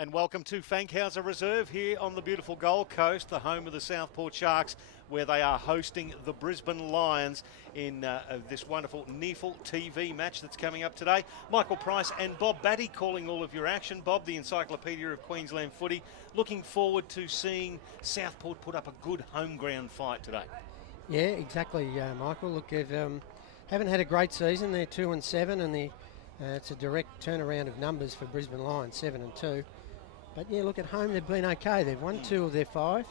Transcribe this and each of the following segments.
And welcome to Fankhauser Reserve here on the beautiful Gold Coast, the home of the Southport Sharks, where they are hosting the Brisbane Lions in this wonderful NEAFL TV match that's coming up today. Michael Price and Bob Batty calling all of your action. Bob, the encyclopedia of Queensland footy, looking forward to seeing Southport put up a good home ground fight today. Yeah, exactly, Michael. Look, they haven't had a great season. They're 2-7, and it's a direct turnaround of numbers for Brisbane Lions, 7-2. But yeah, look, at home they've been okay. They've won 2 of their 5,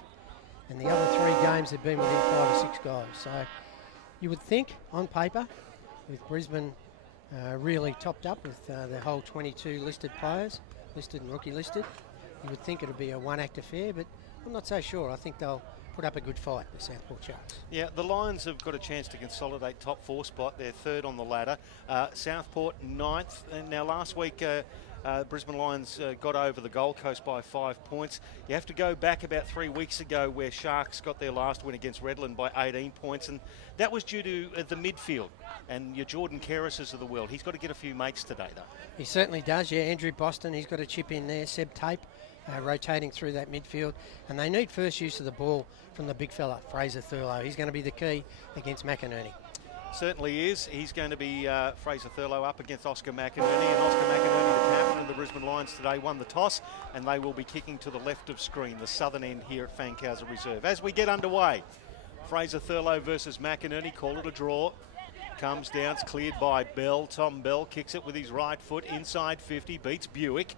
and the other 3 games they've been within 5 or 6 goals. So you would think, on paper, with Brisbane really topped up with the whole 22 listed players, listed and rookie listed, you would think it would be a one-act affair, but I'm not so sure. I think they'll put up a good fight, the Southport Sharks. Yeah, the Lions have got a chance to consolidate top 4 spot. They're 3rd on the ladder. Southport 9th. And now last week, Brisbane Lions got over the Gold Coast by 5 points. You have to go back about 3 weeks ago where Sharks got their last win against Redland by 18 points, and that was due to the midfield and your Jordan Kerrises of the world. He's got to get a few mates today, though. He certainly does, yeah. Andrew Boston, he's got a chip in there. Seb Tape rotating through that midfield, and they need first use of the ball from the big fella, Fraser Thurlow. He's going to be the key against McInerney. Certainly is. He's going to be Fraser Thurlow up against Oscar McInerney, and Oscar McInerney, the captain of the Brisbane Lions today, won the toss, and they will be kicking to the left of screen, the southern end here at Fankhauser Reserve. As we get underway, Fraser Thurlow versus McInerney, call it a draw. Comes down, it's cleared by Bell. Tom Bell kicks it with his right foot inside 50, beats Buick.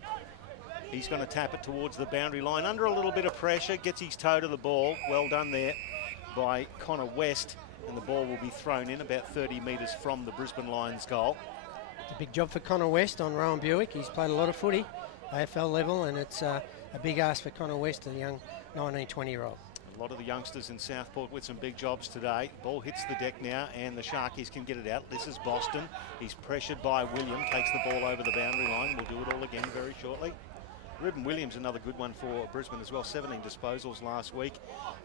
He's going to tap it towards the boundary line under a little bit of pressure, gets his toe to the ball. Well done there by Connor West, and the ball will be thrown in about 30 metres from the Brisbane Lions goal. It's a big job for Connor West on Rowan Buick. He's played a lot of footy, AFL level, and it's a big ask for Connor West, a young 19, 20-year-old. A lot of the youngsters in Southport with some big jobs today. Ball hits the deck now, and the Sharkies can get it out. This is Boston. He's pressured by William, takes the ball over the boundary line. We'll do it all again very shortly. Ruben Williams, another good one for Brisbane as well. 17 disposals last week.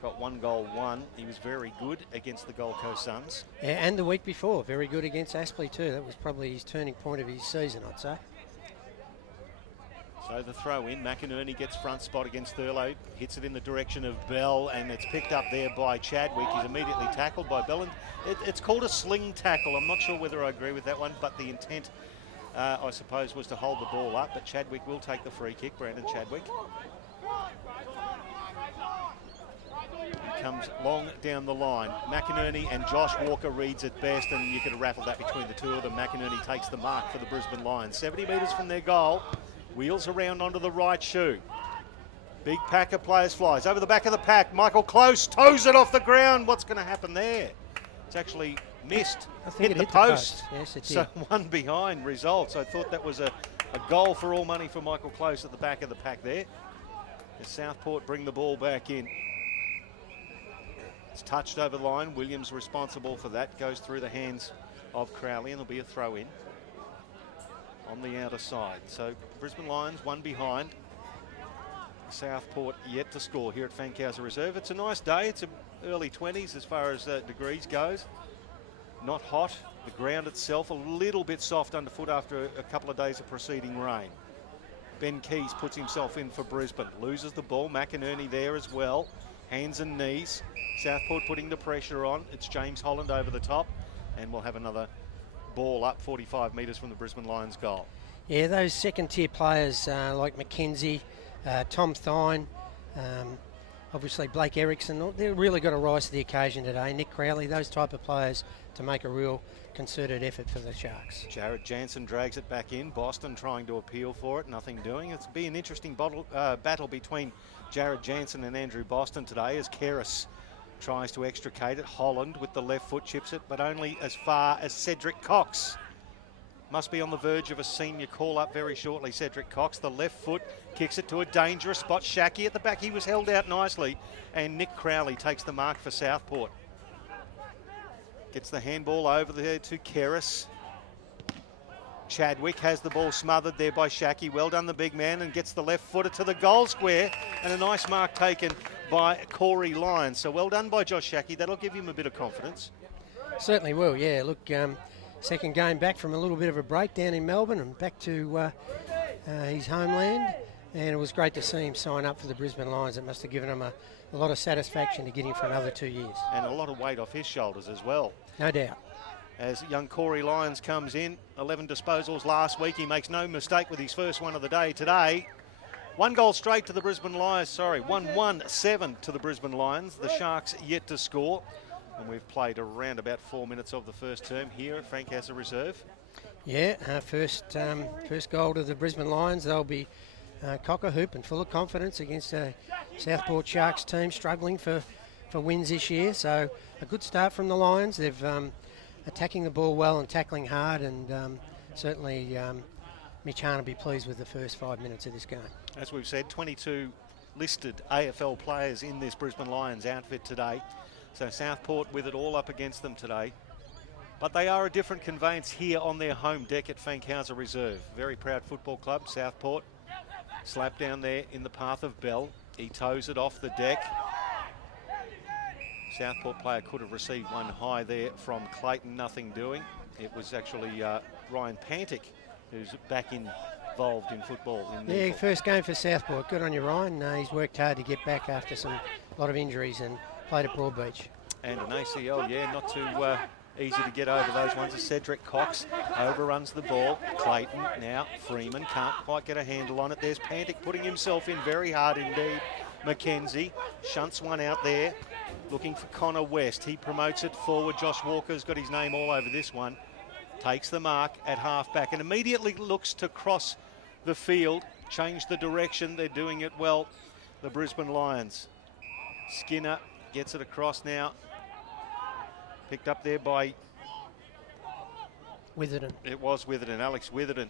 Got 1 goal, 1. He was very good against the Gold Coast Suns. Yeah, and the week before, very good against Aspley too. That was probably his turning point of his season, I'd say. So the throw in, McInerney gets front spot against Thurlow, hits it in the direction of Bell, and it's picked up there by Chadwick. He's immediately tackled by Bell, and it's called a sling tackle. I'm not sure whether I agree with that one, but the intent, I suppose, was to hold the ball up, but Chadwick will take the free kick, Brandon Chadwick. He comes long down the line. McInerney and Josh Walker reads it best, and you could have raffled that between the two of them. McInerney takes the mark for the Brisbane Lions. 70 metres from their goal, wheels around onto the right shoe. Big pack of players flies over the back of the pack. Michael Close toes it off the ground. What's going to happen there? It's actually missed, hit the post. Yes, it did. So 1 behind results. I thought that was a goal for all money for Michael Close at the back of the pack there. As Southport bring the ball back in. It's touched over the line. Williams responsible for that. Goes through the hands of Crowley, and there'll be a throw in on the outer side. So Brisbane Lions 1 behind. Southport yet to score here at Fankhauser Reserve. It's a nice day. It's early 20s as far as degrees goes. Not hot. The ground itself a little bit soft underfoot after a couple of days of preceding rain. Ben Keys puts himself in for Brisbane. Loses the ball. McInerney there as well. Hands and knees. Southport putting the pressure on. It's James Holland over the top. And we'll have another ball up 45 metres from the Brisbane Lions goal. Yeah, those second-tier players like McKenzie, Tom Thine, obviously Blake Erickson, they've really got to rise to the occasion today. Nick Crowley, those type of players to make a real concerted effort for the Sharks. Jared Jansen drags it back in. Boston trying to appeal for it, nothing doing. It's be an interesting battle between Jared Jansen and Andrew Boston today as Kerris tries to extricate it. Holland with the left foot chips it, but only as far as Cedric Cox. Must be on the verge of a senior call-up very shortly, Cedric Cox. The left foot kicks it to a dangerous spot. Shaki at the back. He was held out nicely. And Nick Crowley takes the mark for Southport. Gets the handball over there to Kerris. Chadwick has the ball smothered there by Shaki. Well done, the big man, and gets the left footer to the goal square. And a nice mark taken by Corey Lyons. So well done by Josh Shaki. That'll give him a bit of confidence. Certainly will, yeah. Look, second game back from a little bit of a break down in Melbourne and back to his homeland. And it was great to see him sign up for the Brisbane Lions. It must have given him a lot of satisfaction to get him for another 2 years. And a lot of weight off his shoulders as well. No doubt. As young Corey Lyons comes in, 11 disposals last week. He makes no mistake with his first one of the day today. 1 goal straight to the Brisbane Lions, 1-1-7 to the Brisbane Lions. The Sharks yet to score. And we've played around about 4 minutes of the first term here at Fankhauser Reserve. Yeah, first goal to the Brisbane Lions. They'll be cock-a-hoop and full of confidence against a Southport Sharks team struggling for wins this year. So a good start from the Lions. They've attacking the ball well and tackling hard, and certainly Mitch Hahn will be pleased with the first 5 minutes of this game. As we've said, 22 listed AFL players in this Brisbane Lions outfit today. So Southport with it all up against them today. But they are a different conveyance here on their home deck at Fankhauser Reserve. Very proud football club, Southport. Slap down there in the path of Bell. He toes it off the deck. Southport player could have received one high there from Clayton, nothing doing. It was actually Ryan Pantic who's back involved in football. Yeah, first game for Southport. Good on you, Ryan. He's worked hard to get back after a lot of injuries and played at Broadbeach. And an ACL, yeah, not too easy to get over those ones. As Cedric Cox overruns the ball. Clayton now, Freeman can't quite get a handle on it. There's Pantic putting himself in very hard indeed. Mackenzie shunts one out there, looking for Connor West. He promotes it forward. Josh Walker's got his name all over this one. Takes the mark at half-back and immediately looks to cross the field, change the direction. They're doing it well, the Brisbane Lions. Skinner gets it across now. Picked up there by Witherden. It was Witherden, Alex Witherden.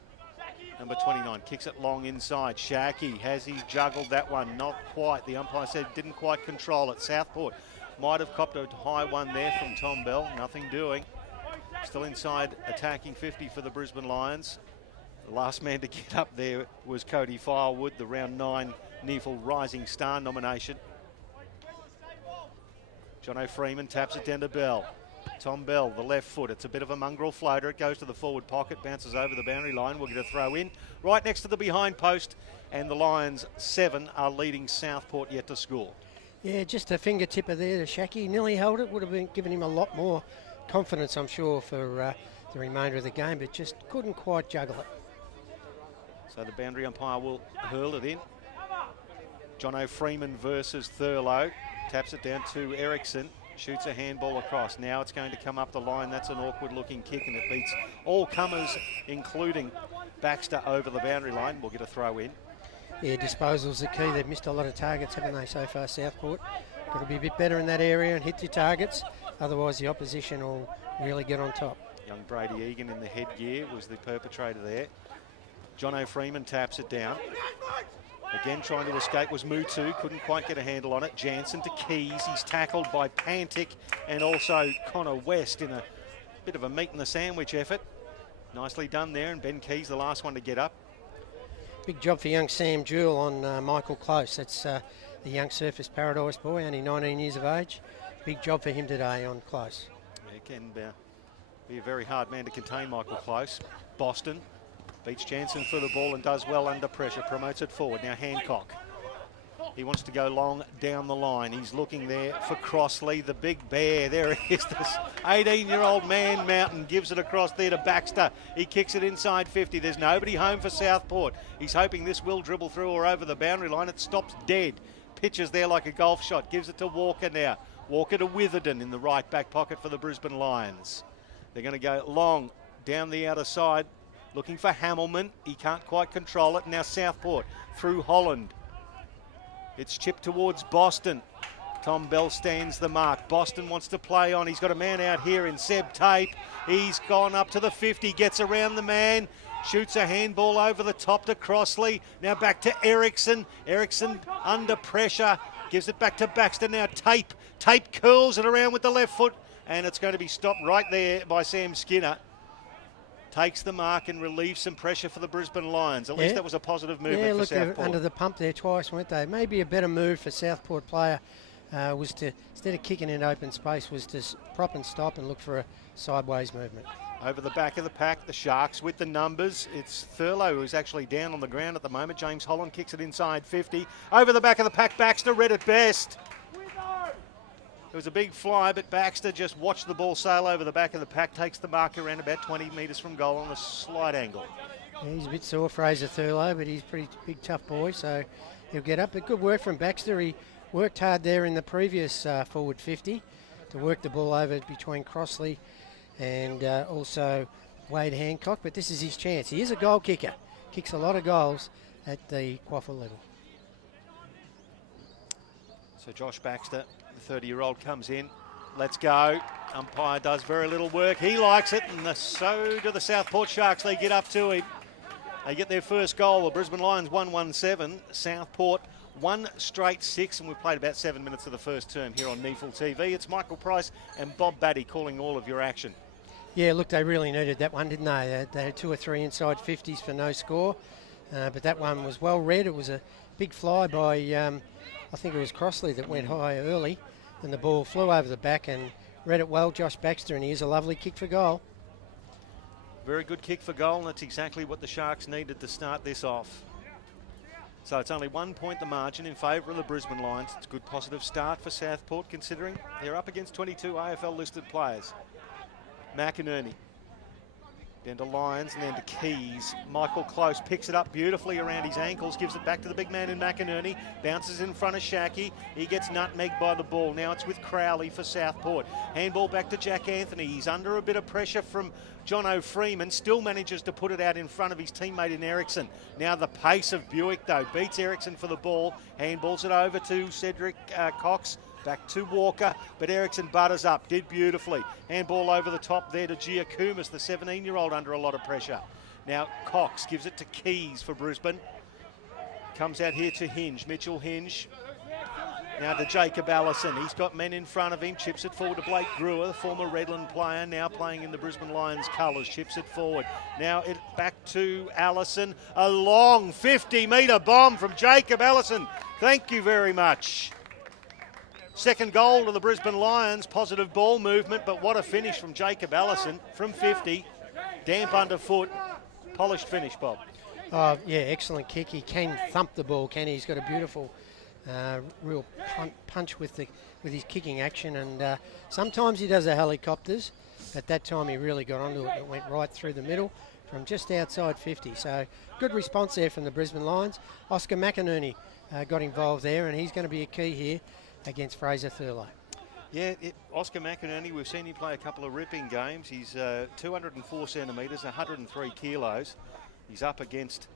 Number 29 kicks it long inside. Sharkey, has he juggled that one? Not quite. The umpire said didn't quite control it. Southport might have copped a high one there from Tom Bell. Nothing doing. Still inside attacking 50 for the Brisbane Lions. The last man to get up there was Cody Firewood, the round 9 NEAFL Rising Star nomination. Jono Freeman taps it down to Bell. Tom Bell, the left foot. It's a bit of a mongrel floater. It goes to the forward pocket, bounces over the boundary line. We'll get a throw in right next to the behind post. And the Lions 7 are leading Southport yet to score. Yeah, just a fingertipper there to Shacky. Nearly held it. Would have given him a lot more confidence, I'm sure, for the remainder of the game, but just couldn't quite juggle it. So the boundary umpire will hurl it in. Jono Freeman versus Thurlow. Taps it down to Ericsson. Shoots a handball across. Now it's going to come up the line. That's an awkward-looking kick, and it beats all comers, including Baxter, over the boundary line. We'll get a throw in. Yeah, disposals are key. They've missed a lot of targets, haven't they, so far, Southport? Got to be a bit better in that area and hit your targets. Otherwise, the opposition will really get on top. Young Brady Egan in the headgear was the perpetrator there. Jono Freeman taps it down. Again, trying to escape was Mutu. Couldn't quite get a handle on it. Jansen to Keys. He's tackled by Pantic and also Connor West in a bit of a meat in the sandwich effort. Nicely done there, and Ben Keys the last one to get up. Big job for young Sam Jewell on Michael Close. That's the young Surfers Paradise boy, only 19 years of age. Big job for him today on Close. It can be a very hard man to contain, Michael Close. Boston beats Jansen for the ball and does well under pressure. Promotes it forward. Now Hancock. He wants to go long down the line. He's looking there for Crossley, the big bear. There he is. This 18-year-old man, Mountain, gives it across there to Baxter. He kicks it inside 50. There's nobody home for Southport. He's hoping this will dribble through or over the boundary line. It stops dead. Pitches there like a golf shot. Gives it to Walker now. Walker to Witherden in the right back pocket for the Brisbane Lions. They're going to go long down the outer side. Looking for Hamilman. He can't quite control it. Now Southport through Holland. It's chipped towards Boston. Tom Bell stands the mark. Boston wants to play on. He's got a man out here in Seb Tape. He's gone up to the 50. Gets around the man. Shoots a handball over the top to Crossley. Now back to Ericsson. Ericsson under pressure. Gives it back to Baxter. Now Tape. Tape curls it around with the left foot. And it's going to be stopped right there by Sam Skinner. Takes the mark and relieves some pressure for the Brisbane Lions. At least that was a positive movement for Southport. Under the pump there twice, weren't they? Maybe a better move for Southport player was to, instead of kicking in open space, was to prop and stop and look for a sideways movement. Over the back of the pack, the Sharks with the numbers. It's Thurlow who's actually down on the ground at the moment. James Holland kicks it inside 50. Over the back of the pack, Baxter read it best. It was a big fly, but Baxter just watched the ball sail over the back of the pack, takes the mark around about 20 metres from goal on a slight angle. Yeah, he's a bit sore, Fraser Thurlow, but he's a pretty big, tough boy, so he'll get up. But good work from Baxter. He worked hard there in the previous forward 50 to work the ball over between Crossley and also Wade Hancock, but this is his chance. He is a goal kicker, kicks a lot of goals at the quaffle level. So Josh Baxter, the 30-year-old, comes in. Let's go. Umpire does very little work. He likes it, and so do the Southport Sharks. They get up to him. They get their first goal. The Brisbane Lions 1-1-7. Southport 1 straight 6, and we've played about 7 minutes of the first term here on NEAFL TV. It's Michael Price and Bob Batty calling all of your action. Yeah, look, they really needed that one, didn't they? They had 2 or 3 inside 50s for no score, but that one was well read. It was a big fly by, I think it was Crossley that went high early, and the ball flew over the back and read it well, Josh Baxter, and he is a lovely kick for goal. Very good kick for goal, and that's exactly what the Sharks needed to start this off. So it's only 1 point the margin in favour of the Brisbane Lions. It's a good positive start for Southport, considering they're up against 22 AFL listed players. McInerney, then to Lyons, and then to Keys. Michael Close picks it up beautifully around his ankles, gives it back to the big man in McInerney, bounces in front of Shackey. He gets nutmegged by the ball. Now it's with Crowley for Southport. Handball back to Jack Anthony. He's under a bit of pressure from Jono Freeman, still manages to put it out in front of his teammate in Erickson. Now the pace of Buick, though, beats Erickson for the ball. Handballs it over to Cedric Cox. Back to Walker, but Erickson butters up, did beautifully. Handball over the top there to Giacomas, the 17-year-old, under a lot of pressure. Now Cox gives it to Keys for Brisbane. Comes out here to Hinge, Mitchell Hinge. Now to Jacob Allison. He's got men in front of him, chips it forward to Blake Brewer, the former Redland player, now playing in the Brisbane Lions colours, chips it forward. Now it back to Allison. A long 50-metre bomb from Jacob Allison. Thank you very much. Second goal to the Brisbane Lions, positive ball movement, but what a finish from Jacob Allison from 50. Damp underfoot, polished finish, Bob. Oh, yeah, excellent kick. He can thump the ball, can he? He's got a beautiful, real punch with his kicking action, and sometimes he does the helicopters. At that time, he really got onto it. It went right through the middle from just outside 50. So good response there from the Brisbane Lions. Oscar McInerney got involved there, and he's going to be a key here against Fraser Thurlow. Yeah, Oscar McInerney, we've seen him play a couple of ripping games. He's 204 centimetres, 103 kilos. He's up against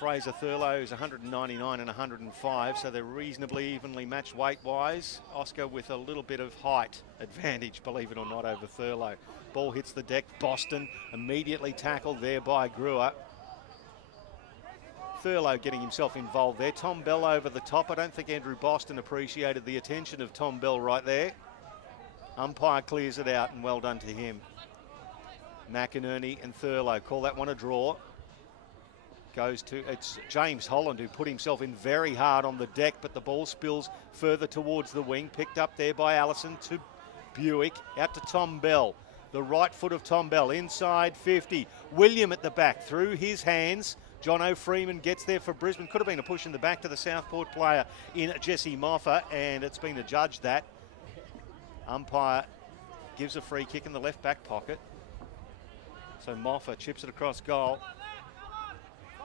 Fraser Thurlow, who's 199 and 105, so they're reasonably evenly matched weight-wise. Oscar with a little bit of height advantage, believe it or not, over Thurlow. Ball hits the deck. Boston immediately tackled there by Brewer. Thurlow getting himself involved there. Tom Bell over the top. I don't think Andrew Boston appreciated the attention of Tom Bell right there. Umpire clears it out, and well done to him. McInerney and Thurlow call that one a draw. It's James Holland, who put himself in very hard on the deck, but the ball spills further towards the wing. Picked up there by Allison to Buick. Out to Tom Bell. The right foot of Tom Bell inside 50. William at the back through his hands. Jono Freeman gets there for Brisbane. Could have been a push in the back to the Southport player in Jesse Moffa, and it's been adjudged that. Umpire gives a free kick in the left back pocket. So Moffa chips it across goal.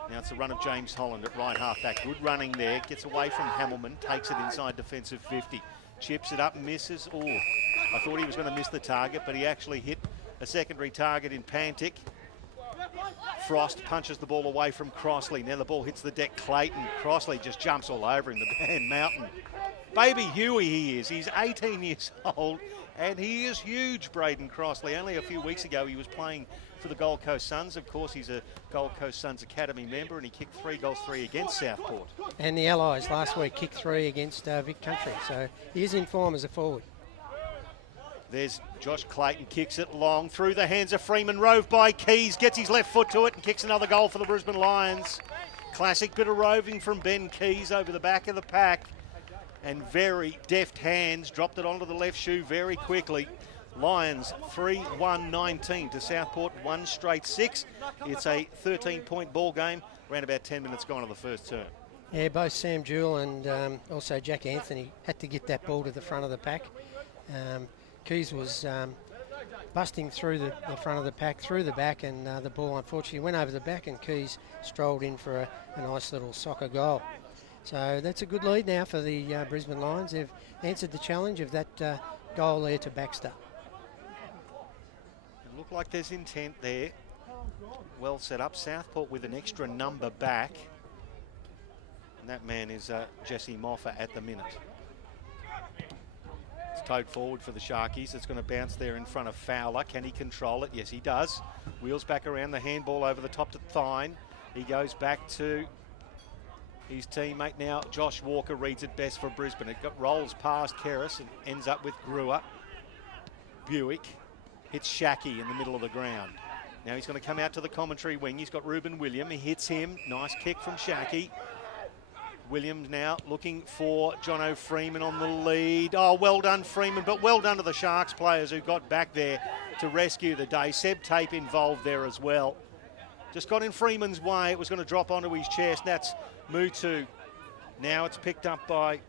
Now it's the run of James Holland at right half back. Good running there. Gets away from Hamilman. Takes it inside defensive 50. Chips it up, misses. Oh, I thought he was going to miss the target, but he actually hit a secondary target in Pantic. Frost punches the ball away from Crossley. Now the ball hits the deck. Clayton. Crossley just jumps all over him. The man Mountain. Baby Huey he is. He's 18 years old, and he is huge, Braden Crossley. Only a few weeks ago he was playing for the Gold Coast Suns. Of course, he's a Gold Coast Suns Academy member, and he kicked 3 goals, 3 against Southport. And the Allies last week kicked 3 against Vic Country, so he is in form as a forward. There's Josh Clayton, kicks it long through the hands of Freeman, rove by Keys, gets his left foot to it and kicks another goal for the Brisbane Lions. Classic bit of roving from Ben Keys over the back of the pack, and very deft hands, dropped it onto the left shoe very quickly. Lions 3-1-19 to Southport 1 straight 6. It's a 13-point ball game. Around about 10 minutes gone of the first term. Yeah, both Sam Jewell and also Jack Anthony had to get that ball to the front of the pack. Keys was busting through the front of the pack, through the back, and the ball unfortunately went over the back, and Keys strolled in for a nice little soccer goal. So that's a good lead now for the Brisbane Lions. They've answered the challenge of that goal there to Baxter. It looked like there's intent there. Well set up. Southport with an extra number back. And that man is Jesse Moffa at the minute. It's towed forward for the Sharkies. It's going to bounce there in front of Fowler. Can he control it? Yes, he does. Wheels back around, the handball over the top to Thine. He goes back to his teammate now. Josh Walker reads it best for Brisbane. It rolls past Keris and ends up with Brewer. Buick hits Shackey in the middle of the ground. Now he's going to come out to the commentary wing. He's got Ruben William. He hits him. Nice kick from Shackey. Williams now looking for Jono Freeman on the lead. Oh, well done, Freeman, but well done to the Sharks players who got back there to rescue the day. Seb Tape involved there as well. Just got in Freeman's way. It was going to drop onto his chest. That's Mutu. Now it's picked up by,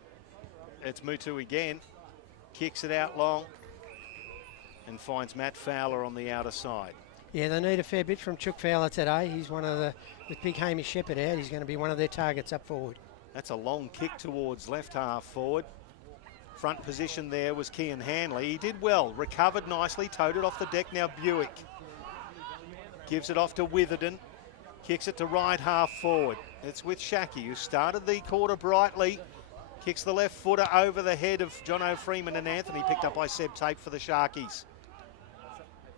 it's Mutu again. Kicks it out long and finds Matt Fowler on the outer side. Yeah, they need a fair bit from Chook Fowler today. He's one of the, with big Hamish Shepherd out, he's going to be one of their targets up forward. That's a long kick towards left half forward. Front position there was Kian Hanley. He did well, recovered nicely, towed it off the deck. Now Buick gives it off to Witherden, kicks it to right half forward. It's with Shackey, who started the quarter brightly, kicks the left footer over the head of Jono Freeman and Anthony, picked up by Seb Tape for the Sharkies.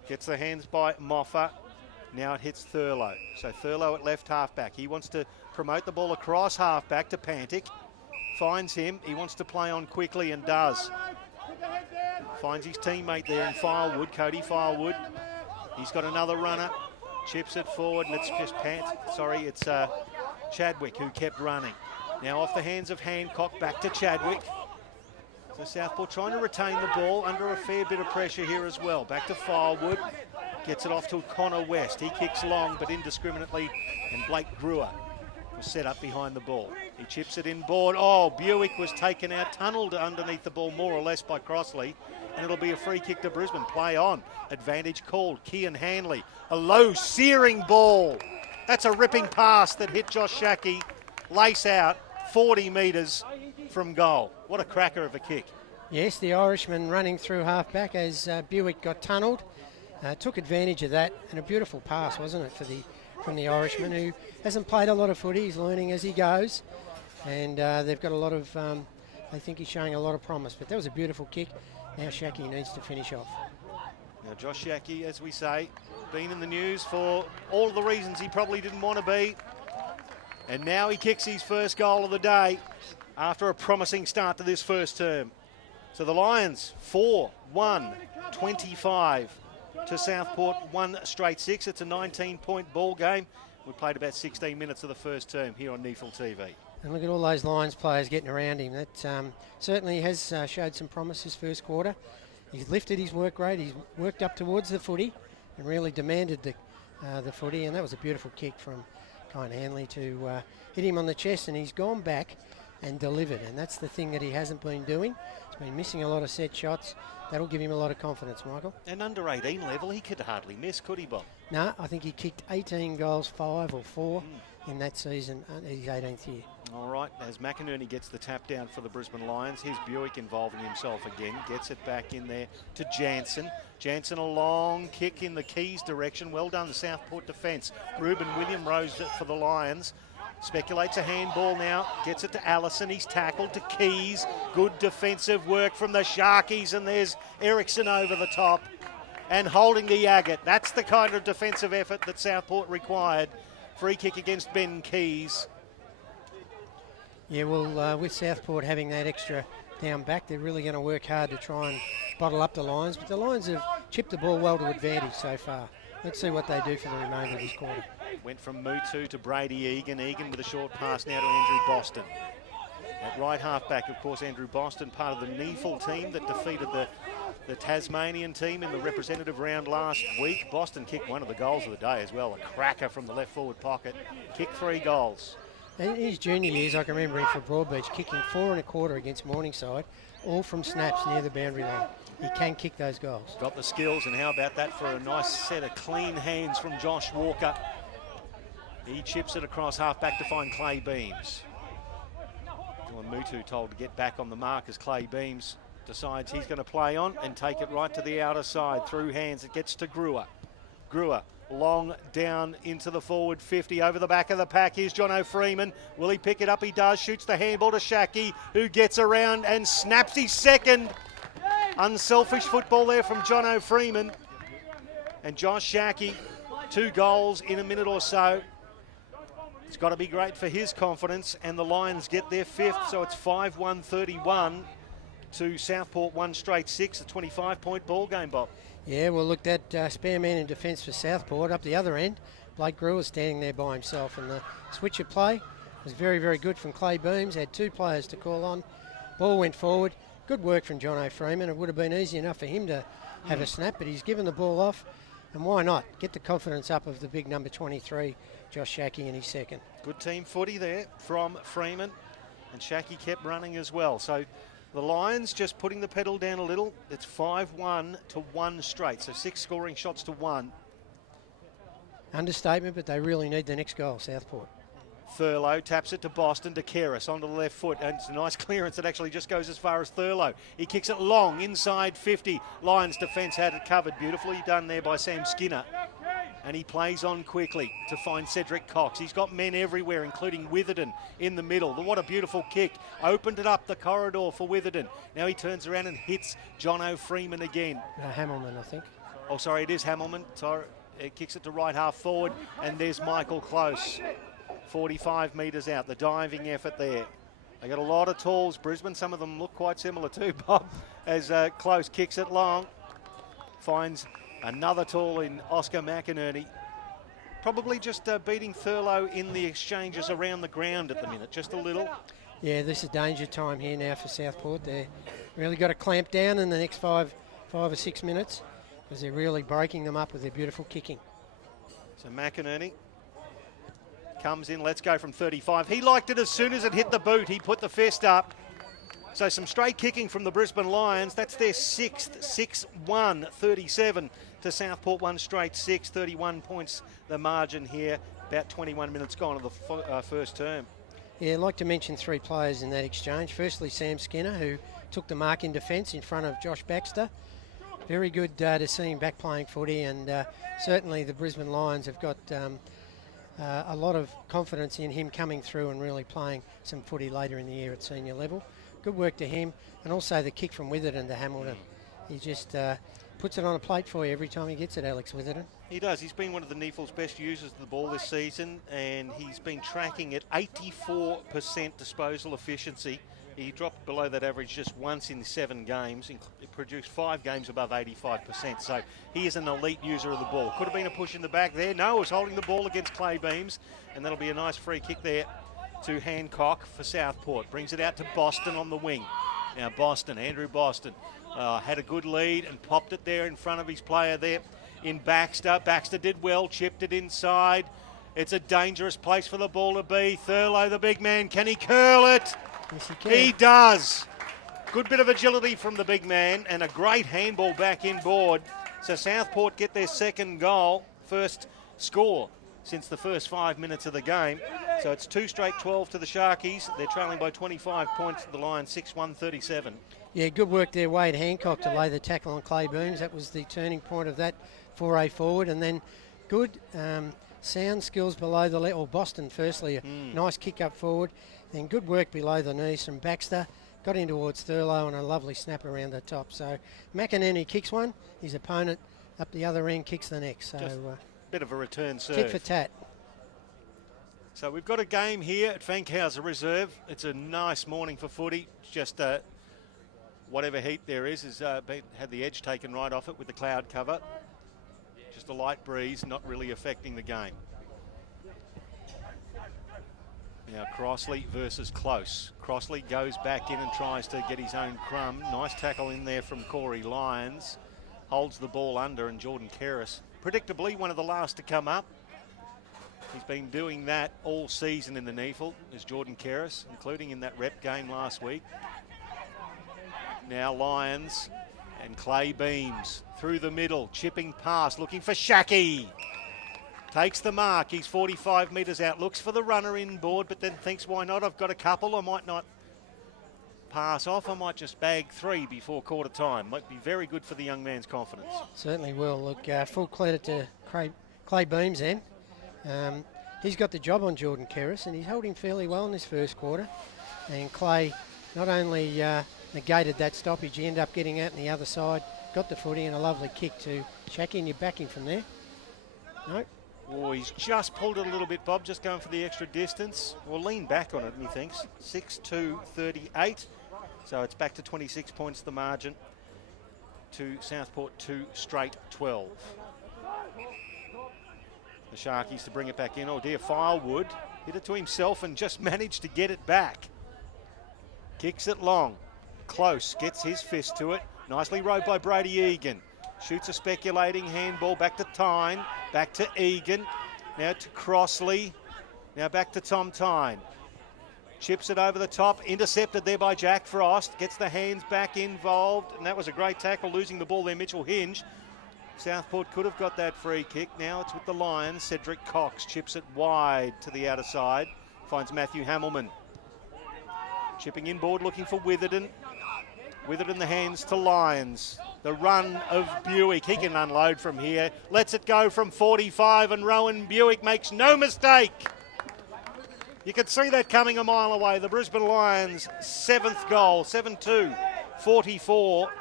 Gets the hands by Moffa. Now it hits Thurlow. So Thurlow at left half back. He wants to promote the ball across half back to Pantic. Finds him. He wants to play on quickly and does. Finds his teammate there in Firewood, Cody Firewood. He's got another runner. Chips it forward and it's just it's Chadwick who kept running. Now off the hands of Hancock, back to Chadwick. So Southport trying to retain the ball under a fair bit of pressure here as well. Back to Firewood. Gets it off to Connor West. He kicks long but indiscriminately, and Blake Brewer was set up behind the ball. He chips it in board. Oh, Buick was taken out, tunnelled underneath the ball more or less by Crossley, and it'll be a free kick to Brisbane. Play on. Advantage called. Kian Hanley. A low, searing ball. That's a ripping pass that hit Josh Shackey. Lace out, 40 metres from goal. What a cracker of a kick. Yes, the Irishman running through half back as Buick got tunnelled. Took advantage of that, and a beautiful pass, wasn't it, from the Irishman, who hasn't played a lot of footy. He's learning as he goes, and they've got a lot of, I think he's showing a lot of promise, but that was a beautiful kick. Now Shackey needs to finish off. Now Josh Shackey, as we say, been in the news for all of the reasons he probably didn't want to be, and now he kicks his first goal of the day after a promising start to this first term. So the Lions 4-1-25 to Southport 1 straight 6. It's a 19-point ball game. We played about 16 minutes of the first term here on NEAFL TV. And look at all those Lions players getting around him. That certainly has showed some promise this first quarter. He's lifted his work rate. He's worked up towards the footy and really demanded the footy. And that was a beautiful kick from Kian Hanley to hit him on the chest. And he's gone back and delivered. And that's the thing that he hasn't been doing. He's been missing a lot of set shots. That'll give him a lot of confidence, Michael. And under 18 level, he could hardly miss, could he, Bob? No, I think he kicked 18 goals, 5 or 4 in that season, his 18th year. All right, as McInerney gets the tap down for the Brisbane Lions, here's Buick involving himself again, gets it back in there to Jansen. Jansen, a long kick in the Keys direction. Well done, the Southport defence. Ruben William rose it for the Lions. Speculates a handball now, gets it to Allison, he's tackled to Keys. Good defensive work from the Sharkies, and there's Ericsson over the top and holding the agate. That's the kind of defensive effort that Southport required. Free kick against Ben Keys. Yeah, well, with Southport having that extra down back, they're really going to work hard to try and bottle up the Lions, but the Lions have chipped the ball well to advantage so far. Let's see what they do for the remainder of this quarter. Went from Mutu to Brady Egan. Egan with a short pass now to Andrew Boston. At right half back, of course, Andrew Boston, part of the NEAFL team that defeated the the Tasmanian team in the representative round last week. Boston kicked one of the goals of the day as well, a cracker from the left forward pocket. Kicked 3 goals. In his junior years, I can remember him for Broadbeach kicking 4 1/4 against Morningside, all from snaps near the boundary line. He can kick those goals. Got the skills, and how about that for a nice set of clean hands from Josh Walker. He chips it across half back to find Clay Beams. Dylan Mutu told to get back on the mark as Clay Beams decides he's going to play on and take it right to the outer side. Through hands, it gets to Brewer. Brewer long down into the forward 50 over the back of the pack. Here's Jono Freeman. Will he pick it up? He does. Shoots the handball to Shaki, who gets around and snaps his second. Unselfish football there from Jono Freeman. And Josh Shaki, 2 goals in a minute or so. It's got to be great for his confidence, and the Lions get their 5th, so it's 5-1-31 to Southport 1 straight 6, a 25-point ball game, Bob. Yeah, well, look, that spare man in defence for Southport up the other end. Blake Brewer standing there by himself, and the switch of play was very, very good from Clay Beams. Had 2 players to call on. Ball went forward. Good work from Jono Freeman. It would have been easy enough for him to have a snap, but he's given the ball off. And why not? Get the confidence up of the big number 23, Josh Shaki, in his second. Good team footy there from Freeman, and Shaki kept running as well. So the Lions just putting the pedal down a little. It's 5-1 to 1 straight, so 6 scoring shots to 1. Understatement, but they really need the next goal, Southport. Thurlow taps it to Boston, to Keris onto the left foot, and it's a nice clearance that actually just goes as far as Thurlow. He kicks it long inside 50. Lions defence had it covered. Beautifully done there by Sam Skinner. And he plays on quickly to find Cedric Cox. He's got men everywhere, including Witherden in the middle. What a beautiful kick. Opened it up the corridor for Witherden. Now he turns around and hits Jono Freeman again. Hamilman, I think. Oh, sorry, it is Hamilman. Sorry, it kicks it to right half forward, and there's Michael Close. 45 metres out, the diving effort there. They got a lot of tools, Brisbane. Some of them look quite similar too, Bob, as Close kicks it long. Finds another tool in Oscar McInerney. Probably just beating Thurlow in the exchanges around the ground at the minute, just a little. Yeah, this is danger time here now for Southport. They've really got to clamp down in the next 5 or 6 minutes, because they're really breaking them up with their beautiful kicking. So McInerney comes in, let's go from 35. He liked it as soon as it hit the boot. He put the fist up. So some straight kicking from the Brisbane Lions. That's their 6th, 6-1, 37 to Southport 1 straight 6, 31 points the margin here. About 21 minutes gone of the first term. Yeah, I'd like to mention 3 players in that exchange. Firstly, Sam Skinner, who took the mark in defence in front of Josh Baxter. Very good to see him back playing footy, and certainly the Brisbane Lions have got a lot of confidence in him coming through and really playing some footy later in the year at senior level. Good work to him, and also the kick from Witherden to Hamilton. He just puts it on a plate for you every time he gets it, Alex Witherden. He does. He's been one of the NEAFL's best users of the ball this season, and he's been tracking at 84% disposal efficiency. He dropped below that average just once in 7 games. He produced 5 games above 85%. So he is an elite user of the ball. Could have been a push in the back there. No, was holding the ball against Clay Beams. And that'll be a nice free kick there to Hancock for Southport. Brings it out to Boston on the wing. Now Boston, Andrew Boston, had a good lead and popped it there in front of his player there in Baxter. Baxter did well, chipped it inside. It's a dangerous place for the ball to be. Thurlow, the big man, can he curl it? Yes, he can. He does. Good bit of agility from the big man, and a great handball back inboard. So Southport get their second goal, first score since the first 5 minutes of the game. So it's 2 straight 12 to the Sharkies. They're trailing by 25 points to the Lions, 6-1-37. Yeah, good work there, Wade Hancock, to lay the tackle on Clay Beams. That was the turning point of that foray forward. And then good sound skills below the or Boston firstly, a nice kick up forward. Then good work below the knees from Baxter. Got in towards Thurlow and a lovely snap around the top. So McInerney kicks one. His opponent up the other end kicks the next. So bit of a return serve. tit for tat. So we've got a game here at Fankhauser Reserve. It's a nice morning for footy. Just whatever heat there is had the edge taken right off it with the cloud cover. Just a light breeze, not really affecting the game. Now Crossley versus Close. Crossley goes back in and tries to get his own crumb. Nice tackle in there from Corey Lyons. Holds the ball under, and Jordan Kerris, predictably one of the last to come up. He's been doing that all season in the NEAFL, is Jordan Kerris, including in that rep game last week. Now Lyons and Clay Beams through the middle, chipping past, looking for Shackey. Takes the mark, he's 45 metres out, looks for the runner inboard, but then thinks, why not? I've got a couple, I might not pass off, I might just bag 3 before quarter time. Might be very good for the young man's confidence. Certainly will. Look, full credit to Clay Beams then. He's got the job on Jordan Kerris, and he's held him fairly well in this first quarter. And Clay not only negated that stoppage, he ended up getting out on the other side, got the footy, and a lovely kick to Shackey, and you're backing from there. No. Oh, he's just pulled it a little bit, Bob, just going for the extra distance. We'll lean back on it, methinks. 6-2-38. So it's back to 26 points the margin to Southport 2 straight 12. The Sharkies to bring it back in. Oh dear, Firewood hit it to himself and just managed to get it back. Kicks it long. Close, gets his fist to it. Nicely rowed by Brady Egan. Shoots a speculating handball back to Tyne. Back to Egan. Now to Crossley. Now back to Tom Tyne. Chips it over the top. Intercepted there by Jack Frost. Gets the hands back involved. And that was a great tackle, losing the ball there, Mitchell Hinge. Southport could have got that free kick. Now it's with the Lions. Cedric Cox chips it wide to the outer side. Finds Matthew Hamilman. Chipping inboard, looking for Witherden. Witherden the hands to Lyons. The run of Buick. He can unload from here. Lets it go from 45, and Rowan Buick makes no mistake. You could see that coming a mile away. The Brisbane Lions' 7th goal, 7-2, 44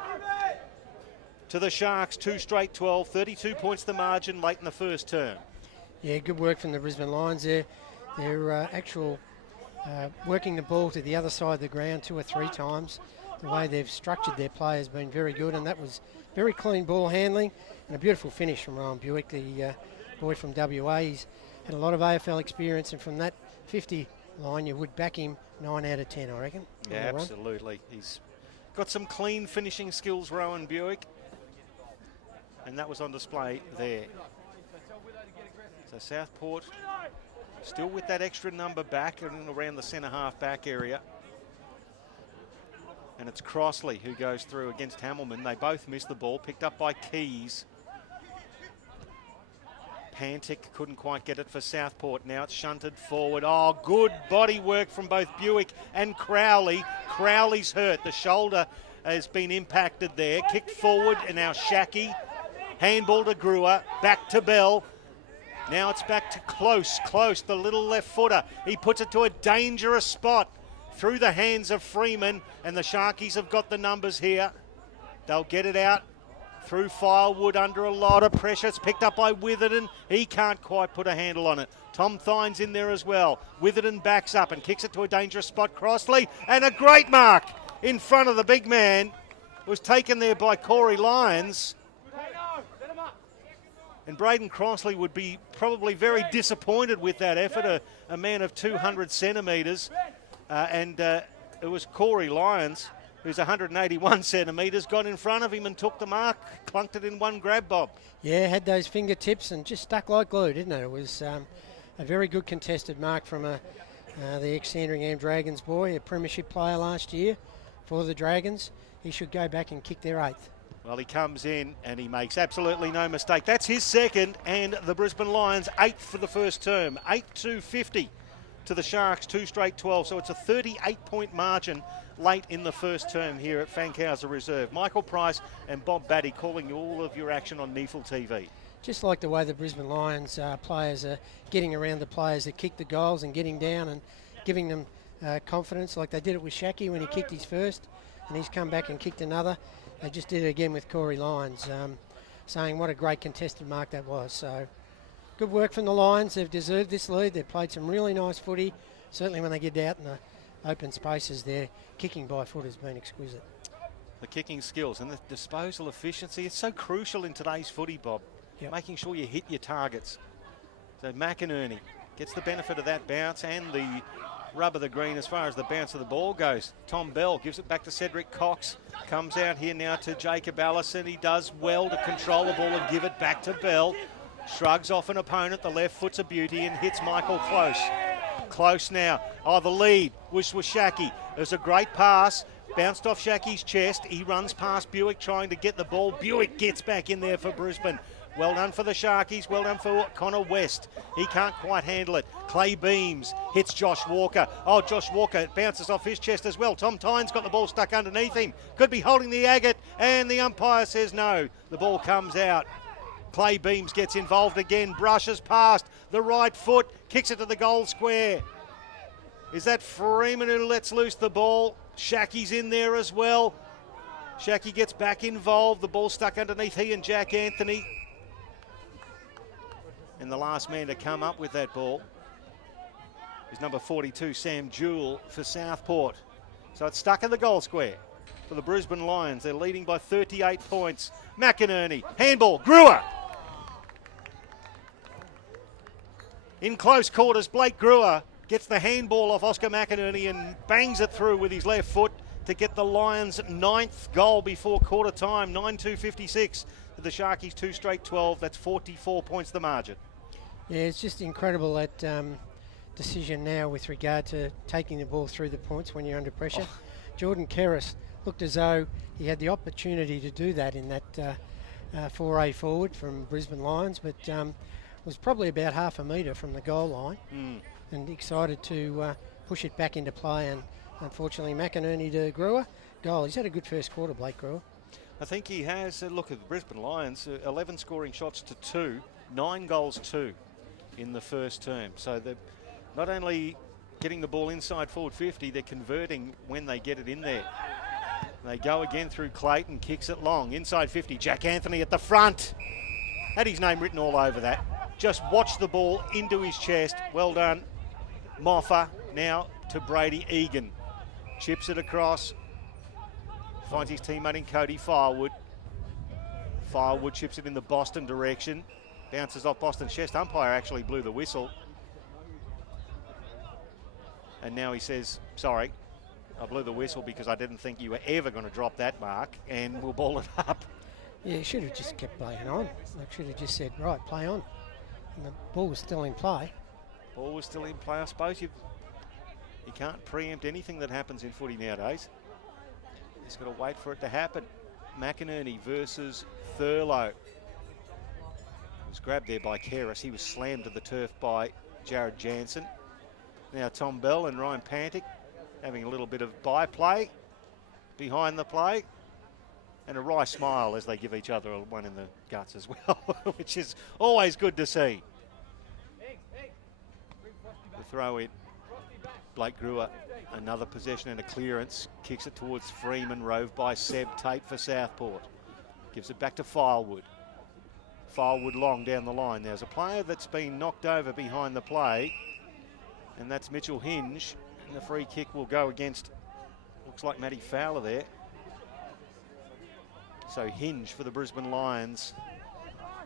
to the Sharks, 2 straight 12, 32 points the margin late in the first term. Yeah, good work from the Brisbane Lions there. They're working the ball to the other side of the ground 2 or 3 times. The way they've structured their play has been very good, and that was very clean ball handling and a beautiful finish from Rowan Buick, the boy from WA. He's had a lot of AFL experience, and from that 50 line you would back him 9 out of 10, I reckon. Yeah, absolutely. He's got some clean finishing skills, Rowan Buick, and that was on display there. So Southport still with that extra number back and around the centre half back area. And it's Crossley who goes through against Hamilman. They both missed the ball, picked up by Keys. Pantic couldn't quite get it for Southport. Now it's shunted forward. Oh, good body work from both Buick and Crowley. Crowley's hurt. The shoulder has been impacted there. Kicked forward, and now Shackey. Handball to Brewer. Back to Bell. Now it's back to Close, the little left footer. He puts it to a dangerous spot through the hands of Freeman, and the Sharkies have got the numbers here. They'll get it out through Firewood under a lot of pressure. It's picked up by Witherden. He can't quite put a handle on it. Tom Thine's in there as well. Witherden backs up and kicks it to a dangerous spot. Crossley, and a great mark in front of the big man. It was taken there by Corey Lyons. And Braden Crossley would be probably very disappointed with that effort, a man of 200 centimetres. It was Corey Lyons, who's 181 centimetres, got in front of him and took the mark, clunked it in one grab, Bob. Yeah, had those fingertips and just stuck like glue, didn't it? It was a very good contested mark from the ex-Sandringham Dragons boy, a premiership player last year for the Dragons. He should go back and kick their 8th. Well, he comes in and he makes absolutely no mistake. That's his 2nd, and the Brisbane Lions 8th for the first term. 8-2-50 to the Sharks, 2 straight 12. So it's a 38-point margin late in the first term here at Fankhauser Reserve. Michael Price and Bob Batty calling you all of your action on NEAFL TV. Just like the way the Brisbane Lions players are getting around the players that kick the goals and getting down and giving them confidence, like they did it with Shackey when he kicked his first, and he's come back and kicked another. They just did it again with Corey Lyons, saying what a great contested mark that was. So good work from the Lions. They've deserved this lead. They've played some really nice footy. Certainly when they get out in the open spaces, their kicking by foot has been exquisite. The kicking skills and the disposal efficiency, it's so crucial in today's footy, Bob. Yep. Making sure you hit your targets. So McInerney gets the benefit of that bounce and the rub of the green as far as the bounce of the ball goes. Tom Bell gives it back to Cedric Cox. Comes out here now to Jacob Allison. He does well to control the ball and give it back to Bell. Shrugs off an opponent. The left foot's a beauty and hits Michael Close. Close now. Oh, the lead was Shaki. There's a great pass. Bounced off Shaki's chest. He runs past Buick trying to get the ball. Buick gets back in there for Brisbane. Well done for the Sharkies. Well done for Connor West. He can't quite handle it. Clay Beams hits Josh Walker. Oh, Josh Walker bounces off his chest as well. Tom Tynes got the ball stuck underneath him. Could be holding the agate, and the umpire says no. The ball comes out. Clay Beams gets involved again. Brushes past the right foot. Kicks it to the goal square. Is that Freeman who lets loose the ball? Shaki's in there as well. Shaki gets back involved. The ball stuck underneath he and Jack Anthony. And the last man to come up with that ball is number 42, Sam Jewell for Southport. So it's stuck in the goal square for the Brisbane Lions. They're leading by 38 points. McInerney, handball, Brewer. In close quarters, Blake Brewer gets the handball off Oscar McInerney and bangs it through with his left foot to get the Lions' 9th goal before quarter time. 9-2-56 to the Sharkies, 2 straight 12. That's 44 points the margin. Yeah, it's just incredible that decision now with regard to taking the ball through the points when you're under pressure. Oh. Jordan Kerris looked as though he had the opportunity to do that in that foray forward from Brisbane Lions, but was probably about half a metre from the goal line and excited to push it back into play, and unfortunately McInerney to Brewer. Goal. He's had a good first quarter, Blake Brewer. I think he has. Look at the Brisbane Lions, 11 scoring shots to 2, 9 goals 2 in the first term. So they're not only getting the ball inside forward 50, they're converting when they get it in there. They go again through Clayton, kicks it long, inside 50. Jack Anthony at the front. Had his name written all over that. Just watch the ball into his chest. Well done. Moffa now to Brady Egan. Chips it across. Finds his teammate in Cody Firewood. Firewood chips it in the Boston direction. Bounces off Boston's chest. Umpire actually blew the whistle. And now he says, sorry, I blew the whistle because I didn't think you were ever going to drop that mark, and we'll ball it up. Yeah, he should have just kept playing on. Like, should have just said, right, play on. And the ball was still in play. Ball was still in play. I suppose you can't preempt anything that happens in footy nowadays. Just got to wait for it to happen. McInerney versus Thurlow. Was grabbed there by Kerris. He was slammed to the turf by Jared Jansen. Now Tom Bell and Ryan Pantic having a little bit of byplay behind the play. And a wry smile as they give each other one in the guts as well, which is always good to see. The throw in, Blake Brewer, another possession and a clearance. Kicks it towards Freeman, rove by Seb Tate for Southport. Gives it back to Firewood. Firewood long down the line. There's a player that's been knocked over behind the play, and that's Mitchell Hinge. And the free kick will go against, looks like Matty Fowler there. So Hinge for the Brisbane Lions.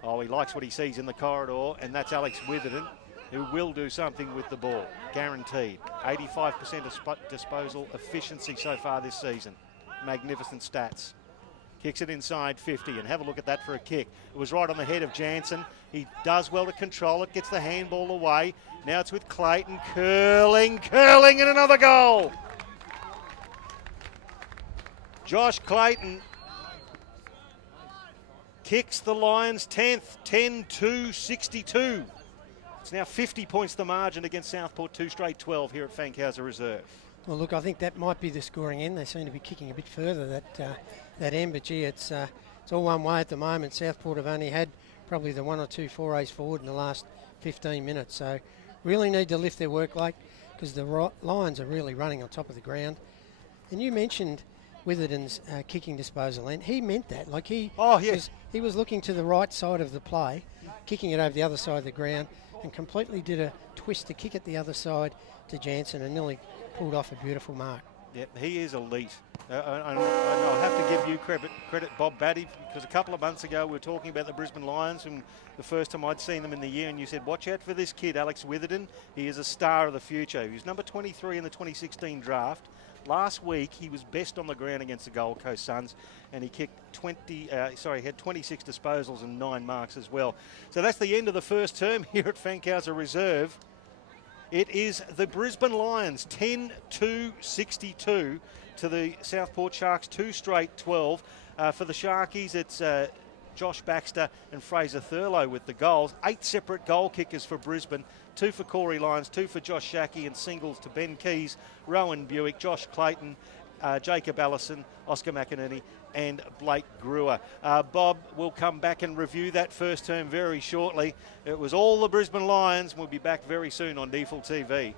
Oh, he likes what he sees in the corridor, and that's Alex Witherden, who will do something with the ball. Guaranteed. 85% disposal efficiency so far this season. Magnificent stats. Kicks it inside 50, and have a look at that for a kick. It was right on the head of Jansen. He does well to control it, gets the handball away. Now it's with Clayton, curling, and another goal. Josh Clayton kicks the Lions 10th, 10-2-62. It's now 50 points the margin against Southport, 2 straight 12 here at Fankhauser Reserve. Well, look, I think that might be the scoring end. They seem to be kicking a bit further that end, but gee, it's all one way at the moment. Southport have only had probably the 1 or 2 forays forward in the last 15 minutes, so really need to lift their work rate because the Lions are really running on top of the ground. And you mentioned Witherden's kicking disposal, and he meant that. Like he was looking to the right side of the play, kicking it over the other side of the ground, and completely did a twist to kick it the other side to Jansen and nearly pulled off a beautiful mark. Yep, he is elite. I'll have to give you credit credit Bob Batty, because a couple of months ago we were talking about the Brisbane Lions and the first time I'd seen them in the year, and you said, watch out for this kid, Alex Witherden. He is a star of the future. He was number 23 in the 2016 draft. Last week, he was best on the ground against the Gold Coast Suns, and he kicked had 26 disposals and 9 marks as well. So that's the end of the first term here at Fankhauser Reserve. It is the Brisbane Lions 10-62 to the Southport Sharks, 2 straight 12. For the Sharkies, it's Josh Baxter and Fraser Thurlow with the goals. 8 separate goal kickers for Brisbane, 2 for Corey Lyons, 2 for Josh Shackey, and singles to Ben Keys, Rowan Buick, Josh Clayton, Jacob Allison, Oscar McInerney, and Blake Brewer. Bob will come back and review that first term very shortly. It was all the Brisbane Lions. We'll be back very soon on NEAFL TV.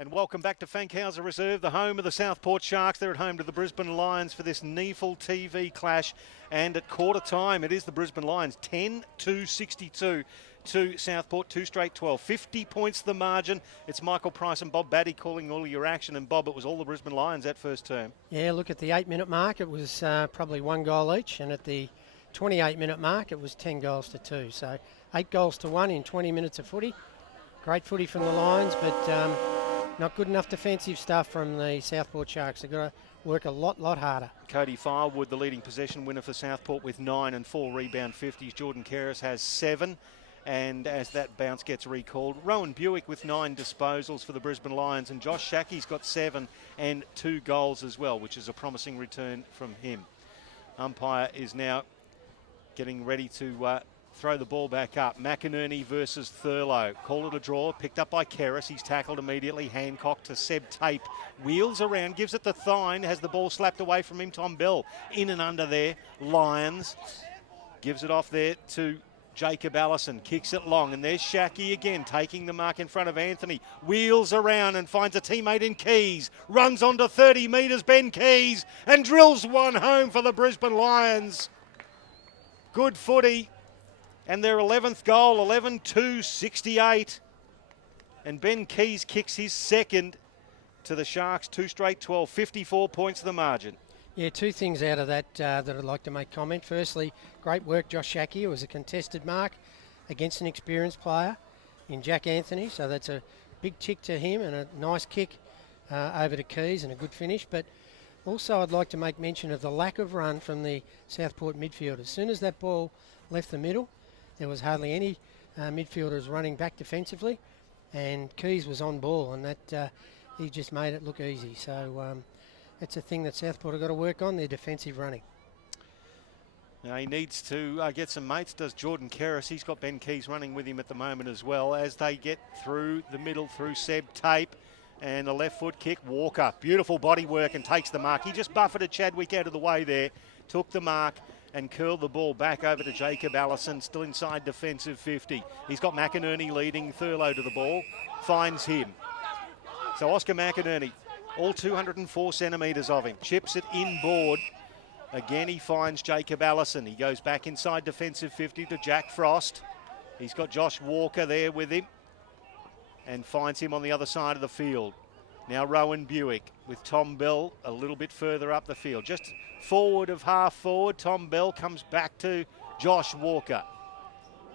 And welcome back to Fankhauser Reserve, the home of the Southport Sharks. They're at home to the Brisbane Lions for this NEAFL TV clash. And at quarter time, it is the Brisbane Lions 10-62 to Southport, 2 straight 12. 50 points the margin. It's Michael Price and Bob Batty calling all your action. And Bob, it was all the Brisbane Lions that first term. Yeah, look at the 8-minute mark. It was probably 1 goal each. And at the 28-minute mark, it was 10 goals to 2. So 8 goals to 1 in 20 minutes of footy. Great footy from the Lions, but not good enough defensive stuff from the Southport Sharks. They've got to work a lot harder. Cody Firewood, the leading possession winner for Southport with 9 and 4 rebound 50s. Jordan Keris has 7. And as that bounce gets recalled, Rowan Buick with 9 disposals for the Brisbane Lions. And Josh Shackey's got 7 and 2 goals as well, which is a promising return from him. Umpire is now getting ready to throw the ball back up. McInerney versus Thurlow. Call it a draw. Picked up by Keris. He's tackled immediately. Hancock to Seb Tape. Wheels around. Gives it to Thine. Has the ball slapped away from him. Tom Bell in and under there. Lions. Gives it off there to Jacob Allison. Kicks it long. And there's Shackey again taking the mark in front of Anthony. Wheels around and finds a teammate in Keys. Runs onto 30 metres. Ben Keys. And drills one home for the Brisbane Lions. Good footy. And their 11th goal, 11-2-68. And Ben Keys kicks his second to the Sharks, 2 straight 12, 54 points to the margin. Yeah, 2 things out of that that I'd like to make comment. Firstly, great work, Josh Shackey. It was a contested mark against an experienced player in Jack Anthony. So that's a big tick to him and a nice kick over to Keys and a good finish. But also I'd like to make mention of the lack of run from the Southport midfield. As soon as that ball left the middle, there was hardly any midfielders running back defensively, and Keys was on ball, and that he just made it look easy. So that's a thing that Southport have got to work on, their defensive running. Now he needs to get some mates, does Jordan Keris. He's got Ben Keys running with him at the moment as well, as they get through the middle through Seb Tape. And a left foot kick, Walker. Beautiful body work and takes the mark. He just buffeted Chadwick out of the way there, took the mark, and curled the ball back over to Jacob Allison, still inside defensive 50. He's got McInerney leading Thurlow to the ball, finds him. So Oscar McInerney, all 204 centimetres of him, chips it inboard. Again, he finds Jacob Allison. He goes back inside defensive 50 to Jack Frost. He's got Josh Walker there with him and finds him on the other side of the field. Now Rowan Buick with Tom Bell a little bit further up the field. Just forward of half forward, Tom Bell comes back to Josh Walker.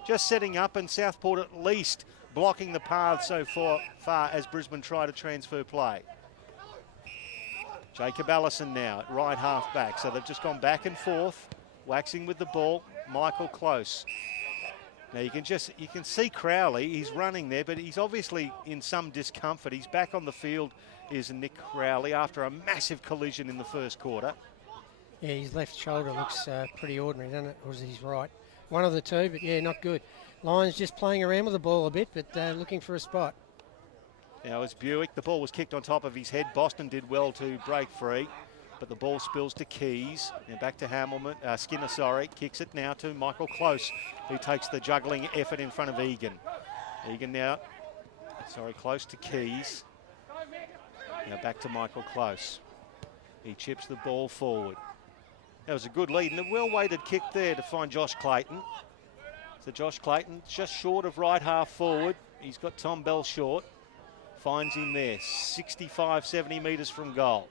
Just setting up, and Southport at least blocking the path so far as Brisbane try to transfer play. Jacob Allison now at right half back. So they've just gone back and forth, waxing with the ball. Michael Close. Now you can see Crowley, he's running there, but he's obviously in some discomfort. He's back on the field, is Nick Crowley, after a massive collision in the first quarter. Yeah, his left shoulder looks pretty ordinary, doesn't it? Or is his right? One of the two, but yeah, not good. Lions just playing around with the ball a bit, but looking for a spot. Now it's Buick. The ball was kicked on top of his head. Boston did well to break free, but the ball spills to Keys. Now back to Skinner, kicks it now to Michael Close, who takes the juggling effort in front of Egan. Egan now, Close to Keys. Now back to Michael Close. He chips the ball forward. That was a good lead and a well-weighted kick there to find Josh Clayton. So Josh Clayton just short of right half forward. He's got Tom Bell short. Finds him there, 65, 70 metres from goal.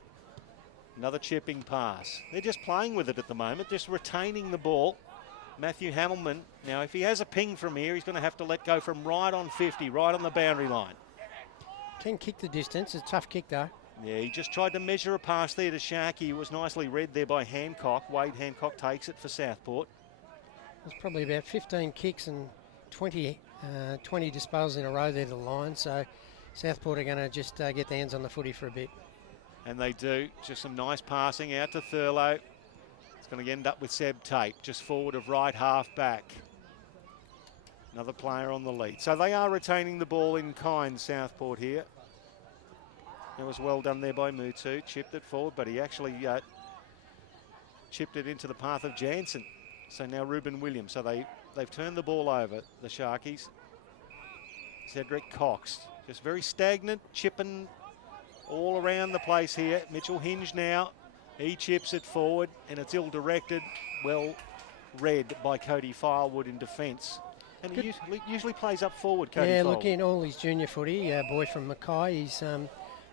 Another chipping pass. They're just playing with it at the moment, just retaining the ball. Matthew Hamilton, now if he has a ping from here, he's going to have to let go from right on 50, right on the boundary line. Can kick the distance. It's a tough kick though. Yeah, he just tried to measure a pass there to Sharkey. It was nicely read there by Hancock. Wade Hancock takes it for Southport. There's probably about 15 kicks and 20 disposals in a row there to the line. So Southport are going to just get their hands on the footy for a bit. And they do. Just some nice passing out to Thurlow. It's going to end up with Seb Tape, just forward of right half back. Another player on the lead. So they are retaining the ball in kind, Southport here. It was well done there by Mutu. Chipped it forward, but he actually chipped it into the path of Jansen. So now Ruben Williams. So they've turned the ball over, the Sharkies. Cedric Cox, just very stagnant, chipping all around the place here. Mitchell Hinge now. He chips it forward, and it's ill-directed. Well read by Cody Firewood in defence. And he usually plays up forward, Cody Firewood. Look, in all his junior footy, boy from Mackay, he's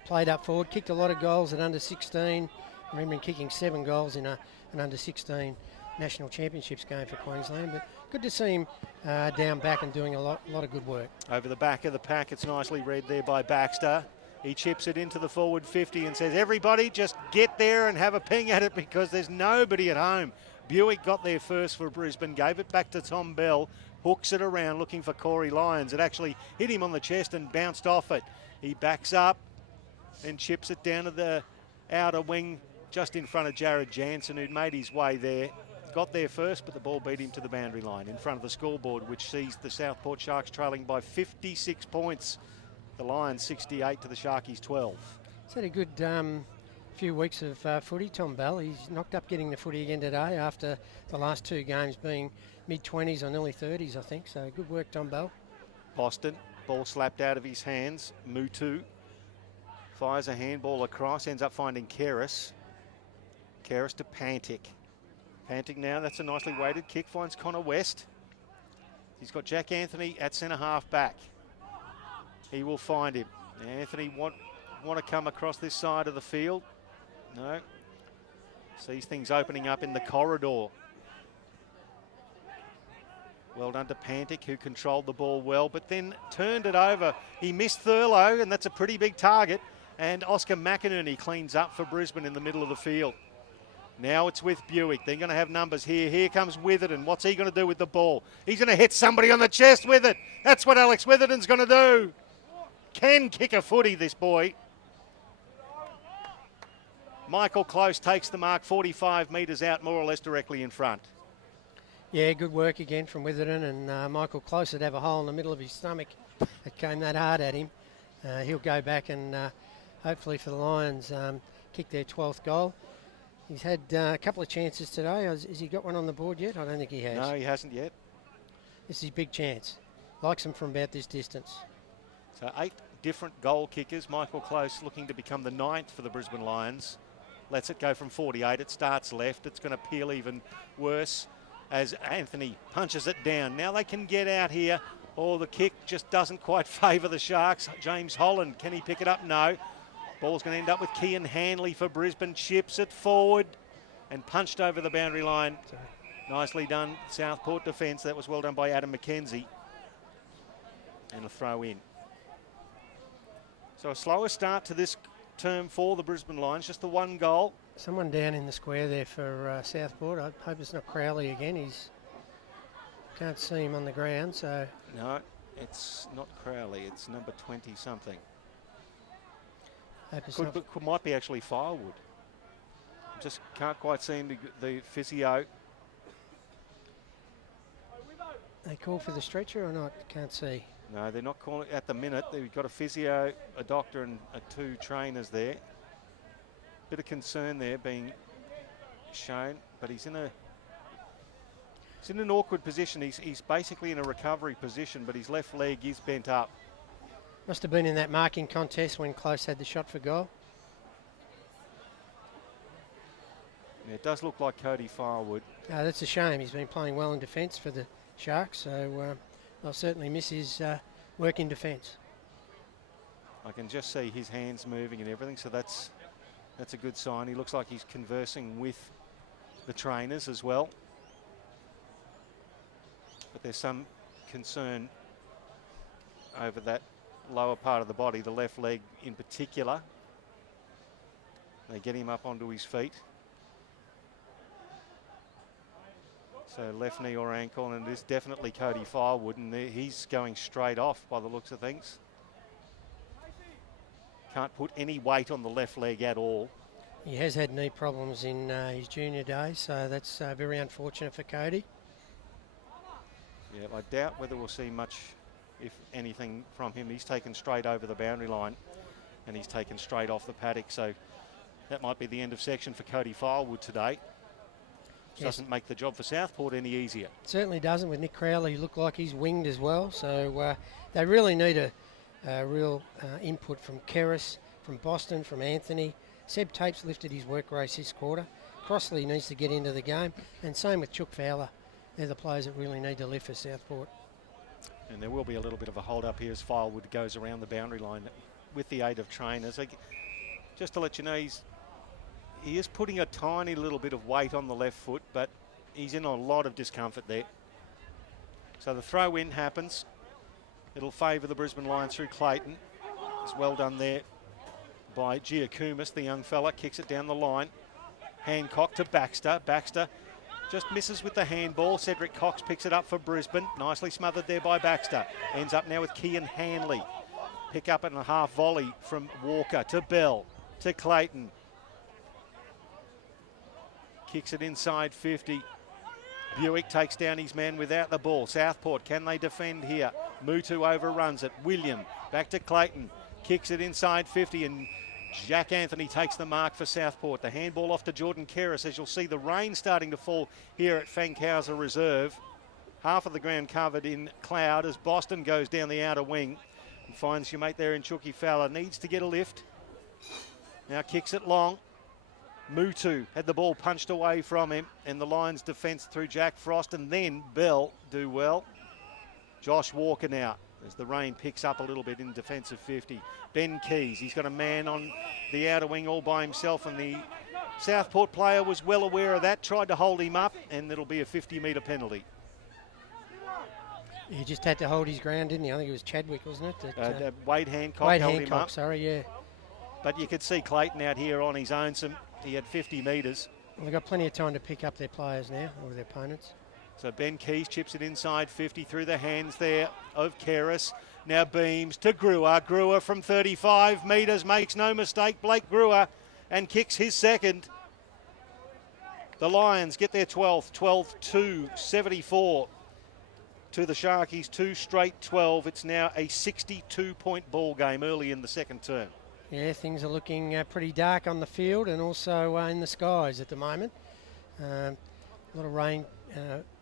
played up forward, kicked a lot of goals at under 16. I remember him kicking 7 goals in an under 16 national championships game for Queensland. But good to see him down back and doing a lot of good work. Over the back of the pack, it's nicely read there by Baxter. He chips it into the forward 50 and says, everybody just get there and have a ping at it because there's nobody at home. Buick got there first for Brisbane, gave it back to Tom Bell, hooks it around looking for Corey Lyons. It actually hit him on the chest and bounced off it. He backs up and chips it down to the outer wing just in front of Jared Jansen, who'd made his way there. Got there first, but the ball beat him to the boundary line in front of the scoreboard, which sees the Southport Sharks trailing by 56 points. The Lions 68 to the Sharkies 12. He's had a good few weeks of footy, Tom Bell. He's knocked up getting the footy again today after the last 2 games being mid-20s or nearly 30s, I think. So good work, Tom Bell. Boston, ball slapped out of his hands. Mutu fires a handball across, ends up finding Keris. Keris to Pantic. Pantic now, that's a nicely weighted kick, finds Connor West. He's got Jack Anthony at centre half back. He will find him. Anthony want to come across this side of the field. No. Sees things opening up in the corridor. Well done to Pantic, who controlled the ball well, but then turned it over. He missed Thurlow, and that's a pretty big target. And Oscar McInerney cleans up for Brisbane in the middle of the field. Now it's with Buick. They're going to have numbers here. Here comes Witherden. What's he going to do with the ball? He's going to hit somebody on the chest with it. That's what Alex Witherden's going to do. Can kick a footy, this boy. Michael Close takes the mark 45 metres out, more or less directly in front. Yeah, good work again from Witherden, and Michael Close would have a hole in the middle of his stomach. It came that hard at him. He'll go back and hopefully for the Lions kick their 12th goal. He's had a couple of chances today. Has he got one on the board yet? I don't think he has. No, he hasn't yet. This is his big chance. Likes him from about this distance. So 8 different goal kickers. Michael Close looking to become the 9th for the Brisbane Lions. Lets it go from 48. It starts left. It's going to peel even worse as Anthony punches it down. Now they can get out here. Oh, the kick just doesn't quite favour the Sharks. James Holland, can he pick it up? No. Ball's going to end up with Kean Hanley for Brisbane. Chips it forward and punched over the boundary line. Nicely done, Southport defence. That was well done by Adam McKenzie. And a throw in. So a slower start to this term for the Brisbane Lions. Just the 1 goal. Someone down in the square there for Southport. I hope it's not Crowley again. Can't see him on the ground. So no, it's not Crowley. It's number 20 something. Might be actually Firewood. Just can't quite see the physio. They call for the stretcher or not? Can't see. No, they're not calling at the minute. They've got a physio, a doctor and 2 trainers there. Bit of concern there being shown, but he's in an awkward position. He's basically in a recovery position, but his left leg is bent up. Must have been in that marking contest when Close had the shot for goal. Yeah, it does look like Cody Firewood. That's a shame. He's been playing well in defence for the Sharks, so I'll certainly miss his work in defence. I can just see his hands moving and everything, so that's a good sign. He looks like he's conversing with the trainers as well. But there's some concern over that lower part of the body, the left leg in particular. They get him up onto his feet. So left knee or ankle, and it is definitely Cody Firewood, and he's going straight off by the looks of things. Can't put any weight on the left leg at all. He has had knee problems in his junior days, so that's very unfortunate for Cody. Yeah, I doubt whether we'll see much, if anything, from him. He's taken straight over the boundary line, and he's taken straight off the paddock, so that might be the end of section for Cody Firewood today. Yes. Doesn't make the job for Southport any easier. Certainly doesn't. With Nick Crowley, look like he's winged as well, so they really need a real input from Keris, from Boston, from Anthony. Seb Tapes lifted his work race this quarter. Crossley needs to get into the game, and same with Chook Fowler. They're the players that really need to lift for Southport. And there will be a little bit of a hold up here as Filewood goes around the boundary line with the aid of trainers. Just to let you know, he is putting a tiny little bit of weight on the left foot, but he's in a lot of discomfort there. So the throw in happens. It'll favour the Brisbane Lions through Clayton. It's well done there by Giacomis, the young fella, kicks it down the line. Hancock to Baxter. Baxter just misses with the handball. Cedric Cox picks it up for Brisbane. Nicely smothered there by Baxter. Ends up now with Kian Hanley. Pick up and a half volley from Walker to Bell to Clayton. Kicks it inside 50. Buick takes down his man without the ball. Southport, can they defend here? Mutu overruns it. William back to Clayton. Kicks it inside 50 and Jack Anthony takes the mark for Southport. The handball off to Jordan Kerris, as you'll see the rain starting to fall here at Fankhauser Reserve. Half of the ground covered in cloud as Boston goes down the outer wing and finds your mate there in Chucky Fowler. Needs to get a lift. Now kicks it long. Mutu had the ball punched away from him, and the Lions defence through Jack Frost, and then Bell do well. Josh Walker now as the rain picks up a little bit in defensive 50. Ben Keys, he's got a man on the outer wing all by himself, and the Southport player was well aware of that, tried to hold him up, and it'll be a 50-metre penalty. He just had to hold his ground, didn't he? I think it was Chadwick, wasn't it? Wade Hancock held him up. Sorry, yeah. But you could see Clayton out here on his own. He had 50 metres. Well, they've got plenty of time to pick up their players now, or their opponents. So Ben Keys chips it inside 50 through the hands there of Kerris. Now Beams to Brewer. Brewer from 35 metres, makes no mistake. Blake Brewer, and kicks his second. The Lions get their 12th, 12-2, 74 to the Sharkies, 2 straight 12. It's now a 62-point ball game early in the second term. Yeah, things are looking pretty dark on the field and also in the skies at the moment. A lot of rain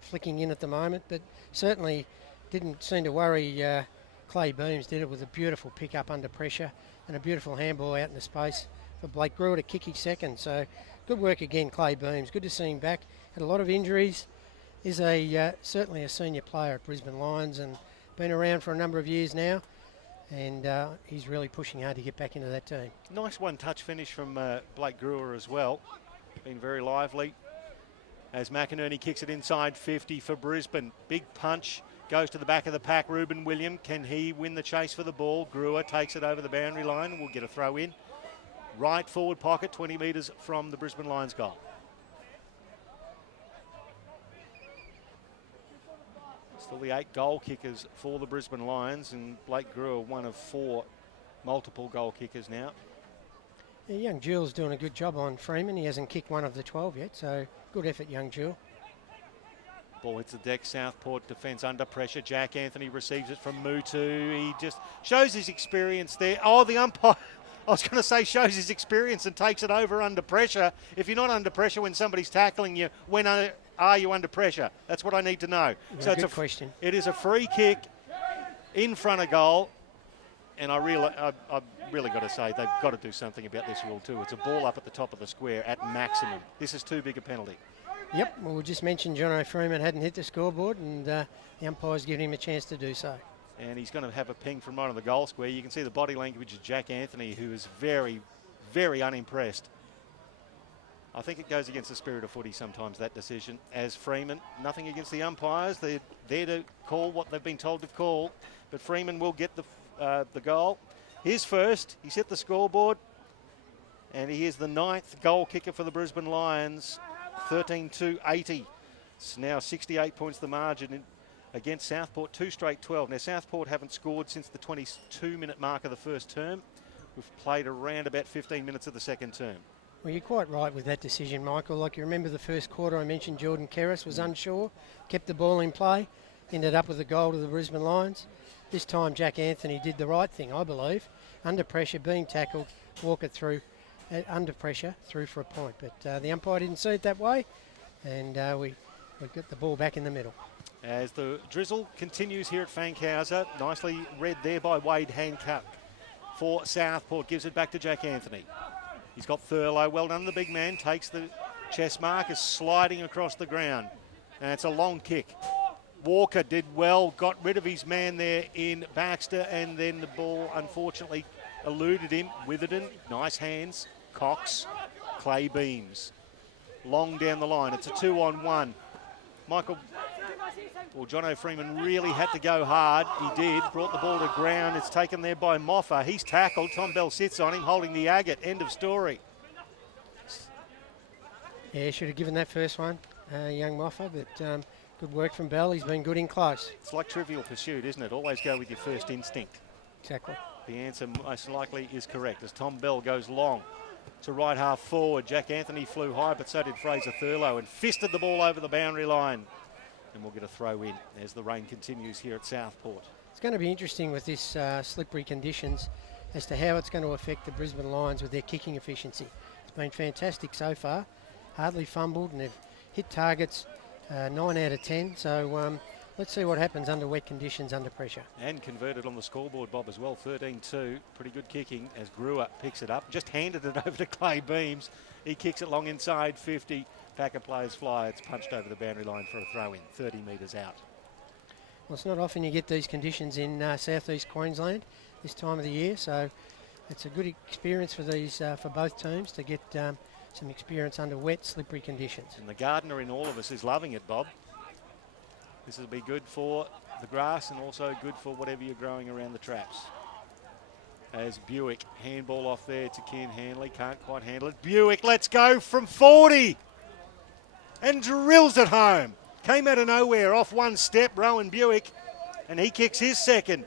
flicking in at the moment, but certainly didn't seem to worry Clay Beams, did it, with a beautiful pick up under pressure and a beautiful handball out in the space for Blake Brewer to kick his second. So good work again, Clay Beams. Good to see him back. Had a lot of injuries. Is certainly a senior player at Brisbane Lions and been around for a number of years now. And he's really pushing hard to get back into that team. Nice one-touch finish from Blake Brewer as well. Been very lively. As McInerney kicks it inside 50 for Brisbane. Big punch, goes to the back of the pack. Ruben William, can he win the chase for the ball? Brewer takes it over the boundary line. We'll get a throw in. Right forward pocket, 20 metres from the Brisbane Lions goal. Still the 8 goal kickers for the Brisbane Lions, and Blake Brewer, one of 4 multiple goal kickers now. Yeah, young Jules doing a good job on Freeman. He hasn't kicked one of the 12 yet, so good effort, young Jules. Ball hits the deck, Southport defence under pressure. Jack Anthony receives it from Mutu. He just shows his experience there. Oh, the umpire, I was going to say shows his experience and takes it over under pressure. If you're not under pressure when somebody's tackling you, when are you under pressure? That's what I need to know. Yeah, so it's it's a question. It is a free kick in front of goal, and I've really got to say they've got to do something about this rule too. It's a ball up at the top of the square at maximum. This is too big a penalty. Yep, well, we just mentioned Jono Freeman hadn't hit the scoreboard, and the umpire's giving him a chance to do so. And he's going to have a ping from right on the goal square. You can see the body language of Jack Anthony, who is very, very unimpressed. I think it goes against the spirit of footy sometimes, that decision. As Freeman, nothing against the umpires. They're there to call what they've been told to call. But Freeman will get the goal. His first. He's hit the scoreboard. And he is the 9th goal kicker for the Brisbane Lions. 13-80. It's now 68 points the margin against Southport. 2 straight 12. Now, Southport haven't scored since the 22-minute mark of the first term. We've played around about 15 minutes of the second term. Well, you're quite right with that decision, Michael. Like, you remember the first quarter I mentioned Jordan Kerris was unsure, kept the ball in play, ended up with a goal to the Brisbane Lions. This time Jack Anthony did the right thing, I believe. Under pressure, being tackled, walk it through, under pressure, through for a point. But the umpire didn't see it that way, and we got the ball back in the middle. As the drizzle continues here at Fankhauser, nicely read there by Wade Hancock. for Southport. Gives it back to Jack Anthony. He's got Thurlow. Well done, the big man. Takes the chest mark, is sliding across the ground. And it's a long kick. Walker did well, got rid of his man there in Baxter, and then the ball unfortunately eluded him. Witherden, nice hands. Cox, Clay Beams. Long down the line. It's a 2-on-1. Michael, well, Jono Freeman really had to go hard. He did. Brought the ball to ground. It's taken there by Moffa. He's tackled. Tom Bell sits on him, holding the agate. End of story. Yeah, should have given that first one, young Moffa, but good work from Bell. He's been good in close. It's like Trivial Pursuit, isn't it? Always go with your first instinct. Exactly. The answer most likely is correct as Tom Bell goes long to right half forward. Jack Anthony flew high, but so did Fraser Thurlow and fisted the ball over the boundary line. And we'll get a throw in as the rain continues here at Southport. It's going to be interesting with this slippery conditions as to how it's going to affect the Brisbane Lions with their kicking efficiency. It's been fantastic so far. Hardly fumbled, and they've hit targets 9 out of 10. So let's see what happens under wet conditions, under pressure. And converted on the scoreboard, Bob, as well. 13-2. Pretty good kicking as Brewer picks it up. Just handed it over to Clay Beams. He kicks it long inside 50. Packer players fly. It's punched over the boundary line for a throw-in. 30 metres out. Well, it's not often you get these conditions in southeast Queensland this time of the year. So it's a good experience for these for both teams to get some experience under wet, slippery conditions. And the gardener in all of us is loving it, Bob. This will be good for the grass and also good for whatever you're growing around the traps. As Buick, handball off there to Ken Hanley, can't quite handle it. Buick, let's go from 40 and drills it home. Came out of nowhere, off one step, Rowan Buick, and he kicks his second.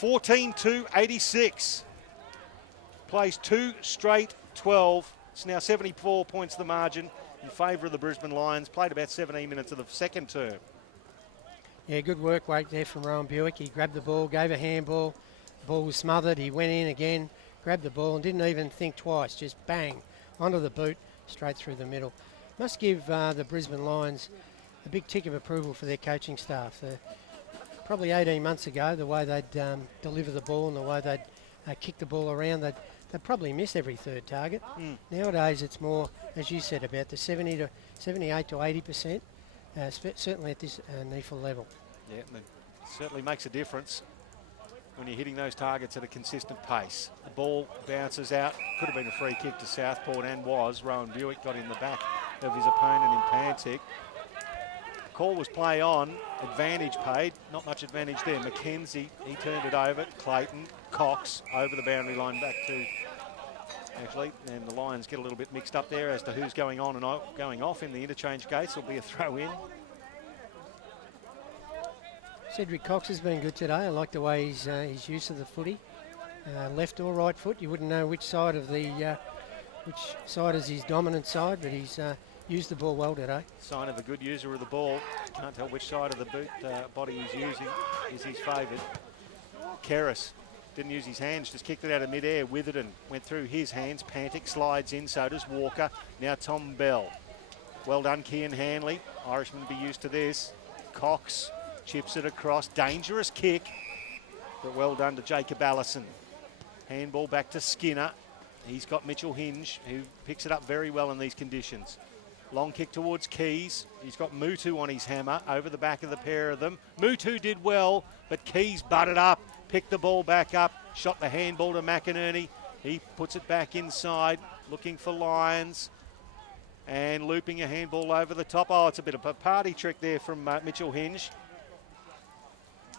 14-86. Plays 2 straight 12. It's now 74 points the margin in favour of the Brisbane Lions. Played about 17 minutes of the second term. Yeah, good work right there from Rowan Buick. He grabbed the ball, gave a handball. The ball was smothered. He went in again, grabbed the ball and didn't even think twice. Just bang, onto the boot, straight through the middle. Must give the Brisbane Lions a big tick of approval for their coaching staff. Probably 18 months ago, the way they'd deliver the ball and the way they'd kick the ball around, they'd probably miss every third target. Nowadays, it's more, as you said, about the 78 to 80%, certainly at this NEAFL level. Yeah, it certainly makes a difference when you're hitting those targets at a consistent pace. The ball bounces out. Could have been a free kick to Southport and was. Rowan Buick got in the back of his opponent in Pantic. Call was play on. Advantage paid. Not much advantage there. McKenzie, he turned it over. Clayton, Cox, over the boundary line back to... Actually, and the Lions get a little bit mixed up there as to who's going on and going off in the interchange gates. Will be a throw in. Cedric Cox has been good today. I like the way his use of the footy, left or right foot. You wouldn't know which side of the which side is his dominant side, but he's used the ball well today. Sign of a good user of the ball. Can't tell which side of the boot body he's using is his favoured. Keris didn't use his hands, just kicked it out of mid-air. Witherden went through his hands. Pantic slides in, so does Walker. Now Tom Bell. Well done, Kian Hanley. Irishman be used to this. Cox chips it across. Dangerous kick, but well done to Jacob Allison. Handball back to Skinner. He's got Mitchell Hinge, who picks it up very well in these conditions. Long kick towards Keys. He's got Mutu on his hammer over the back of the pair of them. Mutu did well, but Keys butted up, picked the ball back up, shot the handball to McInerney. He puts it back inside, looking for Lyons, and looping a handball over the top. Oh, it's a bit of a party trick there from Mitchell Hinge.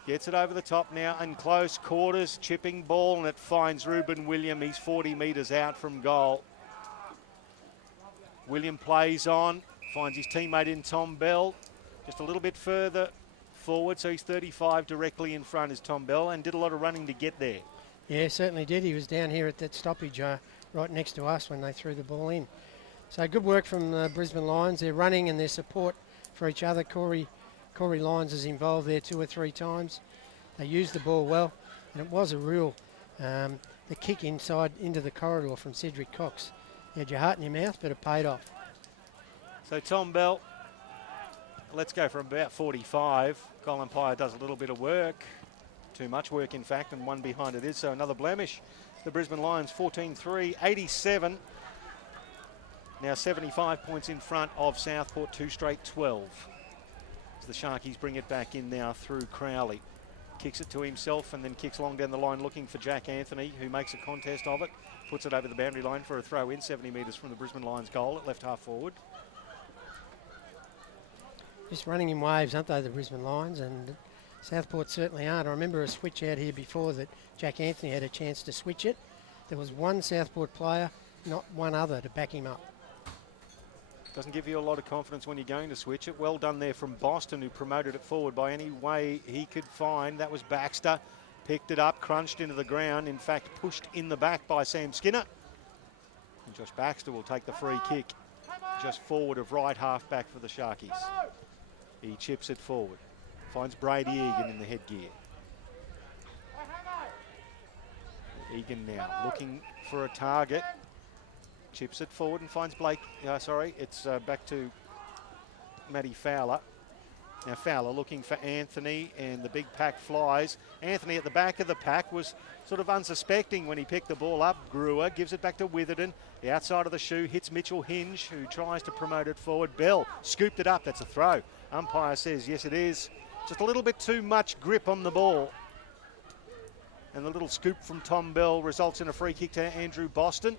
Gets it over the top now in close quarters, chipping ball, and it finds Ruben William. He's 40 metres out from goal. William plays on, finds his teammate in Tom Bell, just a little bit further forward, so he's 35 directly in front is Tom Bell, and did a lot of running to get there. Yeah, certainly did. He was down here at that stoppage right next to us when they threw the ball in. So good work from the Brisbane Lions. Their running and their support for each other. Corey Lyons is involved there 2 or 3 times. They used the ball well, and it was a real the kick inside into the corridor from Cedric Cox. You had your heart in your mouth, but it paid off. So Tom Bell, let's go from about 45. Colin Pye does a little bit of work. Too much work, in fact, and one behind it is, so another blemish. The Brisbane Lions 14-3, 87. Now 75 points in front of Southport, 2 straight 12. As the Sharkies bring it back in now through Crowley. Kicks it to himself and then kicks long down the line looking for Jack Anthony, who makes a contest of it. Puts it over the boundary line for a throw in, 70 metres from the Brisbane Lions goal at left half forward. Just running in waves, aren't they, the Brisbane Lions? And Southport certainly aren't. I remember a switch out here before that Jack Anthony had a chance to switch it. There was one Southport player, not one other, to back him up. Doesn't give you a lot of confidence when you're going to switch it. Well done there from Boston, who promoted it forward by any way he could find. That was Baxter. Picked it up, crunched into the ground. In fact, pushed in the back by Sam Skinner. And Josh Baxter will take the free kick just forward of right half back for the Sharkies. He chips it forward. Finds Brady Egan in the headgear. Egan now looking for a target. Chips it forward and finds Blake. It's back to Matty Fowler. Now Fowler looking for Anthony, and the big pack flies. Anthony at the back of the pack was sort of unsuspecting when he picked the ball up. Brewer gives it back to Witherden. The outside of the shoe hits Mitchell Hinge, who tries to promote it forward. Bell scooped it up. That's a throw. Umpire says yes, it is. Just a little bit too much grip on the ball. And the little scoop from Tom Bell results in a free kick to Andrew Boston.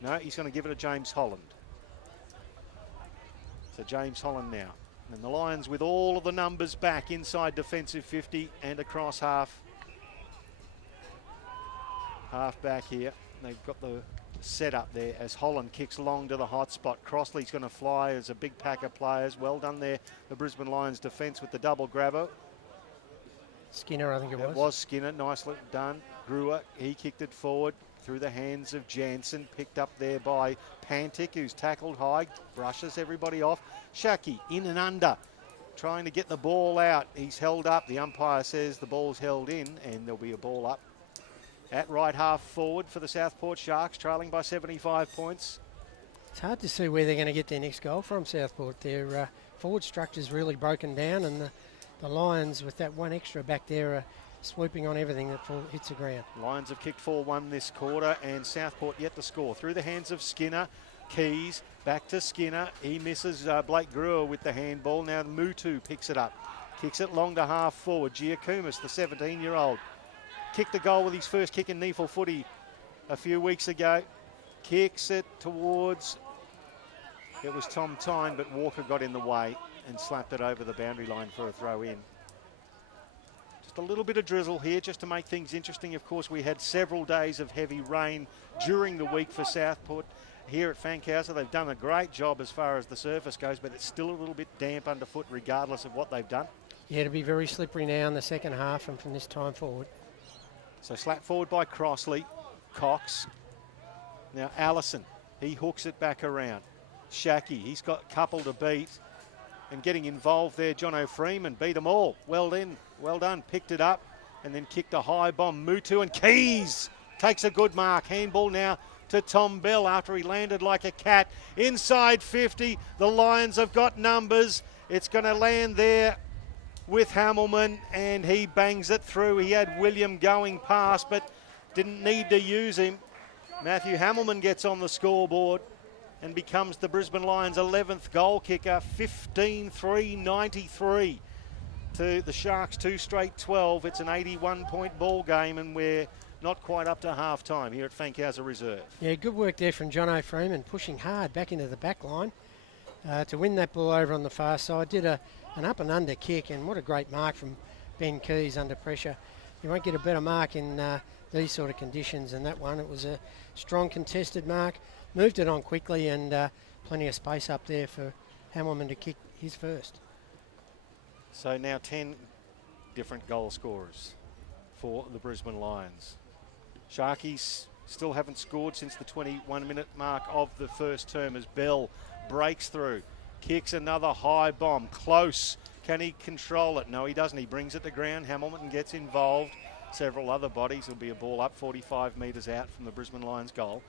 No, he's going to give it to James Holland. So James Holland now. And the Lions with all of the numbers back inside defensive 50 and across half back here. They've got the set up there as Holland kicks long to the hot spot. Crossley's going to fly as a big pack of players. Well done there, the Brisbane Lions defence with the double grabber. Skinner, I think it was. It was Skinner, nicely done. Brewer, he kicked it forward through the hands of Jansen, picked up there by Pantic, who's tackled high, brushes everybody off. Shaki in and under, trying to get the ball out. He's held up. The umpire says the ball's held in, and there'll be a ball up at right half forward for the Southport Sharks, trailing by 75 points. It's hard to see where they're going to get their next goal from, Southport. Their forward structure's really broken down, and the Lions, with that one extra back there, are swooping on everything that hits the ground. Lions have kicked 4-1 this quarter, and Southport yet to score. Through the hands of Skinner. Keys back to Skinner. He misses Blake Brewer with the handball. Now Mutu picks it up. Kicks it long to half forward. Giacomis, the 17-year-old. Kicked a goal with his first kick in NEAFL footy a few weeks ago. Kicks it towards... It was Tom Tyne, but Walker got in the way and slapped it over the boundary line for a throw in. Just a little bit of drizzle here just to make things interesting. Of course, we had several days of heavy rain during the week for Southport. Here at Fankhauser, they've done a great job as far as the surface goes, but it's still a little bit damp underfoot regardless of what they've done. Yeah, it'll be very slippery now in the second half and from this time forward. So slap forward by Crossley. Cox. Now Allison, he hooks it back around. Shaki, he's got a couple to beat. And getting involved there, Jono Freeman beat them all. Well done, picked it up and then kicked a high bomb. Mutu and Keys takes a good mark. Handball now to Tom Bell after he landed like a cat. Inside 50, the Lions have got numbers. It's going to land there with Hamelman, and he bangs it through. He had William going past, but didn't need to use him. Matthew Hamelman gets on the scoreboard and becomes the Brisbane Lions' 11th goal kicker. 15-3-93 to the Sharks, 2 straight 12. It's an 81-point ball game, and we're not quite up to half-time here at Fankhauser Reserve. Yeah, good work there from Jono Freeman, pushing hard back into the back line to win that ball over on the far side. Did an up and under kick, and what a great mark from Ben Keys under pressure. You won't get a better mark in these sort of conditions than that one. It was a strong contested mark. Moved it on quickly, and plenty of space up there for Hamelman to kick his first. So now 10 different goal scorers for the Brisbane Lions. Sharkies still haven't scored since the 21-minute mark of the first term as Bell breaks through, kicks another high bomb, close. Can he control it? No, he doesn't. He brings it to ground. Hamilton gets involved. Several other bodies. Will be a ball up 45 metres out from the Brisbane Lions goal.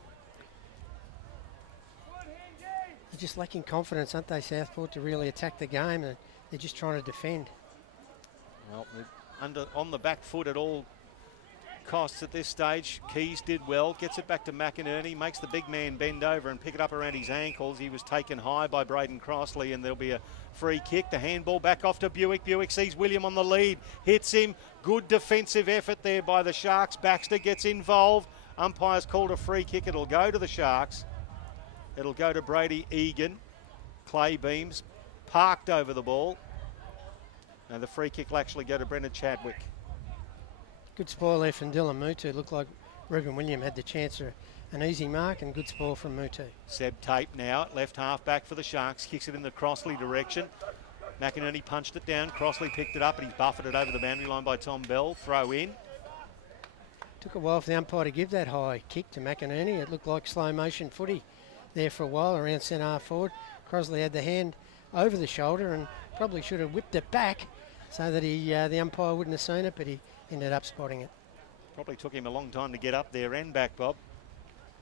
They're just lacking confidence, aren't they, Southport, to really attack the game. They're just trying to defend. Well, on the back foot at all costs at this stage. Keys did well, gets it back to McInerney, makes the big man bend over and pick it up around his ankles. He was taken high by Braden Crossley, and there'll be a free kick. The handball back off to Buick. Buick sees William on the lead, hits him. Good defensive effort there by the Sharks. Baxter gets involved. Umpire's called a free kick. It'll go to the Sharks. It'll go to Brady Egan. Clay Beams parked over the ball. And the free kick will actually go to Brendan Chadwick. Good spoil there from Dylan Mutu. Looked like Ruben William had the chance for an easy mark, and good spoil from Mutu. Seb Tate now, left half back for the Sharks, kicks it in the Crossley direction. McInerney punched it down, Crossley picked it up, and he's buffeted over the boundary line by Tom Bell. Throw in. Took a while for the umpire to give that high kick to McInerney. It looked like slow motion footy there for a while around centre half forward. Crossley had the hand over the shoulder and probably should have whipped it back so that the umpire wouldn't have seen it, but he ended up spotting it. Probably took him a long time to get up there and back, Bob.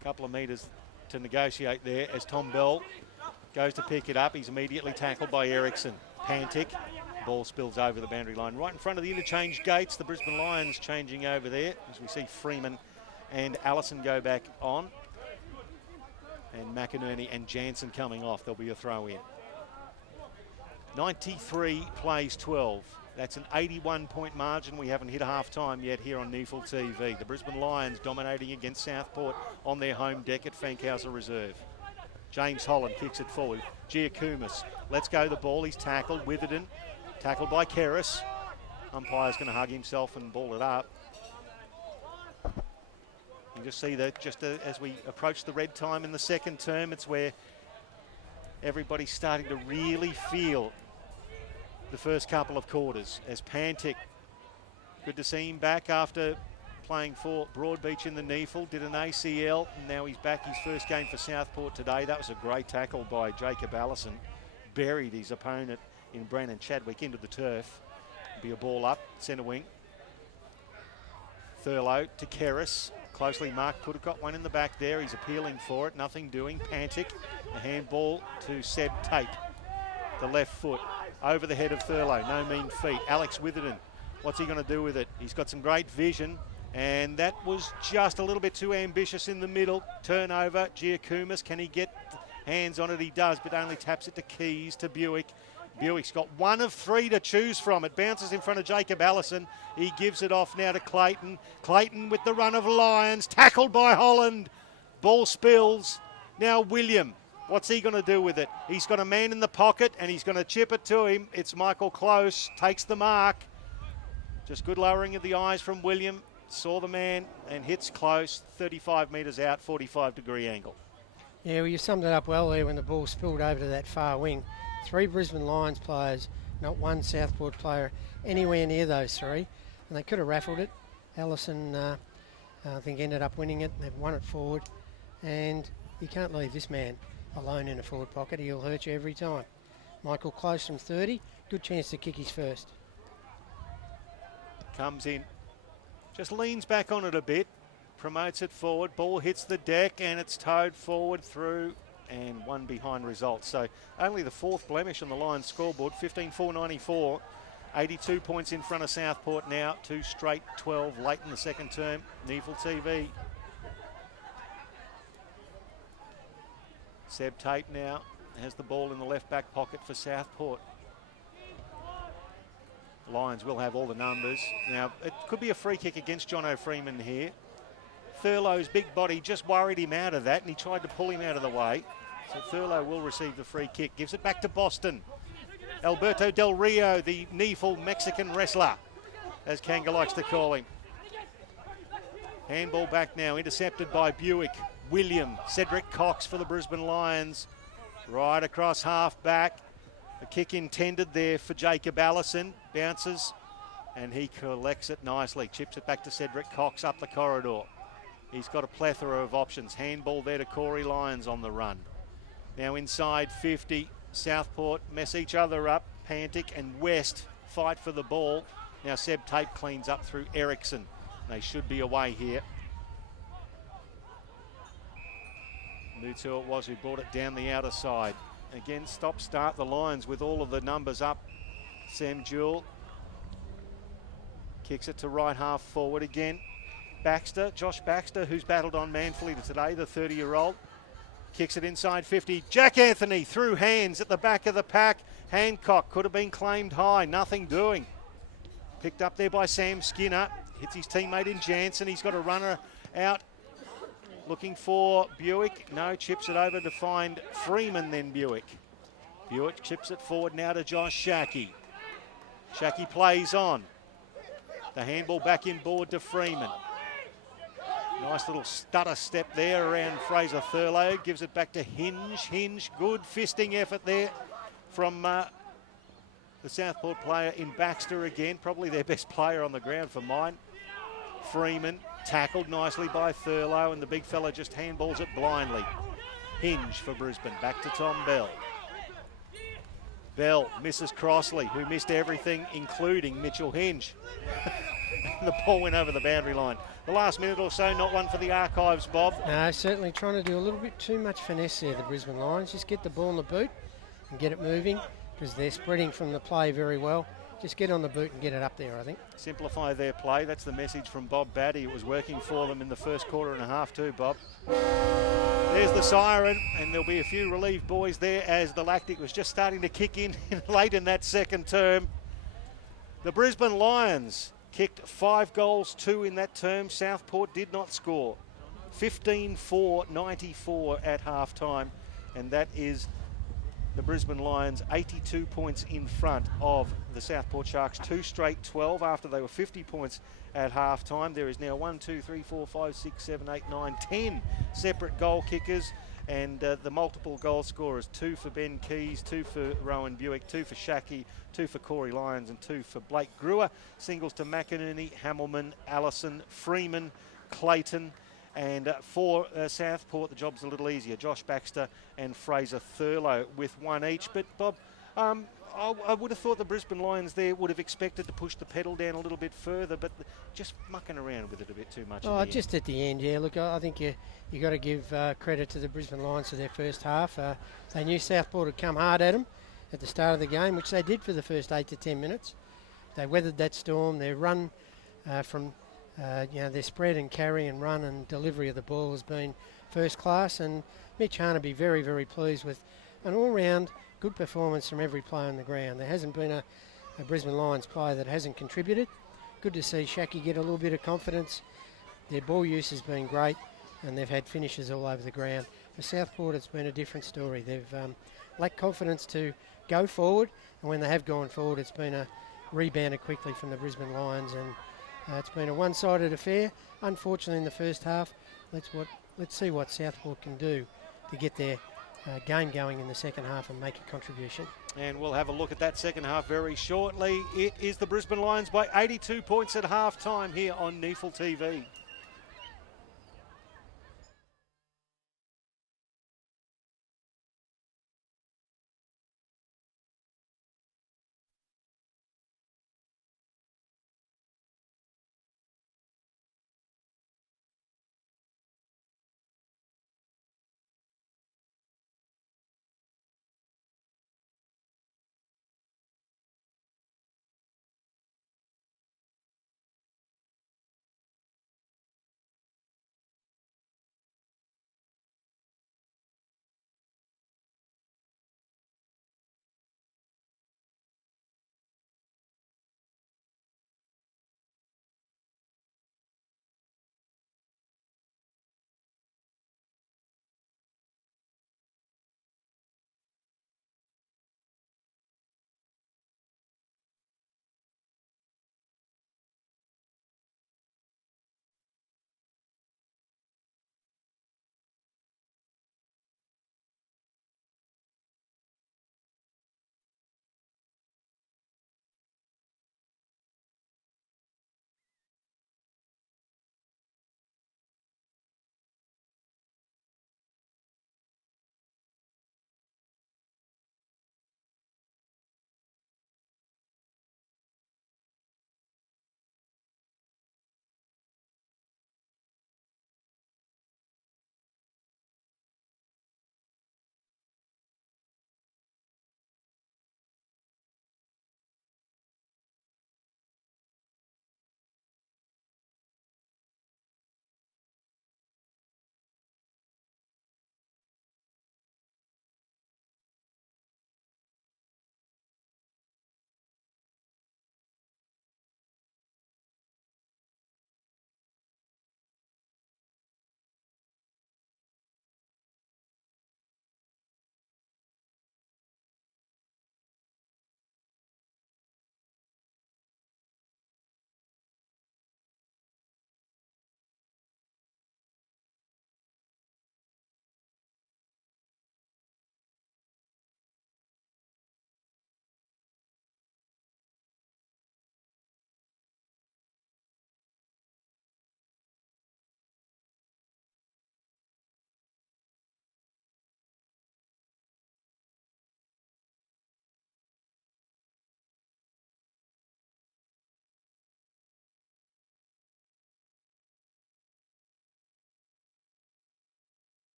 A couple of metres to negotiate there as Tom Bell goes to pick it up. He's immediately tackled by Ericsson. Pantic, ball spills over the boundary line. Right in front of the interchange gates, the Brisbane Lions changing over there as we see Freeman and Allison go back on. And McInerney and Jansen coming off. There'll be a throw in. 93 plays 12. That's an 81-point margin. We haven't hit a half-time yet here on NEAFL TV. The Brisbane Lions dominating against Southport on their home deck at Fankhauser Reserve. James Holland kicks it forward. Giacomas lets go the ball. He's tackled. Witherden tackled by Keris. Umpire's going to hug himself and ball it up. You just see that as we approach the red time in the second term, it's where everybody's starting to really feel the first couple of quarters as Pantic, good to see him back after playing for Broadbeach in the NEAFL, did an ACL, and now he's back his first game for Southport today. That was a great tackle by Jacob Allison. Buried his opponent in Brandon Chadwick into the turf. Be a ball up, centre wing. Thurlow to Keris. Closely marked, could have got one in the back there. He's appealing for it, nothing doing. Pantic, a handball to Seb Tate. The left foot over the head of Thurlow, no mean feat. Alex Witherden, what's he going to do with it? He's got some great vision, and that was just a little bit too ambitious in the middle. Turnover, Giacomas, can he get hands on it? He does, but only taps it to Keys, to Buick. Buick's got one of three to choose from. It bounces in front of Jacob Allison. He gives it off now to Clayton. Clayton with the run of Lions, tackled by Holland. Ball spills. Now William. What's he going to do with it? He's got a man in the pocket and he's going to chip it to him. It's Michael Close, takes the mark. Just good lowering of the eyes from William. Saw the man and hits Close, 35 metres out, 45-degree angle. Yeah, well, you summed it up well there when the ball spilled over to that far wing. 3 Brisbane Lions players, not one Southport player anywhere near those 3. And they could have raffled it. Allison, I think, ended up winning it. They've won it forward. And you can't leave this man alone in a forward pocket. He'll hurt you every time. Michael Close from 30. Good chance to kick his first. Comes in. Just leans back on it a bit. Promotes it forward. Ball hits the deck and it's towed forward through and one behind results. So only the 4th blemish on the Lions scoreboard. 15-4-94. 82 points in front of Southport now. 2 straight 12 late in the second term. NEAFL TV. Seb Tate now has the ball in the left back pocket for Southport. Lions will have all the numbers. Now, it could be a free kick against Jono Freeman here. Thurlow's big body just worried him out of that, and he tried to pull him out of the way. So Thurlow will receive the free kick. Gives it back to Boston. Alberto Del Rio, the NEAFL Mexican wrestler, as Kanga likes to call him. Handball back now, intercepted by Buick. William, Cedric Cox for the Brisbane Lions. Right across half back. A kick intended there for Jacob Allison. Bounces and he collects it nicely. Chips it back to Cedric Cox up the corridor. He's got a plethora of options. Handball there to Corey Lyons on the run. Now inside 50. Southport mess each other up. Pantic and West fight for the ball. Now Seb Tate cleans up through Ericsson. They should be away here. Mutu it was who brought it down the outer side. Again, stop-start the Lions with all of the numbers up. Sam Jewell Kicks it to right half forward again. Baxter, Josh Baxter, who's battled on manfully today, the 30-year-old. Kicks it inside 50. Jack Anthony through hands at the back of the pack. Hancock could have been claimed high, nothing doing. Picked up there by Sam Skinner. Hits his teammate in Jansen. He's got a runner out looking for Buick. No, chips it over to find Freeman, then Buick. Buick chips it forward now to Josh Shackey. Shackey plays on. The handball back inboard to Freeman. Nice little stutter step there around Fraser Thurlow. Gives it back to Hinge. Hinge, good fisting effort there from the Southport player in Baxter again. Probably their best player on the ground for mine. Freeman tackled nicely by Thurlow, and the big fella just handballs it blindly. Hinge for Brisbane. Back to Tom Bell. Bell misses Crossley, who missed everything, including Mitchell Hinge. The ball went over the boundary line. The last minute or so, not one for the archives, Bob. No, certainly trying to do a little bit too much finesse there, the Brisbane Lions. Just get the ball in the boot and get it moving, because they're spreading from the play very well. Just get on the boot and get it up there, I think. Simplify their play. That's the message from Bob Batty. It was working for them in the first quarter and a half too, Bob. There's the siren, and there'll be a few relief boys there as the lactic was just starting to kick in late in that second term. The Brisbane Lions kicked 5 goals, 2 in that term. Southport did not score. 15-4-94 at half time, and that is the Brisbane Lions 82 points in front of the Southport Sharks. 2 straight 12 after they were 50 points at half time. There is now 1, 2, 3, 4, 5, 6, 7, 8, 9, 10 separate goal kickers, and the multiple goal scorers: 2 for Ben Keys, 2 for Rowan Buick, 2 for Shackey, 2 for Corey Lyons, and 2 for Blake Brewer. Singles to McInerney, Hamilman, Allison, Freeman, Clayton. And for Southport, the job's a little easier. Josh Baxter and Fraser Thurlow with 1 each. But, Bob, I would have thought the Brisbane Lions there would have expected to push the pedal down a little bit further, but just mucking around with it a bit too much. Oh, just at the end, yeah. Look, I think you got to give credit to the Brisbane Lions for their first half. They knew Southport would come hard at them at the start of the game, which they did for the first 8 to 10 minutes. They weathered that storm. Their run from their spread and carry and run and delivery of the ball has been first class, and Mitch Harnaby very, very pleased with an all-round good performance from every player on the ground. There hasn't been a Brisbane Lions player that hasn't contributed. Good to see Shackey get a little bit of confidence. Their ball use has been great, and they've had finishes all over the ground. For Southport, it's been a different story. They've lacked confidence to go forward, and when they have gone forward, it's been a rebounded quickly from the Brisbane Lions, and it's been a one-sided affair. Unfortunately, in the first half, let's see what Southport can do to get their game going in the second half and make a contribution. And we'll have a look at that second half very shortly. It is the Brisbane Lions by 82 points at half time here on NEAFL TV.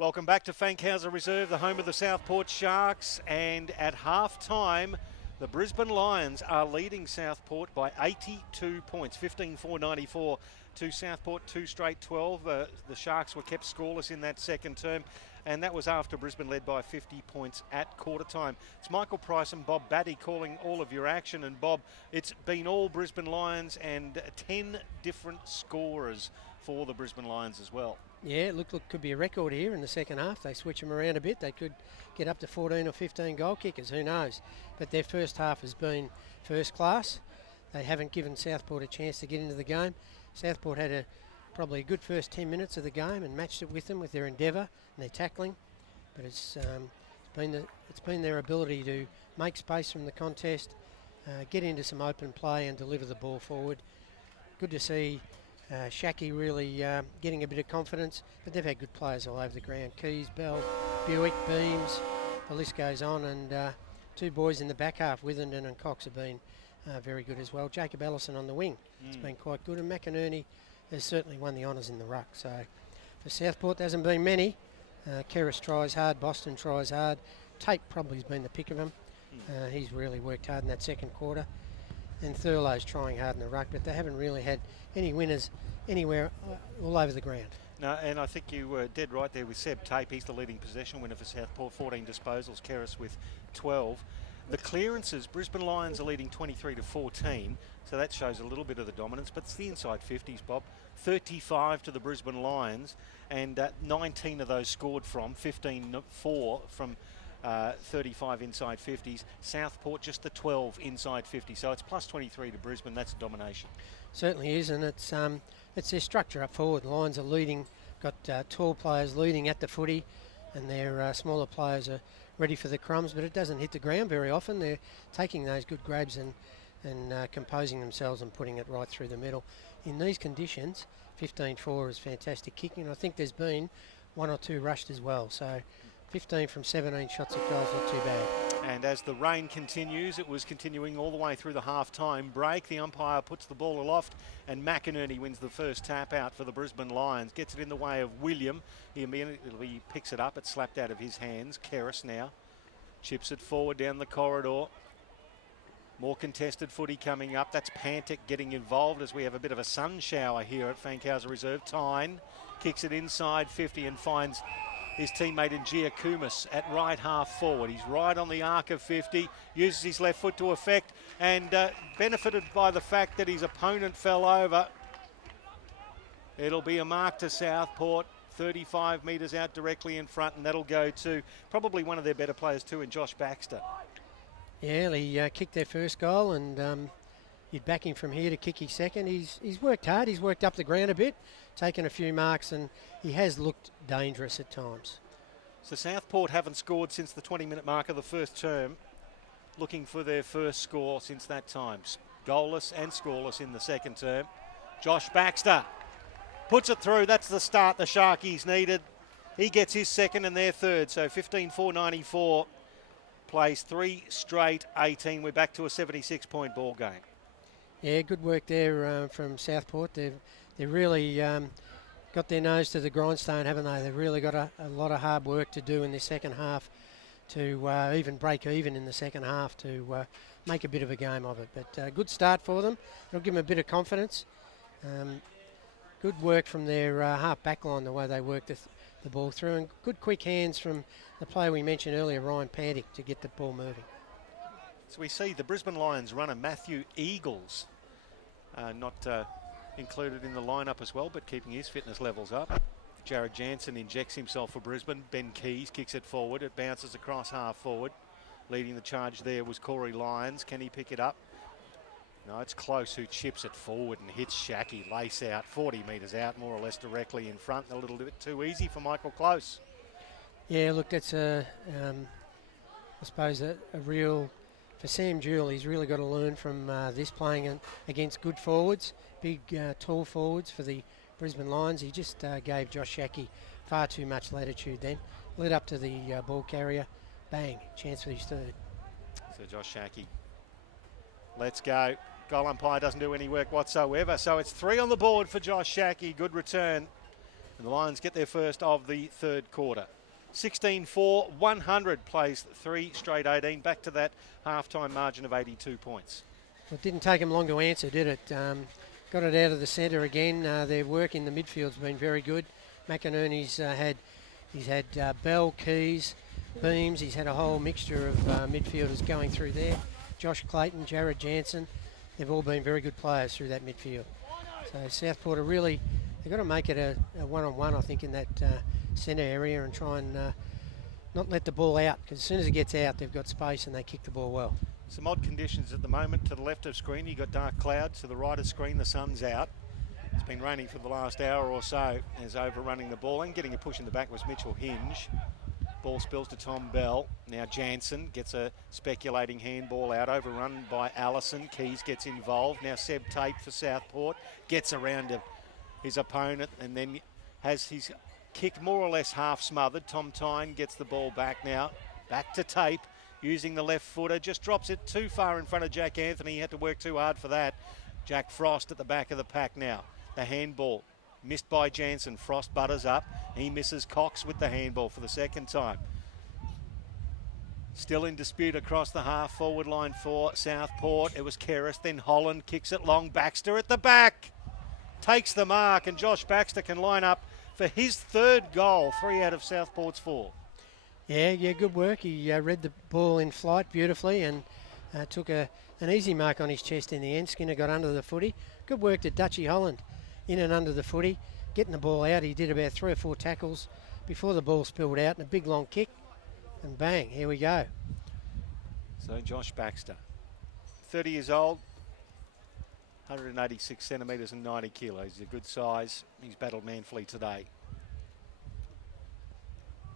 Welcome back to Fankhauser Reserve, the home of the Southport Sharks. And at half-time, the Brisbane Lions are leading Southport by 82 points, 15-4-94 to Southport, 2 straight 12. The Sharks were kept scoreless in that second term, and that was after Brisbane led by 50 points at quarter time. It's Michael Price and Bob Batty calling all of your action. And Bob, it's been all Brisbane Lions and 10 different scorers for the Brisbane Lions as well. Yeah, look, could be a record here in the second half. They switch them around a bit. They could get up to 14 or 15 goal kickers, who knows. But their first half has been first class. They haven't given Southport a chance to get into the game. Southport had probably a good first 10 minutes of the game and matched it with them with their endeavour and their tackling. But it's been their ability to make space from the contest, get into some open play and deliver the ball forward. Good to see Shacky really getting a bit of confidence, but they've had good players all over the ground. Keys, Bell, Buick, Beams, the list goes on, and two boys in the back half, Withenden and Cox, have been very good as well. Jacob Ellison on the wing, it's been quite good, and McInerney has certainly won the honours in the ruck. So for Southport, there hasn't been many. Keris tries hard, Boston tries hard. Tate probably has been the pick of them. He's really worked hard in that second quarter. And Thurlow's trying hard in the ruck, but they haven't really had any winners anywhere all over the ground. No, and I think you were dead right there with Seb Tape. He's the leading possession winner for Southport, 14 disposals, Keris with 12. The clearances, Brisbane Lions are leading 23-14, so that shows a little bit of the dominance, but it's the inside 50s, Bob. 35 to the Brisbane Lions, and 19 of those scored from, 15-4 from 35 inside 50s. Southport just the 12 inside 50, so it's plus 23 to Brisbane. That's domination. Certainly is, and it's their structure up forward. The Lions are leading, got tall players leading at the footy, and their smaller players are ready for the crumbs, but it doesn't hit the ground very often. They're taking those good grabs and composing themselves and putting it right through the middle. In these conditions, 15-4 is fantastic kicking. I think there's been one or two rushed as well, so 15 from 17 shots at goal is not too bad. And as the rain continues, it was continuing all the way through the half-time break. The umpire puts the ball aloft, and McInerney wins the first tap out for the Brisbane Lions. Gets it in the way of William. He immediately picks it up. It's slapped out of his hands. Keris now chips it forward down the corridor. More contested footy coming up. That's Pantic getting involved as we have a bit of a sun shower here at Fankhauser Reserve. Tyne kicks it inside 50 and finds his teammate in Giacomas at right half forward. He's right on the arc of 50, uses his left foot to effect, and benefited by the fact that his opponent fell over. It'll be a mark to Southport, 35 metres out directly in front, and that'll go to probably one of their better players too, in Josh Baxter. Yeah, he kicked their first goal, and you'd back him from here to kick his second. He's worked hard. He's worked up the ground a bit, taken a few marks, and he has looked dangerous at times. So Southport haven't scored since the 20-minute mark of the first term, looking for their first score since that time. Goalless and scoreless in the second term. Josh Baxter puts it through. That's the start the Sharkies needed. He gets his second and their third, so 15-4-94. Plays 3 straight 18. We're back to a 76-point ball game. Yeah, good work there from Southport. They've really got their nose to the grindstone, haven't they? They've really got a lot of hard work to do in the second half to even break even in the second half to make a bit of a game of it. But good start for them. It'll give them a bit of confidence. Good work from their half back line, the way they work the ball through, and good quick hands from the player we mentioned earlier, Ryan Pantic, to get the ball moving. So we see the Brisbane Lions runner Matthew Eagles not included in the lineup as well, but keeping his fitness levels up. Jared Jansen injects himself for Brisbane. Ben Keys kicks it forward. It bounces across half forward. Leading the charge there was Corey Lyons. Can he pick it up? No, it's Close who chips it forward and hits Shacky. Lace out, 40 metres out, more or less directly in front. A little bit too easy for Michael Close. Yeah, look, that's I suppose a real... For Sam Jewell, he's really got to learn from this, playing against good forwards, big, tall forwards for the Brisbane Lions. He just gave Josh Shacky far too much latitude then. Led up to the ball carrier. Bang, chance for his third. So Josh Shacky, let's go. Goal umpire doesn't do any work whatsoever. So it's 3 on the board for Josh Shacky. Good return. And the Lions get their first of the third quarter. 16-4, 100 plays 3 straight 18, back to that half-time margin of 82 points. Well, it didn't take them long to answer, did it? Got it out of the centre again. Their work in the midfield's been very good. McInerney's had Bell, Keys, Beams. He's had a whole mixture of midfielders going through there. Josh Clayton, Jared Jansen. They've all been very good players through that midfield. So Southport are really, they've got to make it a one-on-one, I think, in that centre area and try and not let the ball out, because as soon as it gets out, they've got space and they kick the ball well. Some odd conditions at the moment. To the left of screen, you've got dark clouds. To the right of screen, the sun's out. It's been raining for the last hour or so. As overrunning the ball and getting a push in the back was Mitchell Hinge. Ball spills to Tom Bell. Now Jansen gets a speculating handball out, overrun by Allison. Keys gets involved. Now Seb Tate for Southport gets around his opponent and then has his kick more or less half smothered. Tom Tyne gets the ball back now. Back to Tape using the left footer. Just drops it too far in front of Jack Anthony. He had to work too hard for that. Jack Frost at the back of the pack now. The handball missed by Jansen. Frost butters up. He misses Cox with the handball for the second time. Still in dispute across the half forward line for Southport. It was Keris, then Holland kicks it long. Baxter at the back. Takes the mark, and Josh Baxter can line up for his third goal. 3 out of Southport's 4. Yeah, good work. He read the ball in flight beautifully and took an easy mark on his chest in the end. Skinner got under the footy. Good work to Dutchy Holland in and under the footy, getting the ball out. He did about 3 or 4 tackles before the ball spilled out, and a big long kick, and bang, here we go. So Josh Baxter, 30 years old, 186 centimetres and 90 kilos. He's a good size. He's battled manfully today.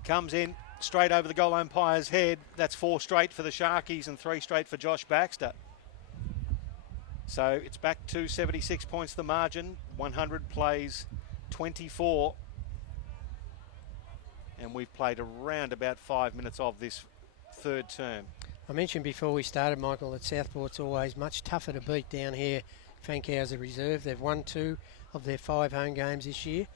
Comes in straight over the goal umpire's head. That's 4 straight for the Sharkies and 3 straight for Josh Baxter. So it's back to 76 points the margin. 100 plays 24. And we've played around about 5 minutes of this third term. I mentioned before we started, Michael, that Southport's always much tougher to beat down here. Fankhauser Reserve. They've won 2 of their 5 home games this year.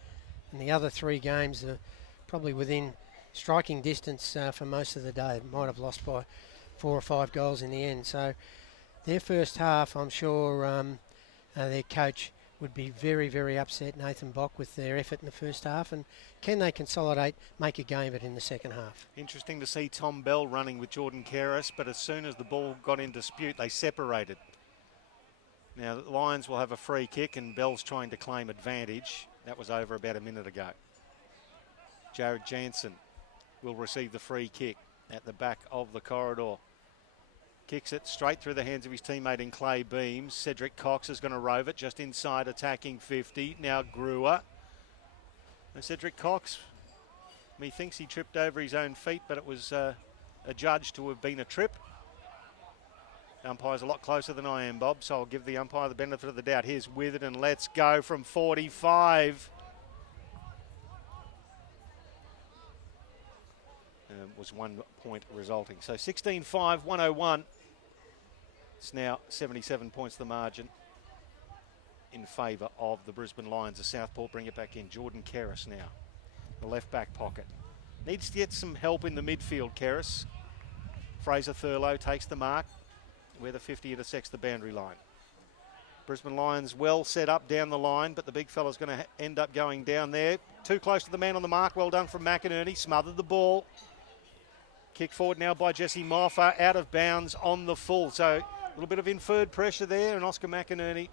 And the other 3 games are probably within striking distance for most of the day. Might have lost by 4 or 5 goals in the end. So their first half, I'm sure their coach would be very, very upset, Nathan Bock, with their effort in the first half. And can they consolidate, make a game of it in the second half? Interesting to see Tom Bell running with Jordan Keris, but as soon as the ball got in dispute, they separated. Now, the Lions will have a free kick, and Bell's trying to claim advantage. That was over about a minute ago. Jared Jansen will receive the free kick at the back of the corridor. Kicks it straight through the hands of his teammate in Clay Beams. Cedric Cox is going to rove it just inside attacking 50. Now Brewer. And Cedric Cox, he thinks he tripped over his own feet, but it was adjudged to have been a trip. The umpire's a lot closer than I am, Bob, so I'll give the umpire the benefit of the doubt. Here's Witherden, let's go from 45. Was 1 point resulting. So 16-5, 101. It's now 77 points the margin in favour of the Brisbane Lions. The Southport bring it back in. Jordan Keris now. The left back pocket. Needs to get some help in the midfield, Keris. Fraser Thurlow takes the mark where the 50 intersects the boundary line. Brisbane Lions well set up down the line, but the big fella's going to end up going down there. Too close to the man on the mark. Well done from McInerney. Smothered the ball. Kick forward now by Jesse Moffa, out of bounds on the full. So a little bit of inferred pressure there, and Oscar McInerney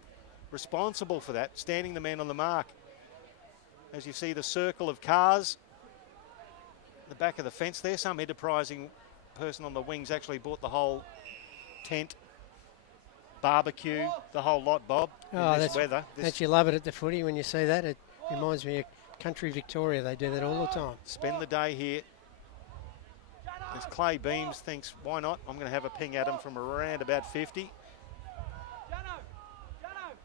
responsible for that, standing the man on the mark. As you see the circle of cars, the back of the fence there, some enterprising person on the wings actually bought the whole tent, barbecue, the whole lot, Bob, in this weather. Don't you love it at the footy when you see that? It reminds me of country Victoria. They do that all the time. Spend the day here. As Clay Beams thinks, why not? I'm going to have a ping at him from around about 50.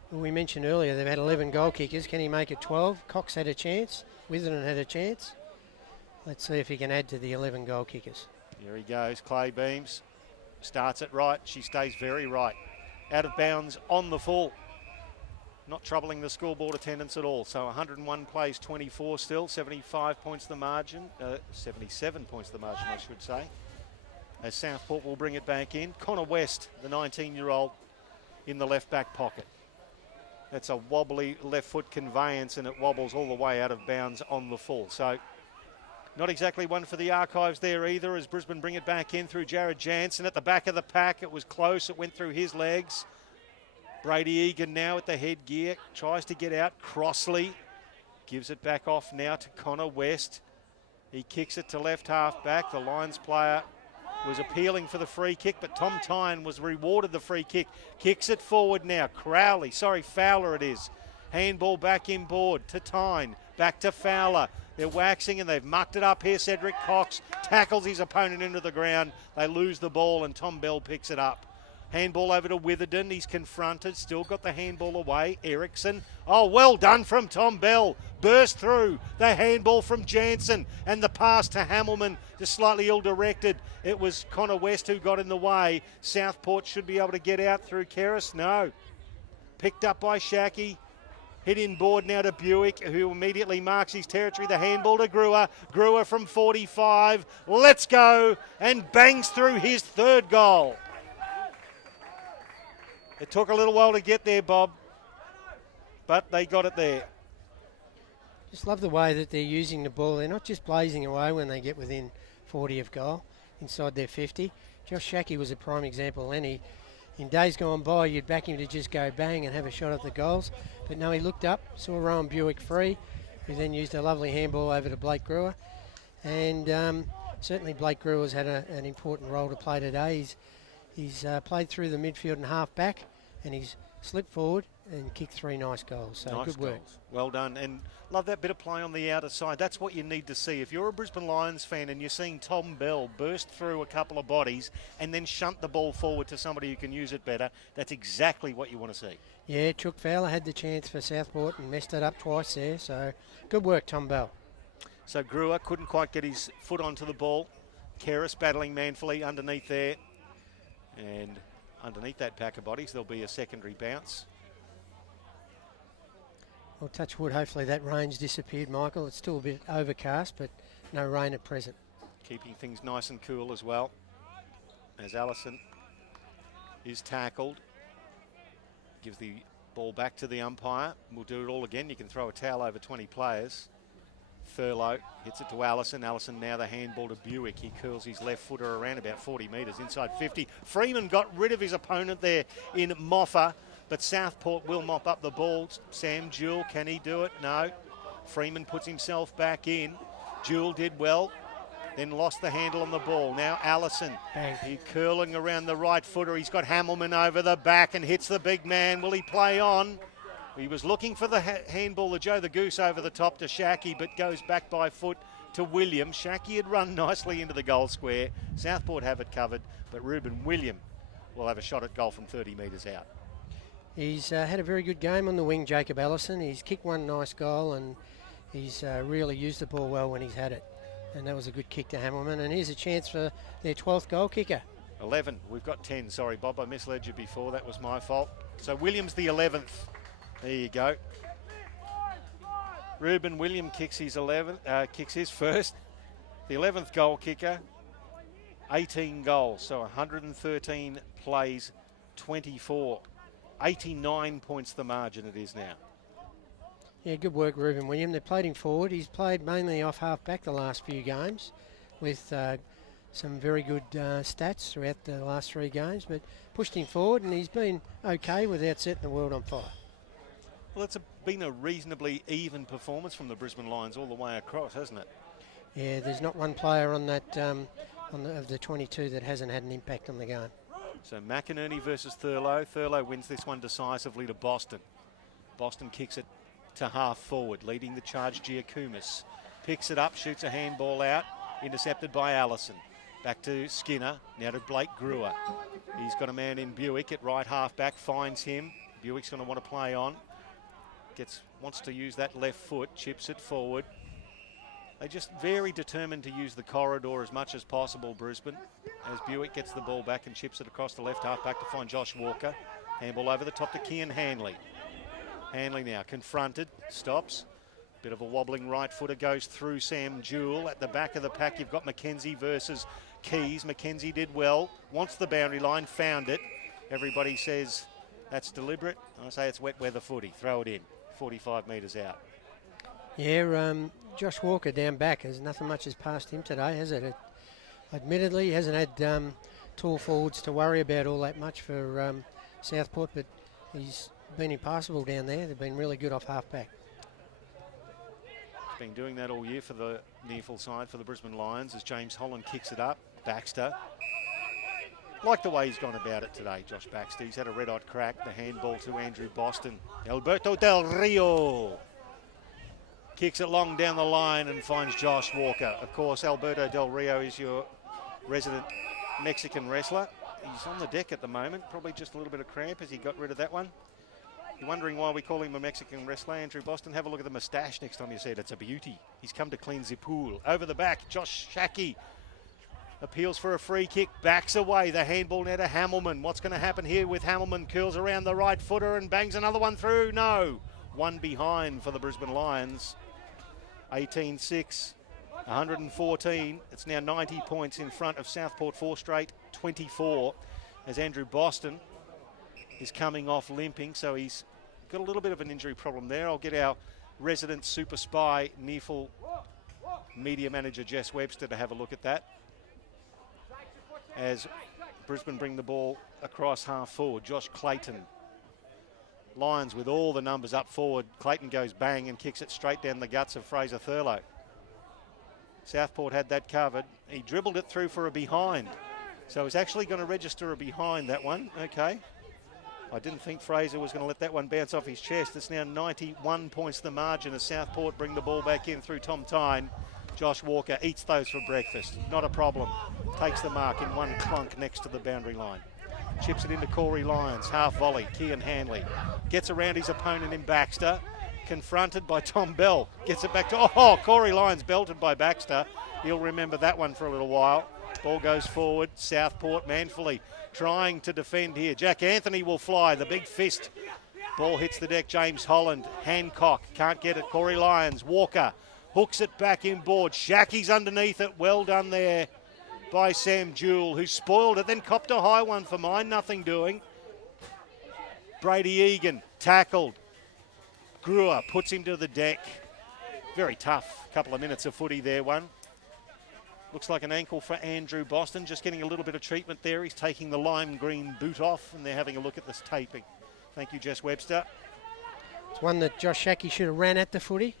Well, we mentioned earlier they've had 11 goal kickers. Can he make it 12? Cox had a chance. Witherden had a chance. Let's see if he can add to the 11 goal kickers. Here he goes, Clay Beams. Starts it right. She stays very right. Out of bounds on the full. not troubling the scoreboard attendance at all. So 101 plays 24 still, 75 points the margin, 77 points the margin, I should say. As Southport will bring it back in. Connor West, the 19-year-old, in the left back pocket. That's a wobbly left foot conveyance, and it wobbles all the way out of bounds on the full. So not exactly one for the archives there either, as Brisbane bring it back in through Jared Jansen at the back of the pack. It was close, it went through his legs. Brady Egan now at the headgear, tries to get out. Crossley gives it back off now to Connor West. He kicks it to left half back. The Lions player was appealing for the free kick, but Tom Tyne was rewarded the free kick. Kicks it forward now. Fowler it is. Handball back inboard to Tyne. Back to Fowler. They're waxing and they've mucked it up here. Cedric Cox tackles his opponent into the ground. They lose the ball and Tom Bell picks it up. Handball over to Witherden. He's confronted. Still got the handball away. Erickson. Oh, well done from Tom Bell. Burst through. The handball from Jansen. And the pass to Hamilman. Just slightly ill-directed. It was Connor West who got in the way. Southport should be able to get out through Keris. No. Picked up by Shackey. Hit in board now to Buick, who immediately marks his territory. The handball to Brewer. Brewer from 45. Let's go. And bangs through his third goal. It took a little while to get there, Bob, but they got it there. Just love the way that they're using the ball. They're not just blazing away when they get within 40 of goal, inside their 50. Josh Shackey was a prime example. And in days gone by, you'd back him to just go bang and have a shot at the goals. But no, he looked up, saw Rowan Buick free, who then used a lovely handball over to Blake Brewer. And certainly Blake Brewer's had an important role to play today. He's played through the midfield and half back, and he's slipped forward and kicked 3 nice goals. So nice good work. Goals. Well done. And love that bit of play on the outer side. That's what you need to see. If you're a Brisbane Lions fan and you're seeing Tom Bell burst through a couple of bodies and then shunt the ball forward to somebody who can use it better, that's exactly what you want to see. Yeah, Chook Fowler had the chance for Southport and messed it up twice there. So good work, Tom Bell. So Brewer couldn't quite get his foot onto the ball. Keris battling manfully underneath there. And underneath that pack of bodies, there'll be a secondary bounce. Well, touch wood, hopefully that rain's disappeared, Michael. It's still a bit overcast, but no rain at present. Keeping things nice and cool as well. As Allison is tackled. Gives the ball back to the umpire. We'll do it all again. You can throw a towel over 20 players. Thurlow hits it to Allison. Allison now the handball to Buick. He curls his left footer around about 40 metres, inside 50. Freeman got rid of his opponent there in Moffa, but Southport will mop up the ball. Sam Jewell, can he do it? No. Freeman puts himself back in. Jewell did well, then lost the handle on the ball. Now Allison, he curling around the right footer. He's got Hamilman over the back and hits the big man. Will he play on? He was looking for the handball, the Joe the Goose over the top to Shackey, but goes back by foot to William. Shackey had run nicely into the goal square. Southport have it covered, but Ruben William will have a shot at goal from 30 metres out. He's had a very good game on the wing, Jacob Allison. He's kicked one nice goal and he's really used the ball well when he's had it. And that was a good kick to Hamilman. And here's a chance for their 12th goal kicker. 11. We've got 10. Sorry, Bob, I misled you before. That was my fault. So William's the 11th. There you go. Ruben William kicks his first. The 11th goal kicker, 18 goals, so 113 plays, 24. 89 points the margin it is now. Yeah, good work, Ruben William. They played him forward. He's played mainly off half-back the last few games with some very good stats throughout the last 3 games, but pushed him forward and he's been okay without setting the world on fire. Well, it's been a reasonably even performance from the Brisbane Lions all the way across, hasn't it? Yeah, there's not one player on that of the 22 that hasn't had an impact on the game. So McInerney versus Thurlow. Thurlow wins this one decisively to Boston. Boston kicks it to half forward, leading the charge Giacomis. Picks it up, shoots a handball out, intercepted by Allison. Back to Skinner, now to Blake Brewer. He's got a man in Buick at right half back, finds him. Buick's going to want to play on. Wants to use that left foot, chips it forward. They're just very determined to use the corridor as much as possible, Brisbane, as Buick gets the ball back and chips it across the left half back to find Josh Walker. Handball over the top to Kian Hanley. Hanley now confronted, stops. Bit of a wobbling right footer goes through Sam Jewell. At the back of the pack, you've got Mackenzie versus Keys. Mackenzie did well, wants the boundary line, found it. Everybody says that's deliberate. I say it's wet weather footy. Throw it in, 45 metres out. Yeah, Josh Walker down back, nothing much has passed him today, has it? Admittedly, he hasn't had tall forwards to worry about all that much for Southport, but he's been impassable down there. They've been really good off half-back. Been doing that all year for the NEAFL side for the Brisbane Lions as James Holland kicks it up. Baxter. Like the way he's gone about it today, Josh Baxter. He's had a red-hot crack. The handball to Andrew Boston. Alberto Del Rio kicks it long down the line and finds Josh Walker. Of course, Alberto Del Rio is your resident Mexican wrestler. He's on the deck at the moment. Probably just a little bit of cramp as he got rid of that one. You're wondering why we call him a Mexican wrestler, Andrew Boston. Have a look at the moustache next time you see it. It's a beauty. He's come to clean the pool. Over the back, Josh Shackey appeals for a free kick, backs away. The handball now to Hamelman. What's going to happen here with Hamelman? Curls around the right footer and bangs another one through. No. One behind for the Brisbane Lions. 18-6, 114. It's now 90 points in front of Southport 4 straight, 24. As Andrew Boston is coming off limping, so he's got a little bit of an injury problem there. I'll get our resident super spy, NEAFL media manager Jess Webster, to have a look at that. As Brisbane bring the ball across half forward, Josh Clayton. Lions with all the numbers up forward. Clayton goes bang and kicks it straight down the guts of Fraser Thurlow. Southport had that covered. He dribbled it through for a behind. So he's actually going to register a behind that one. Okay. I didn't think Fraser was going to let that one bounce off his chest. It's now 91 points the margin as Southport bring the ball back in through Tom Tyne. Josh Walker eats those for breakfast. Not a problem. Takes the mark in one clunk next to the boundary line. Chips it into Corey Lyons. Half volley. Kian Hanley gets around his opponent in Baxter. Confronted by Tom Bell. Gets it back to... Oh, Corey Lyons belted by Baxter. He'll remember that one for a little while. Ball goes forward. Southport manfully trying to defend here. Jack Anthony will fly. The big fist. Ball hits the deck. James Holland. Hancock can't get it. Corey Lyons. Walker hooks it back inboard. Shackey's underneath it. Well done there by Sam Jewell, who spoiled it. Then copped a high one for mine. Nothing doing. Brady Egan tackled. Brewer puts him to the deck. Very tough couple of minutes of footy there, one. Looks like an ankle for Andrew Boston. Just getting a little bit of treatment there. He's taking the lime green boot off and they're having a look at this taping. Thank you, Jess Webster. It's one that Josh Shackey should have ran at the footy.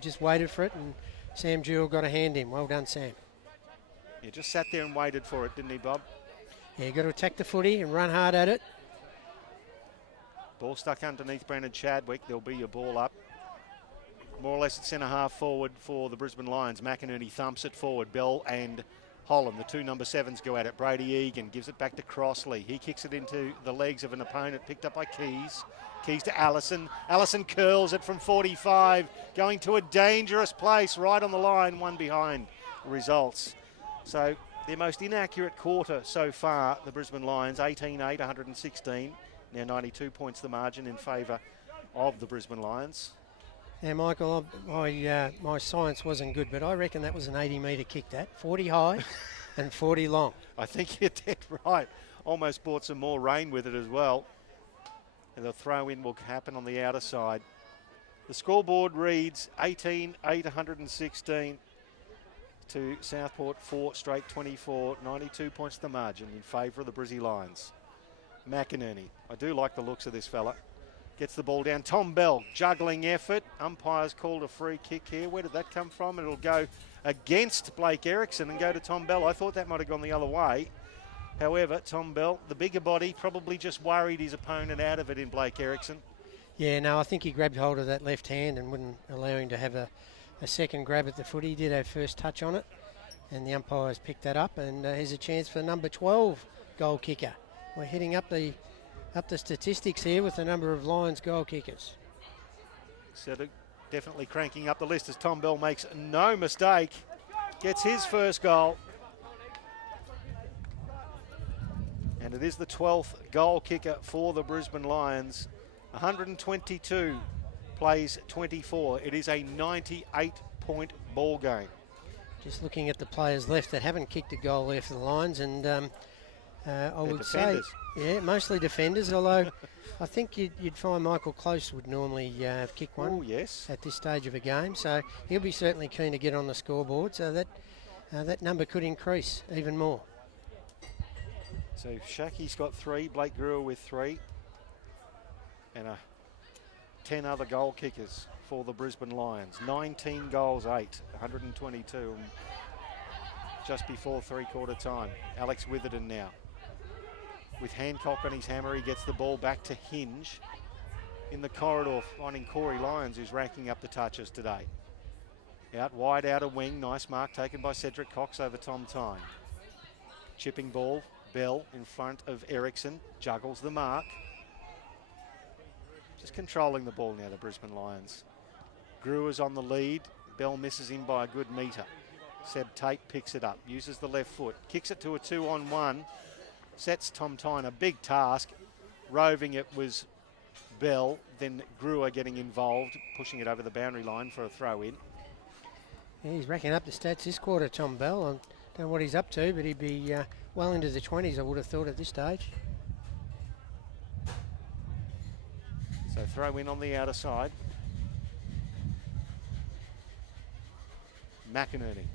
Just waited for it and Sam Jewell got a hand in. Well done, Sam. Yeah, just sat there and waited for it, didn't he, Bob? Yeah, got to attack the footy and run hard at it. Ball stuck underneath Brandon Chadwick. There'll be a ball up. More or less at centre half forward for the Brisbane Lions. McInerney thumps it forward. Bell and Holland, the two number 7s, go at it. Brady Egan gives it back to Crossley. He kicks it into the legs of an opponent, picked up by Keys. Keys to Allison. Allison curls it from 45, going to a dangerous place right on the line, one behind results. So their most inaccurate quarter so far, the Brisbane Lions, 18-8, 116. Now 92 points the margin in favour of the Brisbane Lions. Yeah, Michael, my science wasn't good, but I reckon that was an 80-metre kick, that. 40 high and 40 long. I think you're dead right. Almost brought some more rain with it as well. And the throw-in will happen on the outer side. The scoreboard reads 18-8, 116 to Southport 4 straight 24. 92 points the margin in favour of the Brizzy Lions. McInerney. I do like the looks of this fella. Gets the ball down. Tom Bell, juggling effort. Umpires called a free kick here. Where did that come from? It'll go against Blake Erickson and go to Tom Bell. I thought that might have gone the other way. However, Tom Bell, the bigger body, probably just worried his opponent out of it in Blake Erickson. Yeah, no, I think he grabbed hold of that left hand and wouldn't allow him to have a second grab at the footy. He did have first touch on it, and the umpires picked that up, and here's a chance for number 12 goal kicker. We're hitting up the statistics here with the number of Lions goal kickers. So definitely cranking up the list as Tom Bell makes no mistake. Gets his first goal. And it is the 12th goal kicker for the Brisbane Lions. 122 plays 24. It is a 98-point ball game. Just looking at the players left that haven't kicked a goal there for the Lions, and I would say, yeah, mostly defenders, although I think you'd find Michael Close would normally kick one. Oh, yes. At this stage of a game, so he'll be certainly keen to get on the scoreboard, so that number could increase even more. So Shaki's got 3, Blake Greer with 3, and 10 other goal kickers for the Brisbane Lions. 19 goals, 8, 122, and just before three-quarter time. Alex Witherden now. With Hancock on his hammer, he gets the ball back to Hinge in the corridor, finding Corey Lyons, who's racking up the touches today. Out wide, out a wing, nice mark taken by Cedric Cox over Tom Tyne. Chipping ball, Bell in front of Ericsson, juggles the mark. Just controlling the ball now, the Brisbane Lions. Gruer's on the lead, Bell misses in by a good metre. Seb Tate picks it up, uses the left foot, kicks it to a 2-on-1, sets Tom Tyne a big task. Roving it was Bell, then Gruer getting involved, pushing it over the boundary line for a throw in. Yeah, he's racking up the stats this quarter, Tom Bell. I don't know what he's up to, but he'd be well into the 20s, I would have thought, at this stage. So throw in on the outer side. McInerney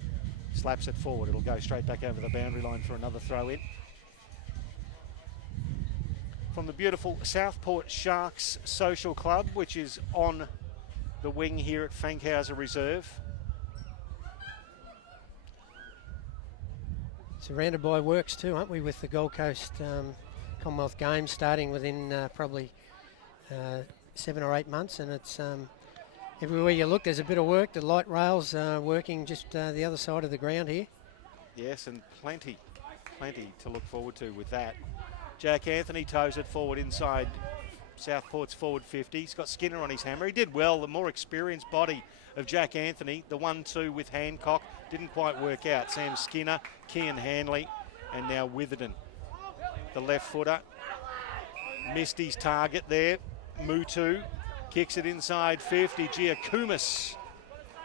slaps it forward. It'll go straight back over the boundary line for another throw in. From the beautiful Southport Sharks Social Club, which is on the wing here at Fankhauser Reserve. Surrounded by works too, aren't we, with the Gold Coast Commonwealth Games starting within probably 7 or 8 months, and it's everywhere you look there's a bit of work. The light rails working just the other side of the ground here. Yes, and plenty to look forward to with that. Jack Anthony toes it forward inside Southport's forward 50. He's got Skinner on his hammer. He did well. The more experienced body of Jack Anthony. The 1-2 with Hancock didn't quite work out. Sam Skinner, Kian Hanley, and now Witherden. The left footer missed his target there. Mutu kicks it inside 50. Giacomis.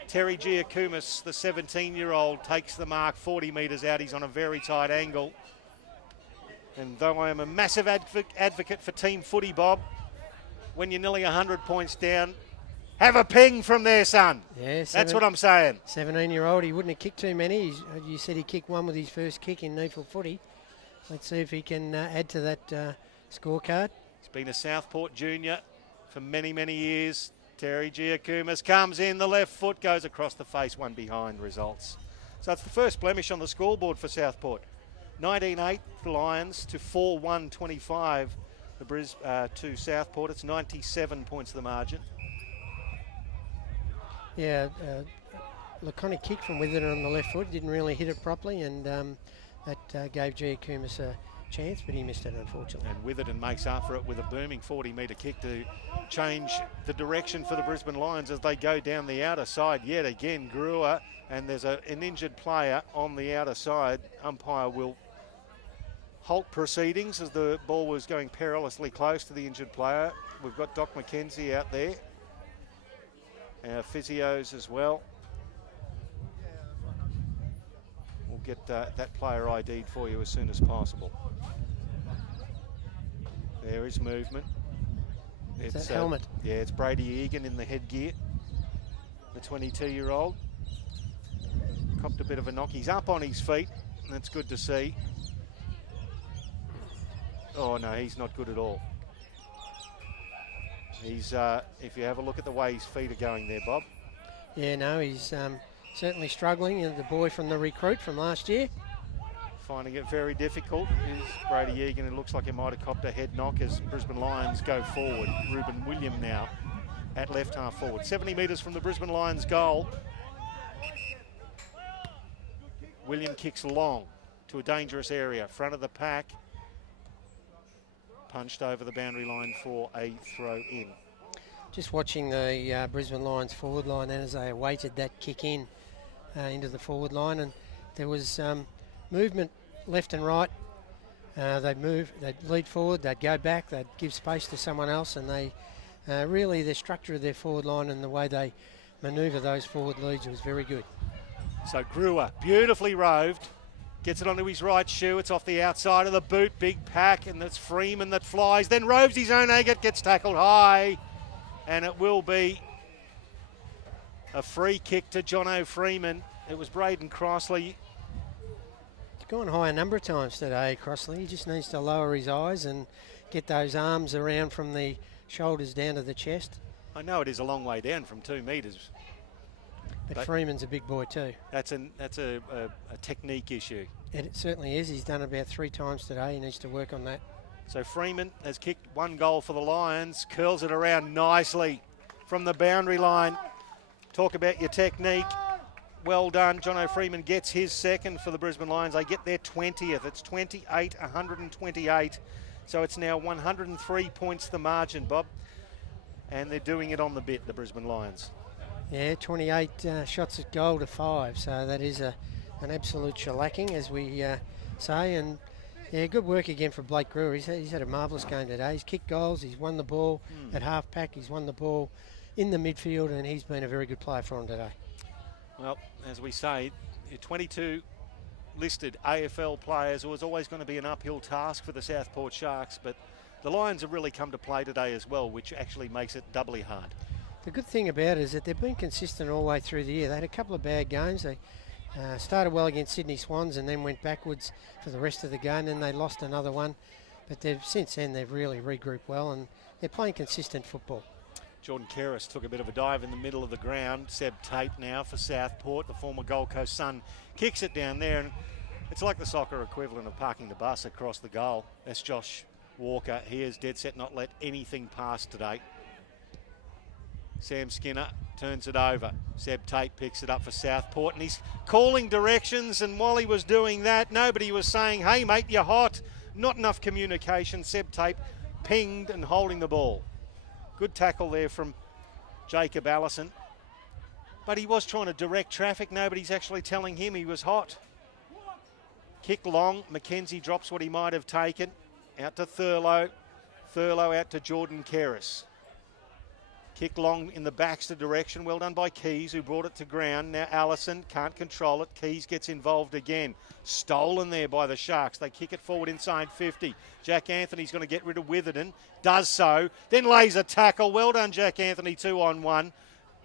Terry Giacomis, the 17-year-old, takes the mark 40 metres out. He's on a very tight angle. And though I am a massive advocate for team footy, Bob, when you're nearly 100 points down, have a ping from there, son. Yeah, that's what I'm saying. 17-year-old, he wouldn't have kicked too many. You said he kicked one with his first kick in NEAFL footy. Let's see if he can add to that scorecard. He's been a Southport junior for many, many years. Terry Giacomis comes in, the left foot goes across the face, one behind results. So it's the first blemish on the scoreboard for Southport. 19-8 the Lions to 4-1-25 to Southport. It's 97 points the margin. Yeah, laconic kick from Witherden on the left foot, didn't really hit it properly, and that gave Giacomis a chance, but he missed it, unfortunately. And Witherden makes up for it with a booming 40-metre kick to change the direction for the Brisbane Lions as they go down the outer side yet again. Gruer, and there's an injured player on the outer side. Umpire will halt proceedings as the ball was going perilously close to the injured player. We've got Doc McKenzie out there. Our physios as well. We'll get that player ID'd for you as soon as possible. There is movement. It's that helmet. Yeah, it's Brady Egan in the headgear, the 22-year-old. Copped a bit of a knock. He's up on his feet, and that's good to see. Oh, no, he's not good at all. He's, if you have a look at the way his feet are going there, Bob. Yeah, no, he's certainly struggling. The boy from the recruit from last year. Finding it very difficult is Brady Egan. It looks like he might have copped a head knock as Brisbane Lions go forward. Ruben William now at left half forward. 70 metres from the Brisbane Lions goal. William kicks long to a dangerous area. Front of the pack. Punched over the boundary line for a throw in. Just watching the Brisbane Lions forward line and as they awaited that kick in into the forward line, and there was movement left and right. They'd move, they'd lead forward, they'd go back, they'd give space to someone else, and they Really, the structure of their forward line and the way they manoeuvre those forward leads was very good. So Brewer, beautifully roved, gets it onto his right shoe. It's off the outside of the boot, big pack, and it's Freeman that flies. Then roves his own agate, gets tackled high, and it will be a free kick to Jono Freeman. It was Braden Crossley. He's gone high a number of times today, Crossley. He just needs to lower his eyes and get those arms around from the shoulders down to the chest. I know it is a long way down from 2 metres. But Freeman's a big boy too. That's a technique issue. It certainly is. He's done about 3 times today. He needs to work on that. So Freeman has kicked 1 goal for the Lions, curls it around nicely from the boundary line. Talk about your technique. Well done. Jono Freeman gets his second for the Brisbane Lions. They get their 20th. It's 28-128. So it's now 103 points the margin, Bob. And they're doing it on the bit, the Brisbane Lions. Yeah, 28 shots at goal to 5. So that is an absolute shellacking, as we say. And yeah, good work again for Blake Brewer. He's had a marvellous game today. He's kicked goals. He's won the ball at half pack. He's won the ball in the midfield, and he's been a very good player for him today. Well, as we say, 22 listed AFL players. It was always going to be an uphill task for the Southport Sharks, but the Lions have really come to play today as well, which actually makes it doubly hard. The good thing about it is that they've been consistent all the way through the year. They had a couple of bad games. They started well against Sydney Swans and then went backwards for the rest of the game. Then they lost another one. But since then, they've really regrouped well and they're playing consistent football. Jordan Keris took a bit of a dive in the middle of the ground. Seb Tate now for Southport, the former Gold Coast Sun, kicks it down there. And it's like the soccer equivalent of parking the bus across the goal. That's Josh Walker. He is dead set not let anything pass today. Sam Skinner turns it over. Seb Tate picks it up for Southport and he's calling directions, and while he was doing that, nobody was saying, hey mate, you're hot. Not enough communication. Seb Tate pinged and holding the ball. Good tackle there from Jacob Allison. But he was trying to direct traffic. Nobody's actually telling him he was hot. Kick long. Mackenzie drops what he might have taken. Out to Thurlow. Thurlow out to Jordan Keris. Kick long in the Baxter direction. Well done by Keys, who brought it to ground. Now Allison can't control it. Keys gets involved again. Stolen there by the Sharks. They kick it forward inside 50. Jack Anthony's going to get rid of Witherden. Does so. Then lays a tackle. Well done, Jack Anthony, 2-on-1.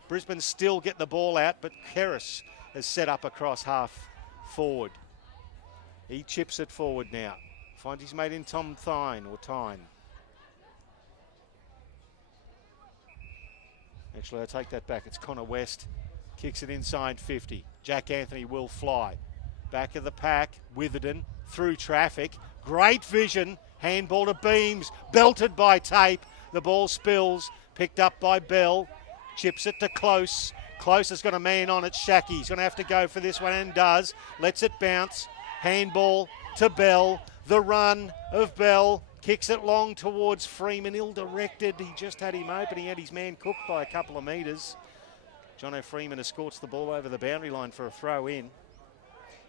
Brisbane still get the ball out, but Keris has set up across half forward. He chips it forward now. Finds his mate in Tom Tyne. Actually, I take that back. It's Connor West. Kicks it inside 50. Jack Anthony will fly. Back of the pack. Witherden through traffic. Great vision. Handball to Beams. Belted by Tape. The ball spills. Picked up by Bell. Chips it to Close. Close has got a man on it. Shacky. He's going to have to go for this one and does. Lets it bounce. Handball to Bell. The run of Bell. Kicks it long towards Freeman, ill-directed. He just had him open. He had his man cooked by a couple of metres. Jono Freeman escorts the ball over the boundary line for a throw in.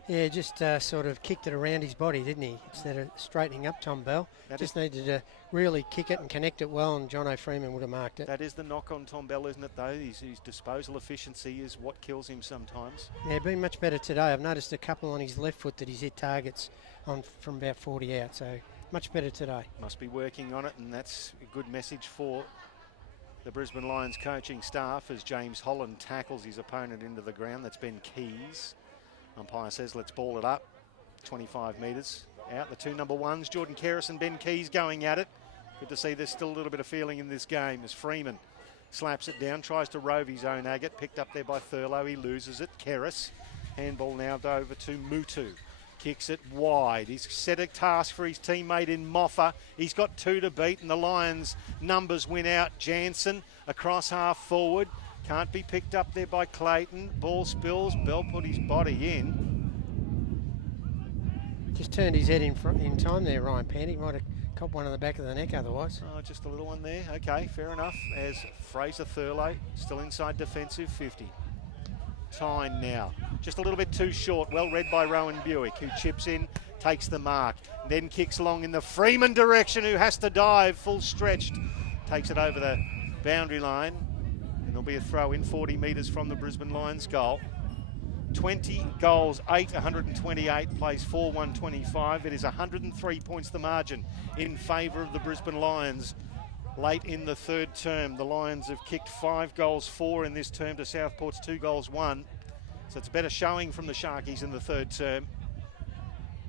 Yeah, just sort of kicked it around his body, didn't he? Instead of straightening up Tom Bell. Just needed to really kick it and connect it well, and Jono Freeman would have marked it. That is the knock on Tom Bell, isn't it, though? His disposal efficiency is what kills him sometimes. Yeah, been much better today. I've noticed a couple on his left foot that he's hit targets on from about 40 out, so much better today. Must be working on it, and that's a good message for the Brisbane Lions coaching staff as James Holland tackles his opponent into the ground. That's Ben Keys. Umpire says, let's ball it up. 25 metres out. The two number ones, Jordan Keris and Ben Keys, going at it. Good to see there's still a little bit of feeling in this game as Freeman slaps it down, tries to rove his own agate. Picked up there by Thurlow. He loses it. Keris. Handball now over to Mutu. Kicks it wide. He's set a task for his teammate in Moffa. He's got 2 to beat, and the Lions' numbers win out. Jansen across half forward. Can't be picked up there by Clayton. Ball spills. Bell put his body in. Just turned his head in time there, Ryan Pandy. Might have copped one on the back of the neck otherwise. Oh, just a little one there. Okay, fair enough. As Fraser Thurlow still inside defensive 50. Tyne now. Just a little bit too short. Well read by Rowan Buick, who chips in, takes the mark, then kicks long in the Freeman direction, who has to dive, full stretched. Takes it over the boundary line, and there'll be a throw in 40 metres from the Brisbane Lions goal. 20 goals, 8, 128, plays 4, 125. It is 103 points the margin in favour of the Brisbane Lions. Late in the third term, the Lions have kicked 5 goals, 4 in this term to Southport's 2 goals, 1. So it's a better showing from the Sharkies in the third term.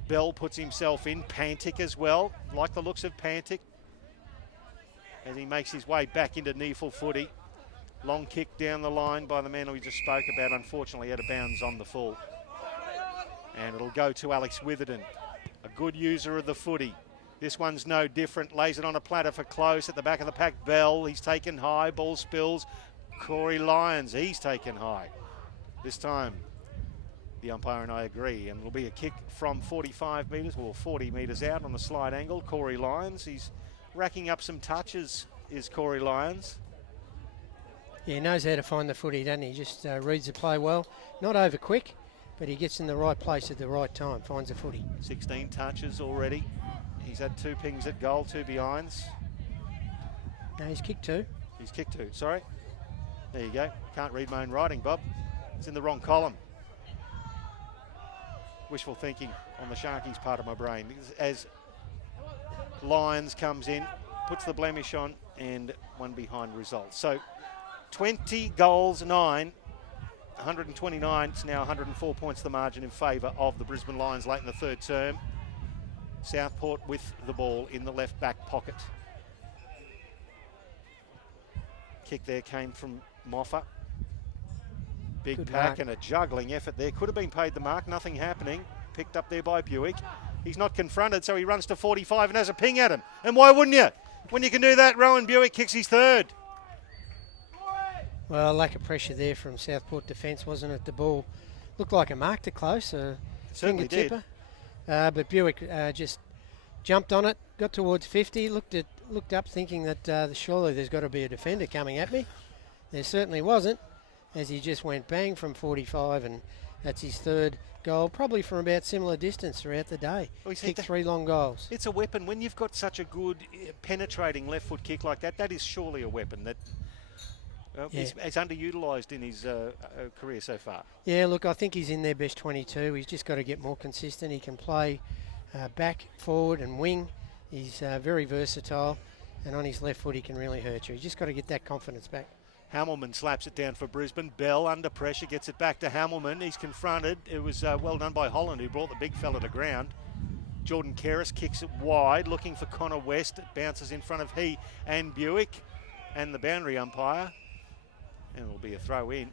Bell puts himself in, Pantic as well. Like the looks of Pantic as he makes his way back into NEAFL footy. Long kick down the line by the man we just spoke about, unfortunately out of bounds on the full. And it'll go to Alex Witherden, a good user of the footy. This one's no different, lays it on a platter for close at the back of the pack. Bell, he's taken high, ball spills. Corey Lyons, he's taken high. This time, the umpire and I agree, and it'll be a kick from 45 metres, or 40 metres out on the slide angle. Corey Lyons, he's racking up some touches, is Corey Lyons. Yeah, he knows how to find the footy, doesn't he? Just reads the play well. Not over quick, but he gets in the right place at the right time, finds the footy. 16 touches already. He's had 2 pings at goal, 2 behinds. No, he's kicked 2. He's kicked 2, sorry. There you go. Can't read my own writing, Bob. It's in the wrong column. Wishful thinking on the Sharkies part of my brain. As Lyons comes in, puts the blemish on, and 1 behind results. So 20 goals, 9, 129. It's now 104 points the margin in favour of the Brisbane Lions late in the third term. Southport with the ball in the left back pocket. Kick there came from Moffa. Big Good pack mark. and a juggling effort there. Could have been paid the mark, nothing happening. Picked up there by Buick. He's not confronted, so he runs to 45 and has a ping at him. And why wouldn't you? When you can do that, Rowan Buick kicks his third. Well, lack of pressure there from Southport defence, wasn't it? The ball looked like a mark to close, a Certainly finger tipper. But Buick just jumped on it, got towards 50, looked up thinking that surely there's got to be a defender coming at me. There certainly wasn't, as he just went bang from 45, and that's his third goal, probably from about similar distance throughout the day. Well, kicked 3 long goals. It's a weapon. When you've got such a good penetrating left foot kick like that, that is surely a weapon that is underutilised in his career so far. Yeah, look, I think he's in their best 22. He's just got to get more consistent. He can play back, forward and wing. He's very versatile, and on his left foot he can really hurt you. He's just got to get that confidence back. Hamilman slaps it down for Brisbane. Bell under pressure gets it back to Hamilman. He's confronted. It was well done by Holland, who brought the big fella to ground. Jordan Kerris kicks it wide, looking for Connor West. It bounces in front of he and Buick and the boundary umpire. And it'll be a throw in.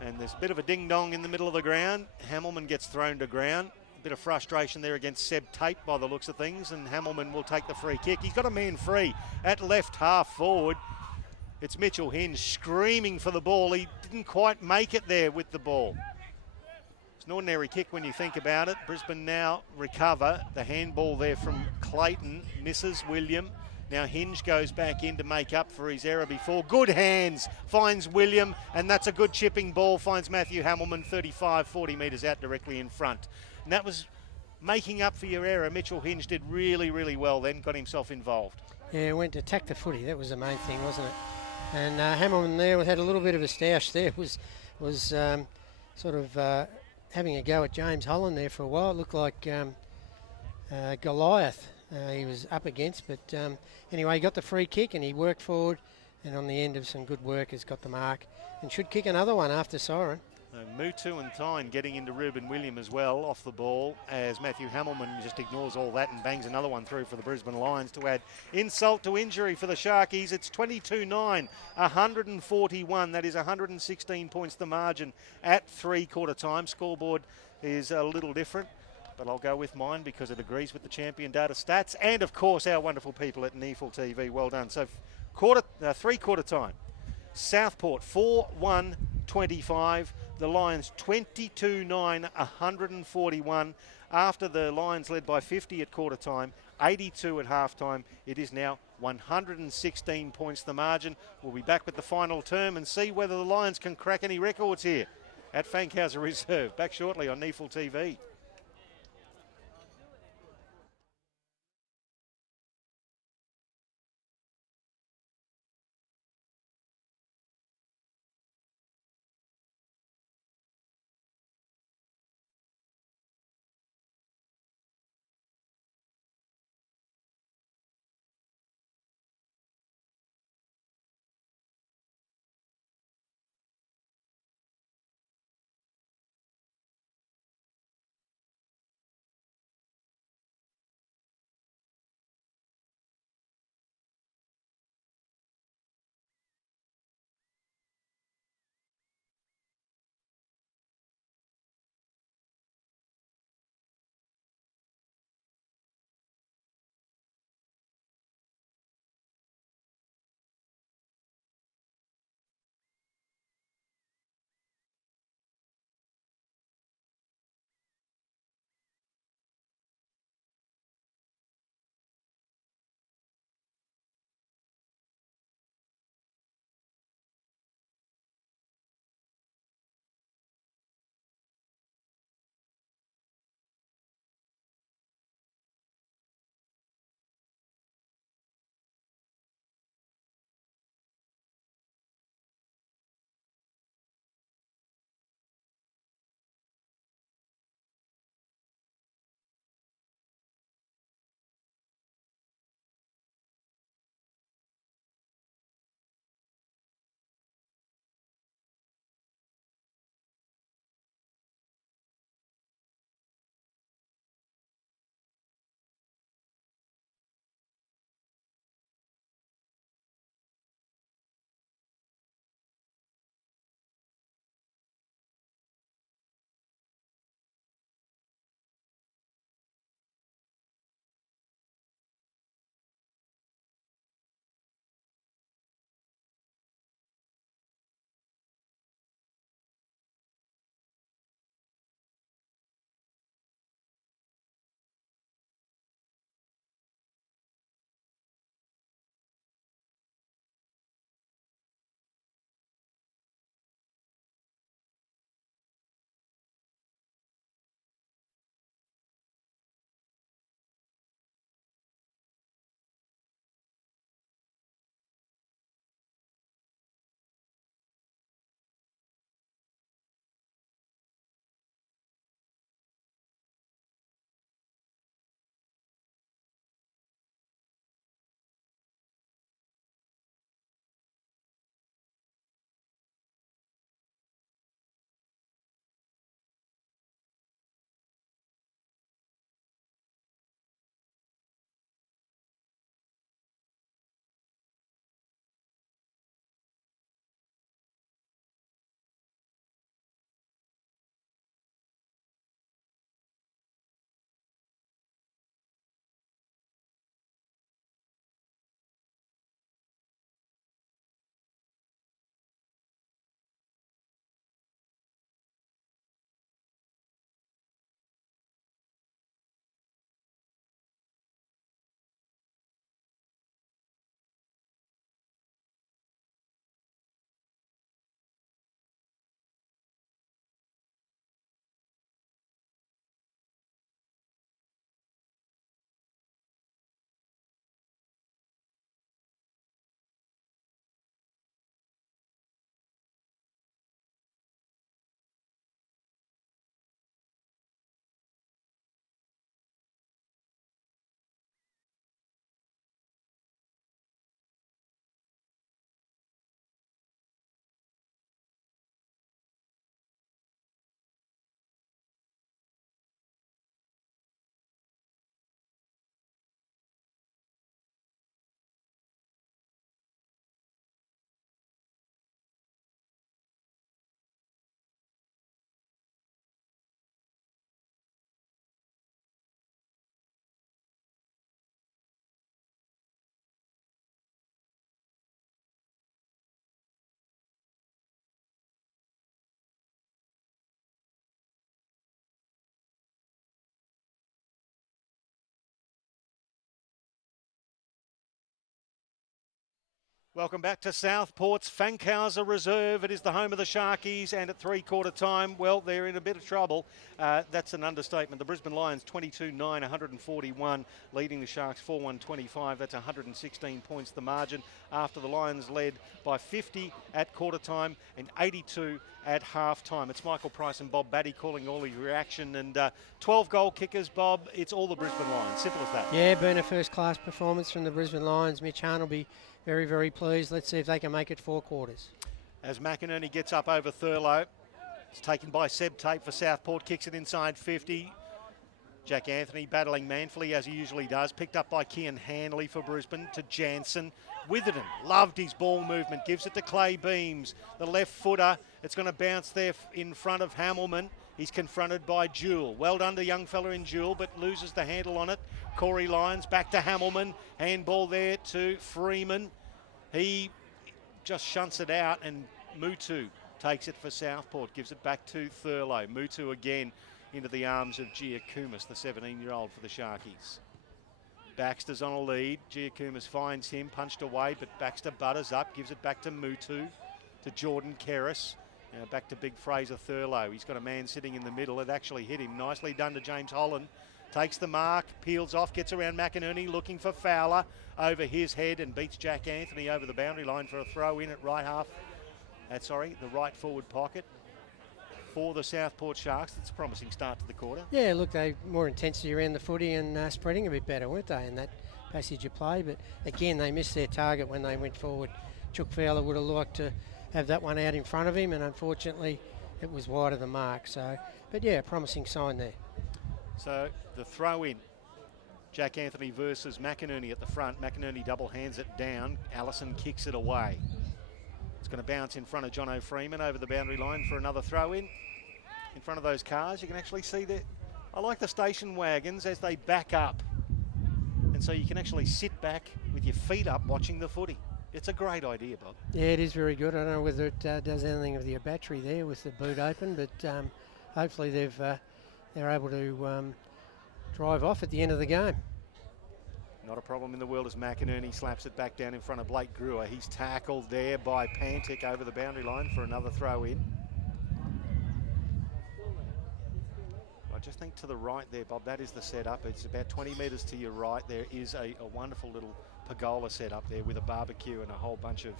And there's a bit of a ding-dong in the middle of the ground. Hamilman gets thrown to ground. A bit of frustration there against Seb Tate by the looks of things, and Hamilman will take the free kick. He's got a man free at left half forward. It's Mitchell Hinge screaming for the ball. He didn't quite make it there with the ball. It's an ordinary kick when you think about it. Brisbane now recover. The handball there from Clayton misses William. Now Hinge goes back in to make up for his error before. Good hands, finds William, and that's a good chipping ball, finds Matthew Hamilman 35, 40 metres out directly in front. And that was making up for your error. Mitchell Hinge did really, really well then, got himself involved. Yeah, went to attack the footy. That was the main thing, wasn't it? And Hamilman there had a little bit of a stoush there. Was sort of having a go at James Holland there for a while. It looked like Goliath he was up against. But anyway, he got the free kick and he worked forward. And on the end of some good work has got the mark. And should kick another one after siren. Mutu and Tyne getting into Ruben William as well off the ball, as Matthew Hamilman just ignores all that and bangs another one through for the Brisbane Lions to add insult to injury for the Sharkies. It's 22-9, 141. That is 116 points the margin at three-quarter time. Scoreboard is a little different, but I'll go with mine because it agrees with the champion data stats and, of course, our wonderful people at NEAFL TV. Well done. So three-quarter time. Southport 4-1-25. The Lions 22-9, 141. After the Lions led by 50 at quarter time, 82 at half time. It is now 116 points the margin. We'll be back with the final term and see whether the Lions can crack any records here at Fankhauser Reserve. Back shortly on NEAFL TV. Welcome back to Southport's Fankhauser Reserve. It is the home of the Sharkies, and at three-quarter time, well, they're in a bit of trouble. That's an understatement. The Brisbane Lions 22-9, 141, leading the Sharks 4-1-25. That's 116 points the margin, after the Lions led by 50 at quarter time and 82 at half time. It's Michael Price and Bob Batty calling all the reaction, and 12 goal kickers, Bob. It's all the Brisbane Lions. Simple as that. Yeah, been a first-class performance from the Brisbane Lions. Mitch Hahn will be very, very pleased. Let's see if they can make it 4 quarters. As McInerney gets up over Thurlow, it's taken by Seb Tate for Southport, kicks it inside 50. Jack Anthony battling manfully as he usually does, picked up by Kian Hanley for Brisbane to Jansen. Witherden loved his ball movement, gives it to Clay Beams, the left footer. It's going to bounce there in front of Hamilman. He's confronted by Jewell. Well done to young fella in Jewell, but loses the handle on it. Corey Lyons back to Hamilman. Handball there to Freeman. He just shunts it out, and Mutu takes it for Southport. Gives it back to Thurlow. Mutu again into the arms of Giacomas, the 17-year-old for the Sharkies. Baxter's on a lead. Giacomas finds him, punched away, but Baxter butters up, gives it back to Mutu, to Jordan Kerris. Now back to big Fraser Thurlow. He's got a man sitting in the middle. It actually hit him. Nicely done to James Holland. Takes the mark, peels off, gets around McInerney, looking for Fowler over his head, and beats Jack Anthony over the boundary line for a throw in at right half. The right forward pocket for the Southport Sharks. It's a promising start to the quarter. Yeah, look, they more intensity around the footy and spreading a bit better, weren't they, in that passage of play? But again, they missed their target when they went forward. Chuck Fowler would have liked to have that one out in front of him, and unfortunately it was wide of the mark. So, but yeah, promising sign there. So the throw in, Jack Anthony versus McInerney at the front. McInerney double hands it down. Allison kicks it away. It's going to bounce in front of Jono Freeman over the boundary line for another throw in front of those cars. You can actually see that. I like the station wagons as they back up, and so you can actually sit back with your feet up watching the footy. It's a great idea, Bob. Yeah, it is very good. I don't know whether it does anything with the battery there with the boot open, but hopefully they're able to drive off at the end of the game. Not a problem in the world as McInerney slaps it back down in front of Blake Brewer. He's tackled there by Pantic over the boundary line for another throw in. I just think to the right there, Bob, that is the setup. It's about 20 metres to your right. There is a wonderful little pergola set up there with a barbecue and a whole bunch of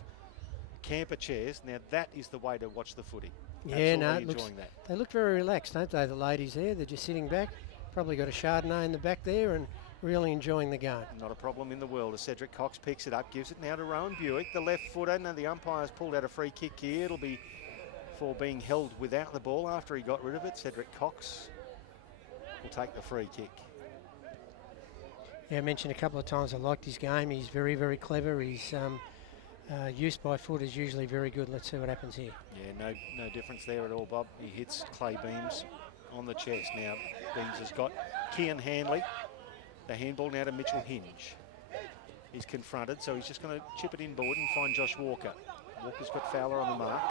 camper chairs. Now that is the way to watch the footy. Yeah, no, they look very relaxed, don't they, the ladies there? They're just sitting back. Probably got a Chardonnay in the back there and really enjoying the game. Not a problem in the world as Cedric Cox picks it up, gives it now to Rowan Buick, the left footer. Now the umpire's pulled out a free kick here. It'll be for being held without the ball after he got rid of it. Cedric Cox will take the free kick. Yeah, I mentioned a couple of times I liked his game. He's very, very clever. His use by foot is usually very good. Let's see what happens here. Yeah, no difference there at all, Bob. He hits Clay Beams on the chest. Now Beams has got Kian Hanley. The handball now to Mitchell Hinge. He's confronted, so he's just going to chip it inboard and find Josh Walker. Walker's got Fowler on the mark.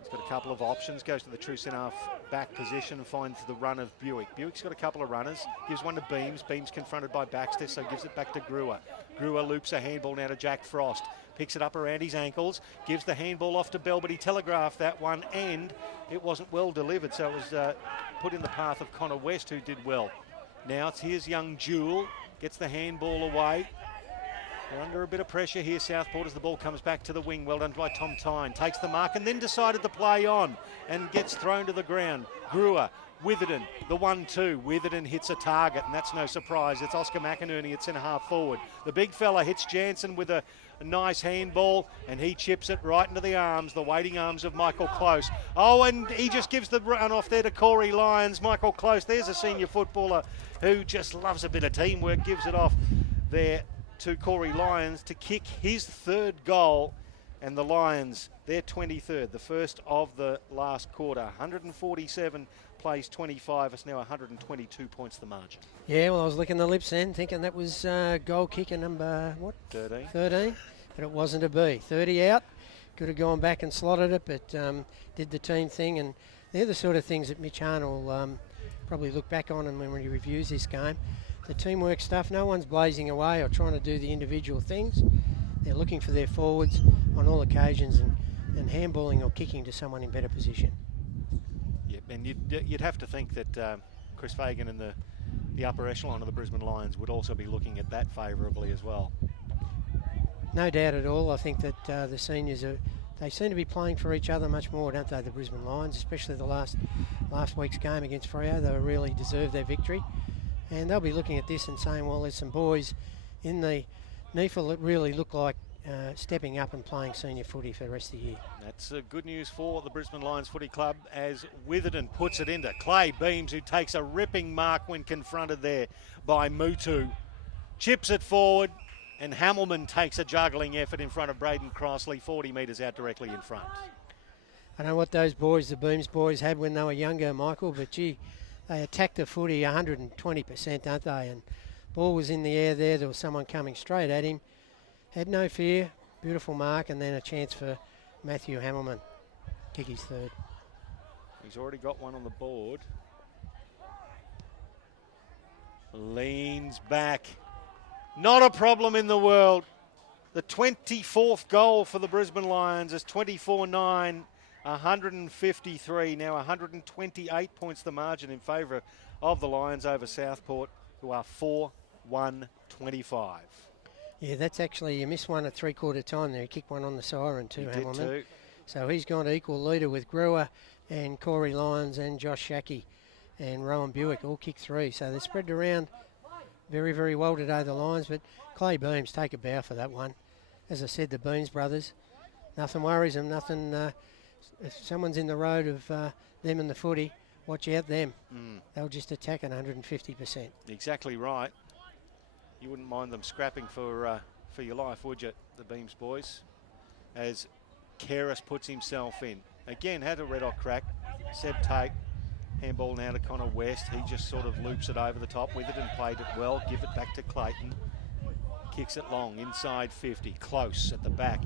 He's got a couple of options, goes to the true centre back position and finds the run of Buick. Buick's got a couple of runners, gives one to Beams. Beams confronted by Baxter, so gives it back to Brewer. Brewer loops a handball now to Jack Frost. Picks it up around his ankles, gives the handball off to Bell, but he telegraphed that one and it wasn't well delivered, so it was put in the path of Connor West, who did well. Now it's here's young Jewell, gets the handball away. They're under a bit of pressure here, Southport, as the ball comes back to the wing. Well done by Tom Tyne. Takes the mark and then decided to play on and gets thrown to the ground. Brewer, Witherden, the 1-2. Witherden hits a target, and that's no surprise. It's Oscar McInerney at centre half forward. The big fella hits Jansen with a nice handball, and he chips it right into the waiting arms of Michael Close. Oh, and he just gives the run off there to Corey Lyons. Michael Close, there's a senior footballer who just loves a bit of teamwork, gives it off there to Corey Lyons to kick his third goal, and the Lions, their 23rd, the first of the last quarter. 147 plays 25. It's now 122 points the margin. Yeah, well, I was licking the lips then, thinking that was goal kicker number, 13. 13, but it wasn't to be. 30 out, could have gone back and slotted it, but did the team thing, and they're the sort of things that Mitch Hahn will probably look back on and when he reviews this game. The teamwork stuff, no one's blazing away or trying to do the individual things. they're looking for their forwards on all occasions and handballing or kicking to someone in better position. Yeah, and you'd have to think that Chris Fagan and the upper echelon of the Brisbane Lions would also be looking at that favourably as well. No doubt at all. I think that the seniors they seem to be playing for each other much more, don't they, the Brisbane Lions, especially the last week's game against Freo. They really deserved their victory. And they'll be looking at this and saying, well, there's some boys in the NEAFL that really look like stepping up and playing senior footy for the rest of the year. That's good news for the Brisbane Lions Footy Club as Witherden puts it into Clay Beams, who takes a ripping mark when confronted there by Mutu. Chips it forward, and Hamilman takes a juggling effort in front of Braden Crossley, 40 metres out directly in front. I know what those boys, the Beams boys, had when they were younger, Michael, but gee, they attacked the footy 120%, don't they? And ball was in the air there. There was someone coming straight at him. Had no fear. Beautiful mark, and then a chance for Matthew Hamilman. Kick his third. He's already got one on the board. Leans back. Not a problem in the world. The 24th goal for the Brisbane Lions is 24-9. 153, now 128 points the margin in favour of the Lions over Southport, who are 4-1-25. Yeah, that's actually, you missed one at three-quarter time there. He kicked one on the siren too, He Hamilman. did too. So he's gone to equal leader with Brewer and Corey Lyons and Josh Shackey and Rowan Buick all kicked three. So they're spread around very, very well today, the Lions, but Clay Beams take a bow for that one. As I said, the Beams brothers, nothing worries them, nothing... if someone's in the road of them and the footy, watch out them. They'll just attack at 150%. Exactly right. You wouldn't mind them scrapping for your life, would you, the Beams boys? As Keras puts himself in. Again, had a red-hot crack. Seb Tate, handball now to Connor West. He just sort of loops it over the top. Witherden played it well. Give it back to Clayton. Kicks it long, inside 50. Close at the back.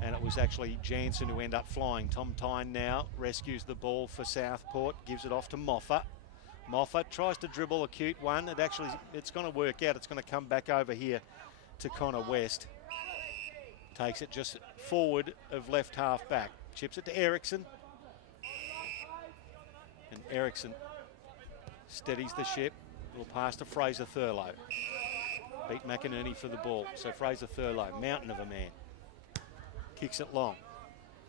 And it was actually Jansen who ended up flying. Tom Tyne now rescues the ball for Southport, gives it off to Moffat. Moffat tries to dribble a cute one. It's going to work out. It's going to come back over here to Connor West. Takes it just forward of left half back. Chips it to Ericsson. And Ericsson steadies the ship. Will pass to Fraser Thurlow. Beat McInerney for the ball. So Fraser Thurlow, mountain of a man. Kicks it long.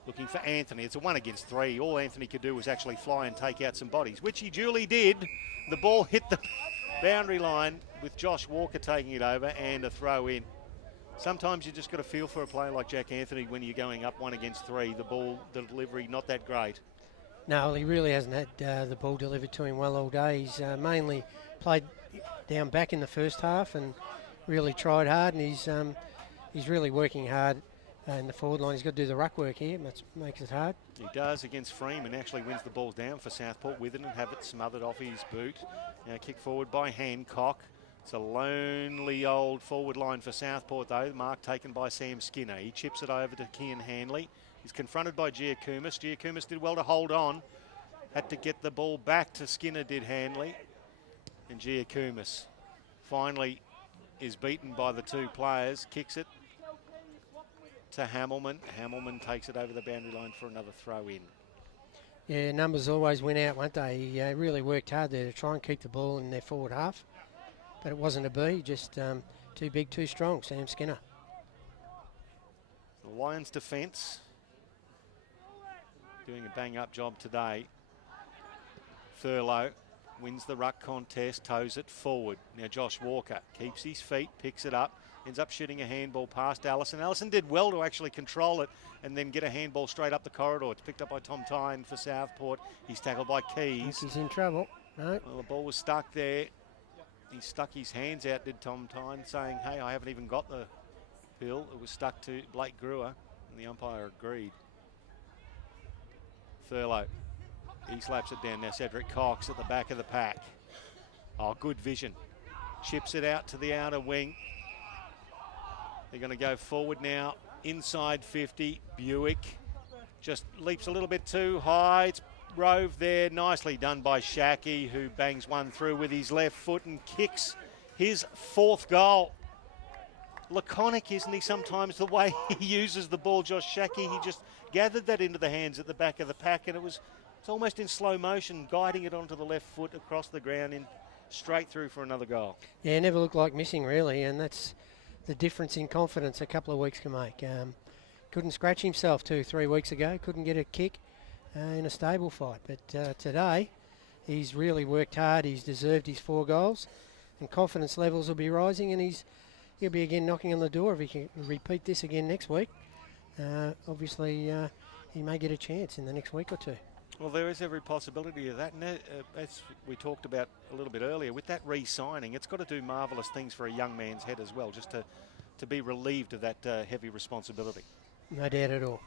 Looking for Anthony. It's a 1 against 3. All Anthony could do was actually fly and take out some bodies, which he duly did. The ball hit the boundary line with Josh Walker taking it over and a throw in. Sometimes you just got to feel for a player like Jack Anthony when you're going up 1 against 3. The delivery, not that great. No, he really hasn't had the ball delivered to him well all day. He's mainly played down back in the first half and really tried hard, and he's really working hard in the forward line. He's got to do the ruck work here, which makes it hard. He does against Freeman, actually wins the ball down for Southport. Witherden have it smothered off his boot. Now kick forward by Hancock. It's a lonely old forward line for Southport though. Mark taken by Sam Skinner. He chips it over to Kian Hanley. He's confronted by Giacomis. Giacomis did well to hold on. Had to get the ball back to Skinner, did Hanley. And Giacomis finally is beaten by the two players. Kicks it to Hamilman. Hamilman takes it over the boundary line for another throw in. Yeah, numbers always win out, won't they? He really worked hard there to try and keep the ball in their forward half. But it wasn't a B, just too big, too strong, Sam Skinner. The Lions defence doing a bang-up job today. Thurlow wins the ruck contest, toes it forward. Now Josh Walker keeps his feet, picks it up, ends up shooting a handball past Allison. Allison did well to actually control it and then get a handball straight up the corridor. It's picked up by Tom Tyne for Southport. He's tackled by Keys. He's in trouble. No. Well, the ball was stuck there. He stuck his hands out, did Tom Tyne, saying, hey, I haven't even got the pill. It was stuck to Blake Brewer, and the umpire agreed. Thurlow, he slaps it down now. Cedric Cox at the back of the pack. Oh, good vision. Chips it out to the outer wing. They're going to go forward now, inside 50. Buick just leaps a little bit too high. It's Rove there, nicely done by Shackey, who bangs one through with his left foot and kicks his 4th goal. laconic, isn't he, sometimes, the way he uses the ball, Josh Shackey. He just gathered that into the hands at the back of the pack, and it's almost in slow motion, guiding it onto the left foot across the ground in straight through for another goal. Yeah, never looked like missing, really, and that's the difference in confidence a couple of weeks can make. Couldn't scratch himself 2-3 weeks ago, couldn't get a kick in a stable fight, but today he's really worked hard. He's deserved his 4 goals, and confidence levels will be rising, and he'll be again knocking on the door if he can repeat this again next week. Obviously, he may get a chance in the next week or two. Well, there is every possibility of that. And as we talked about a little bit earlier, with that re-signing, it's got to do marvellous things for a young man's head as well, just to be relieved of that heavy responsibility. No doubt at all.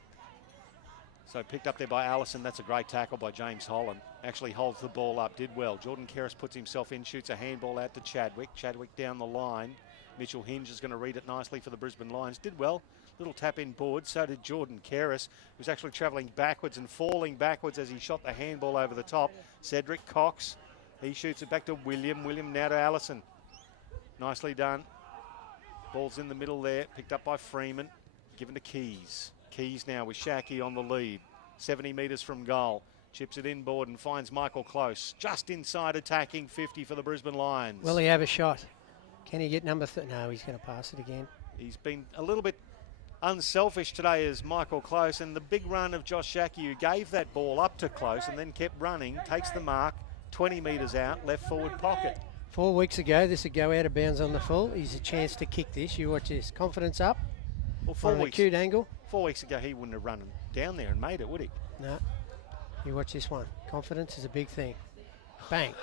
So picked up there by Allison. That's a great tackle by James Holland. Actually holds the ball up, did well. Jordan Kerris puts himself in, shoots a handball out to Chadwick. Chadwick down the line. Mitchell Hinge is going to read it nicely for the Brisbane Lions. Did well. Little tap in board. So did Jordan Kerris, who's actually travelling backwards and falling backwards as he shot the handball over the top. Cedric Cox. He shoots it back to William. William now to Allison. Nicely done. Ball's in the middle there. Picked up by Freeman. Given to Keys. Keys now with Shackey on the lead. 70 metres from goal. Chips it inboard and finds Michael Close. Just inside attacking 50 for the Brisbane Lions. Will he have a shot? Can he get number 30? No, he's going to pass it again. He's been a little bit unselfish today as Michael Close, and the big run of Josh Shackey, who gave that ball up to Close and then kept running, takes the mark, 20 metres out, left forward pocket. 4 weeks ago, this would go out of bounds on the full. He's a chance to kick this. You watch this. Confidence up. Well, 4 on an weeks. acute angle. 4 weeks ago, he wouldn't have run down there and made it, would he? No. You watch this one. Confidence is a big thing. Bang.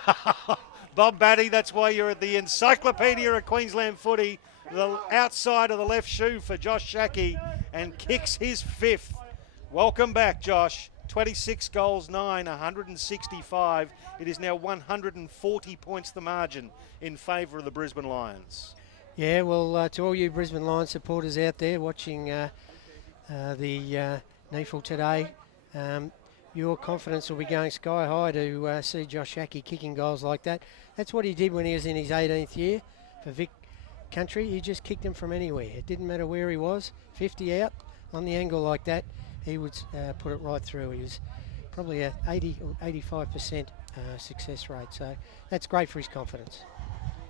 Bob Batty, that's why you're at the Encyclopedia of Queensland footy. The outside of the left shoe for Josh Shackey, and kicks his 5th. Welcome back, Josh. 26 goals, 9, 165. It is now 140 points the margin in favour of the Brisbane Lions. Yeah, well, to all you Brisbane Lions supporters out there watching the NEAFL today, your confidence will be going sky high to see Josh Shackey kicking goals like that. That's what he did when he was in his 18th year for Vic Country. He just kicked him from anywhere. It didn't matter where he was. 50 out on the angle like that, he would put it right through. He was probably at 80 or 85% success rate. So that's great for his confidence.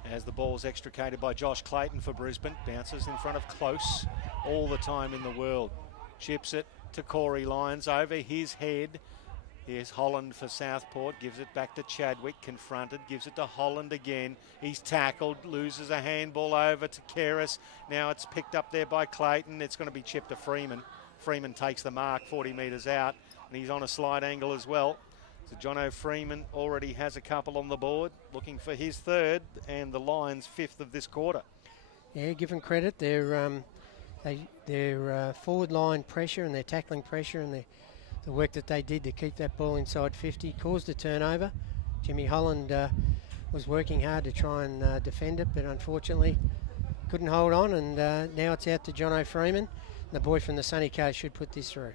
As the ball's extricated by Josh Clayton for Brisbane, bounces in front of Close all the time in the world. Chips it to Corey Lyons over his head. Here's Holland for Southport, gives it back to Chadwick, confronted, gives it to Holland again. He's tackled, loses a handball over to Kerris. Now it's picked up there by Clayton. It's going to be chipped to Freeman. Freeman takes the mark 40 metres out, and he's on a slide angle as well. So Jono Freeman already has a couple on the board, looking for his 3rd and the Lions' 5th of this quarter. Yeah, give them credit. Their forward line pressure and their tackling pressure and the work that they did to keep that ball inside 50 caused a turnover. Jimmy Holland was working hard to try and defend it, but unfortunately couldn't hold on, and now it's out to Jono Freeman. The boy from the sunny coast should put this through.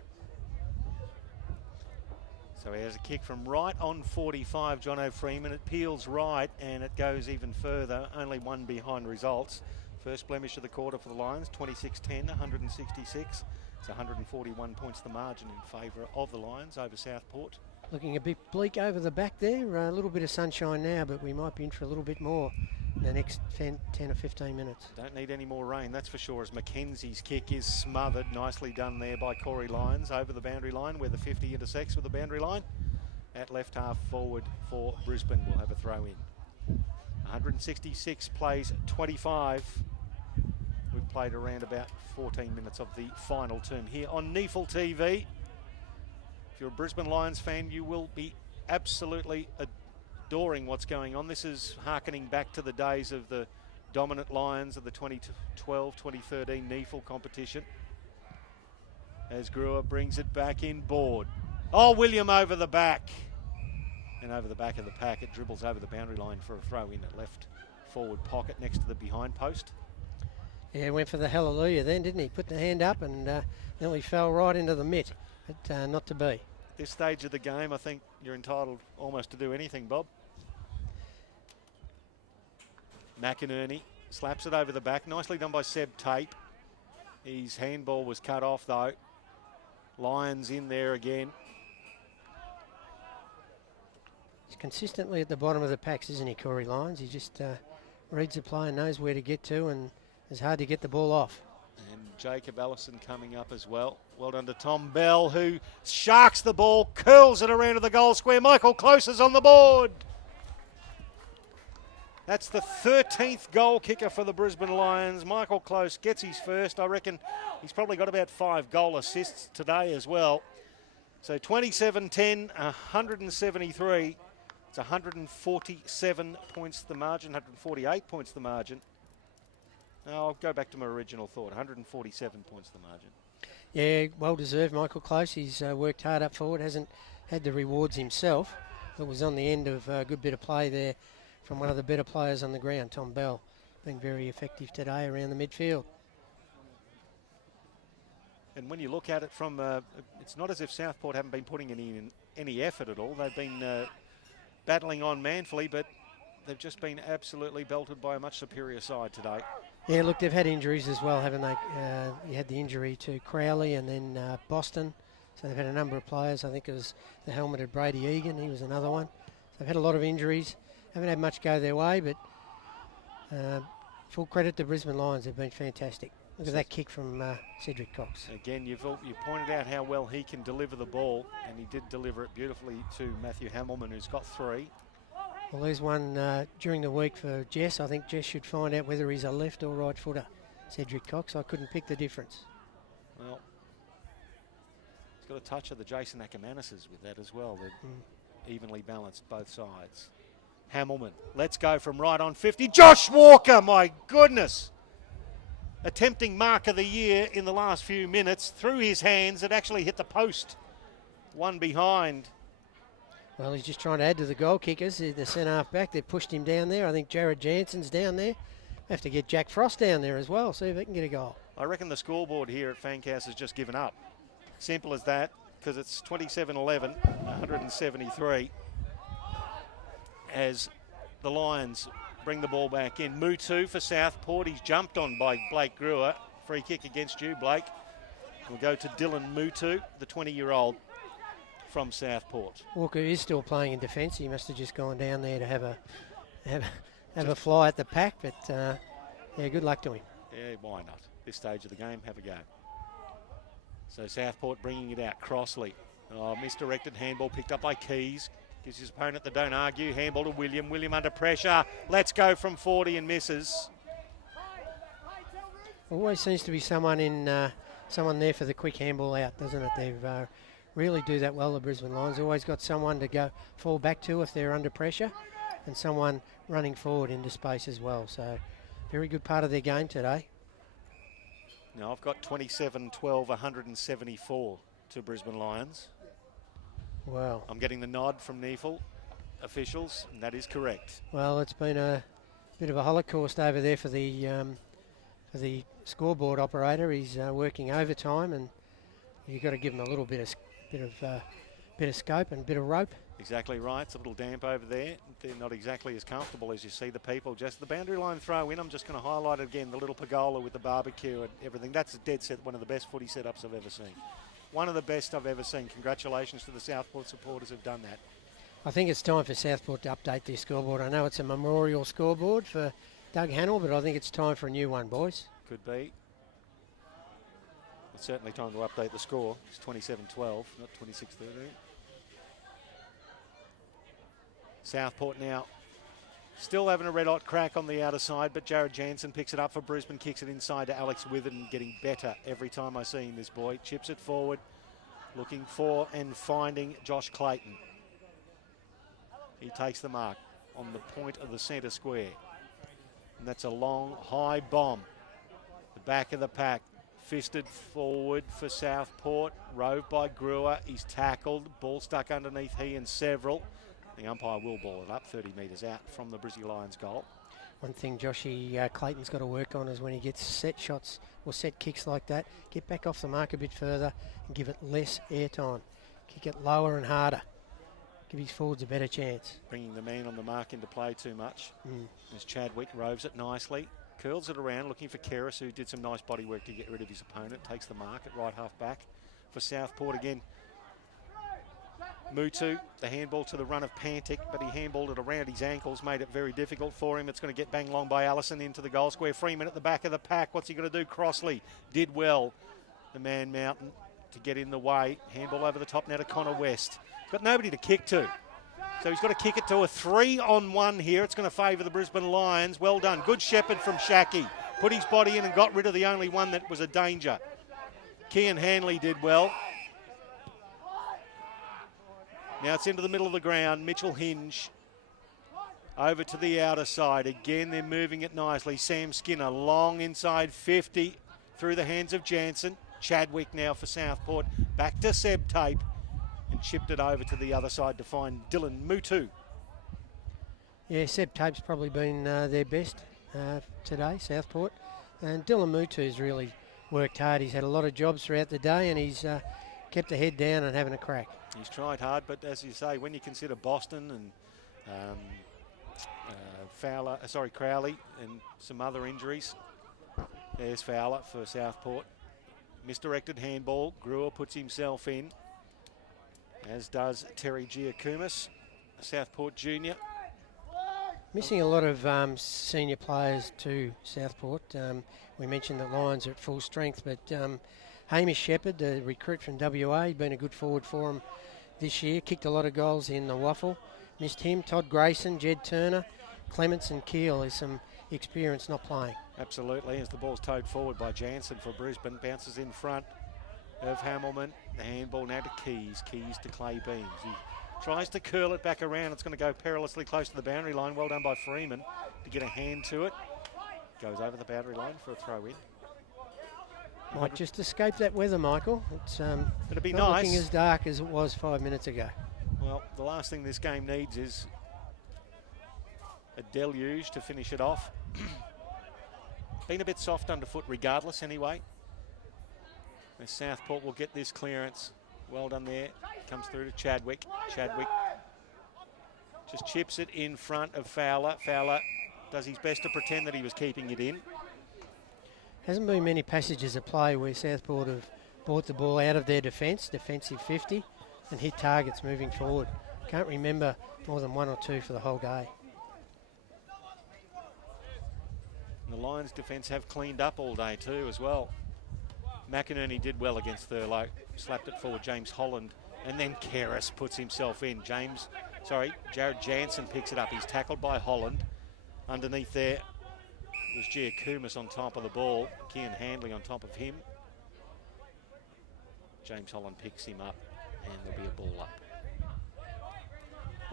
So he has a kick from right on 45, Jono Freeman. It peels right and it goes even further. Only one behind results. First blemish of the quarter for the Lions, 26-10, 166. It's 141 points the margin in favour of the Lions over Southport. Looking a bit bleak over the back there. A little bit of sunshine now, but we might be in for a little bit more in the next 10 or 15 minutes. Don't need any more rain, that's for sure, as Mackenzie's kick is smothered. Nicely done there by Corey Lyons over the boundary line where the 50 intersects with the boundary line. At left half forward for Brisbane, we'll have a throw in. 166 plays 25. We've played around about 14 minutes of the final term here on NEAFL TV. If you're a Brisbane Lions fan, you will be absolutely adoring what's going on. This is harkening back to the days of the dominant Lions of the 2012-2013 NEAFL competition. As Brewer brings it back inboard. Oh, William over the back. And over the back of the pack, it dribbles over the boundary line for a throw in at left forward pocket next to the behind post. Yeah, went for the hallelujah then, didn't he? Put the hand up and nearly fell right into the mitt, but not to be. At this stage of the game, I think you're entitled almost to do anything, Bob. McInerney Slaps it over the back. Nicely done by Seb Tape. His handball was cut off though. Lions in there again. He's consistently at the bottom of the packs, isn't he, Corey Lyons? He just reads the play and knows where to get to, and it's hard to get the ball off. And Jacob Allison coming up as well. Well done to Tom Bell, who sharks the ball, curls it around to the goal square. Michael Close is on the board. That's the 13th goal kicker for the Brisbane Lions. Michael Close gets his first. I reckon he's probably got about 5 goal assists today as well. So 27-10, 173. It's 147 points the margin, 148 points the margin. No, I'll go back to my original thought, 147 points the margin. Yeah, well deserved, Michael Close. He's worked hard up forward, hasn't had the rewards himself. It was on the end of a good bit of play there from one of the better players on the ground, Tom Bell. Been very effective today around the midfield. And when you look at it from, it's not as if Southport haven't been putting any effort at all. They've been battling on manfully, but they've just been absolutely belted by a much superior side today. Yeah, look, they've had injuries as well, haven't they? You had the injury to Crowley and then Boston. So they've had a number of players. I think it was the helmeted Brady Egan. He was another one. So they've had a lot of injuries. Haven't had much go their way, but full credit to Brisbane Lions. They've been fantastic. Look at that kick from Cedric Cox. Again, you pointed out how well he can deliver the ball, and he did deliver it beautifully to Matthew Hamilman, who's got 3. Well, there's one during the week for Jess. I think Jess should find out whether he's a left or right footer, Cedric Cox. I couldn't pick the difference. Well, he's got a touch of the Jason Ackermanis's with that as well. They're evenly balanced both sides. Hamilman, let's go from right on 50. Josh Walker, my goodness. Attempting mark of the year in the last few minutes. Through his hands, it actually hit the post. One behind. Well, he's just trying to add to the goal kickers. The centre-half back, they pushed him down there. I think Jared Jansen's down there. Have to get Jack Frost down there as well, see if he can get a goal. I reckon the scoreboard here at Fankhauser has just given up. Simple as that, because it's 27-11, 173. As the Lions bring the ball back in. Mutu for Southport. He's jumped on by Blake Brewer. Free kick against you, Blake. We'll go to Dylan Mutu, the 20-year-old from Southport. Walker is still playing in defence. He must have just gone down there to have a fly at the pack, but yeah, good luck to him. Yeah, why not? This stage of the game, have a go. So Southport bringing it out. Crossley. Oh, misdirected handball picked up by Keys. Gives his opponent the don't argue. Handball to William. William under pressure. Let's go from 40 and misses. Always seems to be someone there for the quick handball out, doesn't it? They really do that well, the Brisbane Lions. Always got someone to fall back to if they're under pressure, and someone running forward into space as well. So very good part of their game today. Now I've got 27-12, 174 to Brisbane Lions. Wow. I'm getting the nod from NEAFL officials, and that is correct. Well, it's been a bit of a holocaust over there for the scoreboard operator. He's working overtime, and you've got to give him a little bit of scope and a bit of rope. Exactly right. It's a little damp over there. They're not exactly as comfortable as you see the people. Just the boundary line throw in. I'm just going to highlight it again, the little pergola with the barbecue and everything. That's a dead set, one of the best footy setups I've ever seen. One of the best I've ever seen. Congratulations to the Southport supporters who've done that. I think it's time for Southport to update their scoreboard. I know it's a memorial scoreboard for Doug Hannell, but I think it's time for a new one, boys. Could be. It's certainly time to update the score. It's 27-12, not 26-13. Southport now still having a red-hot crack on the outer side, but Jared Jansen picks it up for Brisbane, kicks it inside to Alex Witherden, getting better every time I see him, this boy. Chips it forward, looking for and finding Josh Clayton. He takes the mark on the point of the centre square. And that's a long, high bomb. The back of the pack, fisted forward for Southport, roved by Brewer. He's tackled, ball stuck underneath he and several. The umpire will ball it up 30 metres out from the Brisbane Lions goal. One thing Joshy Clayton's got to work on is when he gets set shots or set kicks like that, get back off the mark a bit further and give it less airtime. Kick it lower and harder. Give his forwards a better chance. Bringing the man on the mark into play too much. As Chadwick roves it nicely. curls it around, looking for Keris, who did some nice body work to get rid of his opponent. Takes the mark at right half back for Southport again. Mutu, the handball to the run of Pantic, but he handballed it around his ankles, made it very difficult for him. It's going to get bang long by Allison into the goal square. Freeman at the back of the pack. What's he going to do? Crossley did well. The man Mountain to get in the way. Handball over the top now to Connor West. Got nobody to kick to. So he's got to kick it to a 3-on-1 here. It's going to favour the Brisbane Lions. Well done. Good shepherd from Shaki. Put his body in and got rid of the only one that was a danger. Kian Hanley did well. Now it's into the middle of the ground. Mitchell Hinge over to the outer side. Again, they're moving it nicely. Sam Skinner long inside 50 through the hands of Jansen. Chadwick now for Southport. Back to Seb Tape and chipped it over to the other side to find Dylan Mutu. Yeah, Seb Tape's probably been their best today, Southport. And Dylan Mutu's really worked hard. He's had a lot of jobs throughout the day and he's kept the head down and having a crack. He's tried hard, but as you say, when you consider Boston and Crowley and some other injuries, there's Fowler for Southport. Misdirected handball. Brewer puts himself in, as does Terry Giacomis, Southport junior. Missing a lot of senior players to Southport. We mentioned that Lions are at full strength, but Hamish Shepherd, the recruit from WA, been a good forward for him this year. Kicked a lot of goals in the waffle. Missed him. Todd Grayson, Jed Turner, Clements and Keel is some experience not playing. Absolutely, as the ball's towed forward by Jansen for Brisbane. Bounces in front of Hamilman. The handball now to Keys. Keys to Clay Beams. He tries to curl it back around. It's going to go perilously close to the boundary line. Well done by Freeman to get a hand to it. Goes over the boundary line for a throw in. Might just escape that weather, Michael. It's it'd be not nice. looking as dark as it was 5 minutes ago. Well, the last thing this game needs is a deluge to finish it off. Been a bit soft underfoot regardless anyway. And Southport will get this clearance. Well done there. Comes through to Chadwick. Chadwick just chips it in front of Fowler. Fowler does his best to pretend that he was keeping it in. Hasn't been many passages of play where Southport have brought the ball out of their defensive 50, and hit targets moving forward. Can't remember more than one or two for the whole day. And the Lions defence have cleaned up all day too as well. McInerney did well against Thurlow. Slapped it forward, James Holland. And then Keris puts himself in. Jared Jansen picks it up. He's tackled by Holland. Underneath there was Giacomis on top of the ball. Kian Handley on top of him. James Holland picks him up and there'll be a ball up.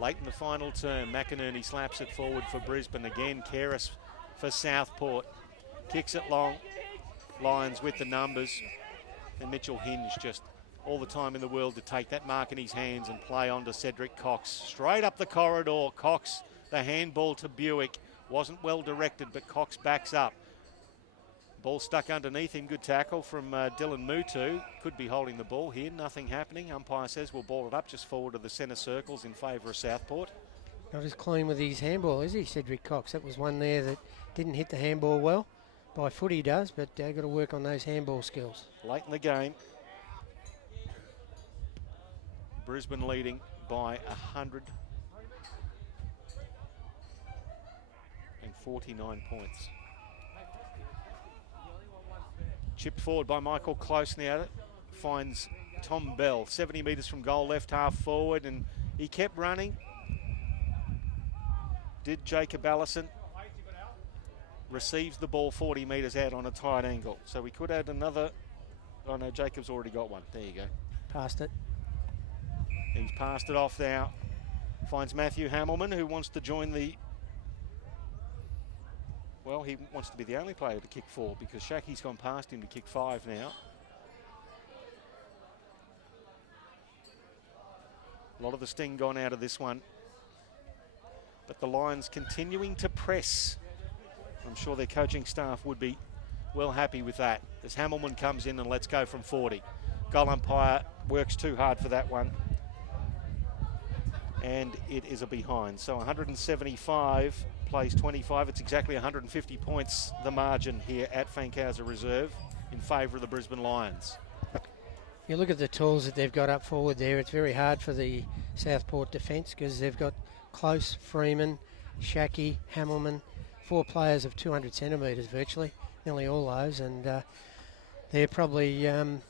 Late in the final term, McInerney slaps it forward for Brisbane again. Keris for Southport. Kicks it long. Lions with the numbers. And Mitchell Hinge just all the time in the world to take that mark in his hands and play on to Cedric Cox. Straight up the corridor. Cox, the handball to Buick. Wasn't well directed, but Cox backs up. Ball stuck underneath him. Good tackle from Dylan Mutu. Could be holding the ball here. Nothing happening. Umpire says we'll ball it up just forward of the centre circles in favour of Southport. Not as clean with his handball, is he, Cedric Cox? That was one there that didn't hit the handball well. By foot he does, but got to work on those handball skills. Late in the game. Brisbane leading by 149 points. Chipped forward by Michael Close now. Finds Tom Bell, 70 metres from goal, left half forward, and he kept running. Did Jacob Allison. Receives the ball 40 metres out on a tight angle. So we could add another. Oh no, Jacob's already got one. There you go. Passed it. He's passed it off now. Finds Matthew Hamilman, who wants to join the... Well, he wants to be the only player to kick 4 because Shaki's gone past him to kick 5 now. A lot of the sting gone out of this one. But the Lions continuing to press. I'm sure their coaching staff would be well happy with that. As Hamilman comes in and lets go from 40. Goal umpire works too hard for that one. And it is a behind. So 175 plays 25. It's exactly 150 points, the margin here at Fankhauser Reserve in favour of the Brisbane Lions. You look at the tools that they've got up forward there. It's very hard for the Southport defence because they've got Close, Freeman, Shackey, Hamilman, 4 players of 200 centimetres virtually, nearly all those, and they're probably,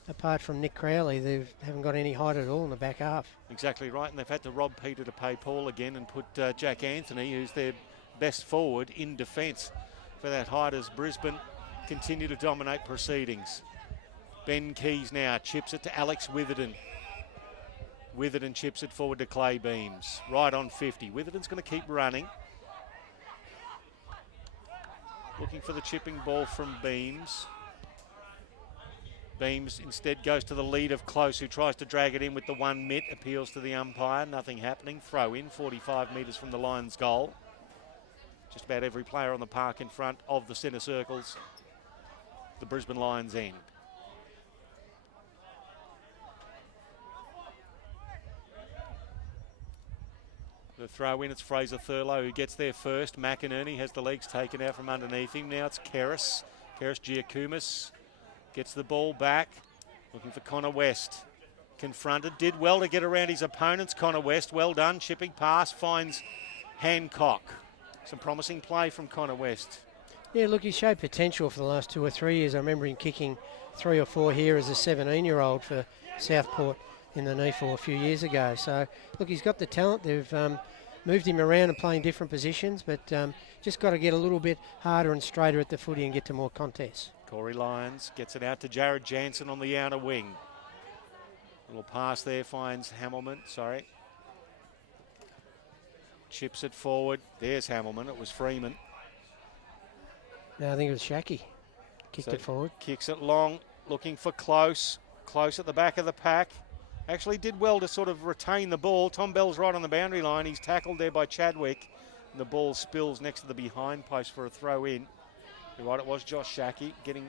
apart from Nick Crowley, they haven't got any height at all in the back half. Exactly right, and they've had to rob Peter to pay Paul again and put Jack Anthony, who's their best forward, in defence for that height as Brisbane continue to dominate proceedings. Ben Keys now chips it to Alex Witherden. Witherden chips it forward to Clay Beams. Right on 50. Witherden's going to keep running. Looking for the chipping ball from Beams. Beams instead goes to the lead of Close, who tries to drag it in with the 1 mitt. Appeals to the umpire. Nothing happening. Throw in 45 metres from the Lions' goal. Just about every player on the park in front of the centre circles. The Brisbane Lions end. The throw in, it's Fraser Thurlow who gets there first. McInerney has the legs taken out from underneath him. Now it's Keris. Keris Giacomis gets the ball back. Looking for Connor West. Confronted. Did well to get around his opponents. Connor West, well done. Chipping pass, finds Hancock. Some promising play from Connor West. Yeah, look, he showed potential for the last 2 or 3 years. I remember him kicking 3 or 4 here as a 17-year-old for Southport in the NEAFL a few years ago. So, look, he's got the talent. They've moved him around and playing different positions, but just got to get a little bit harder and straighter at the footy and get to more contests. Corey Lyons gets it out to Jared Jansen on the outer wing. Little pass there, finds Hamilman, Chips it forward. There's Hamilman. It was Freeman. No, I think it was Shackey. Kicked it forward. Kicks it long, looking for Close. Close at the back of the pack. Actually did well to sort of retain the ball. Tom Bell's right on the boundary line. He's tackled there by Chadwick. And the ball spills next to the behind post for a throw in. You're right, it was Josh Shackey getting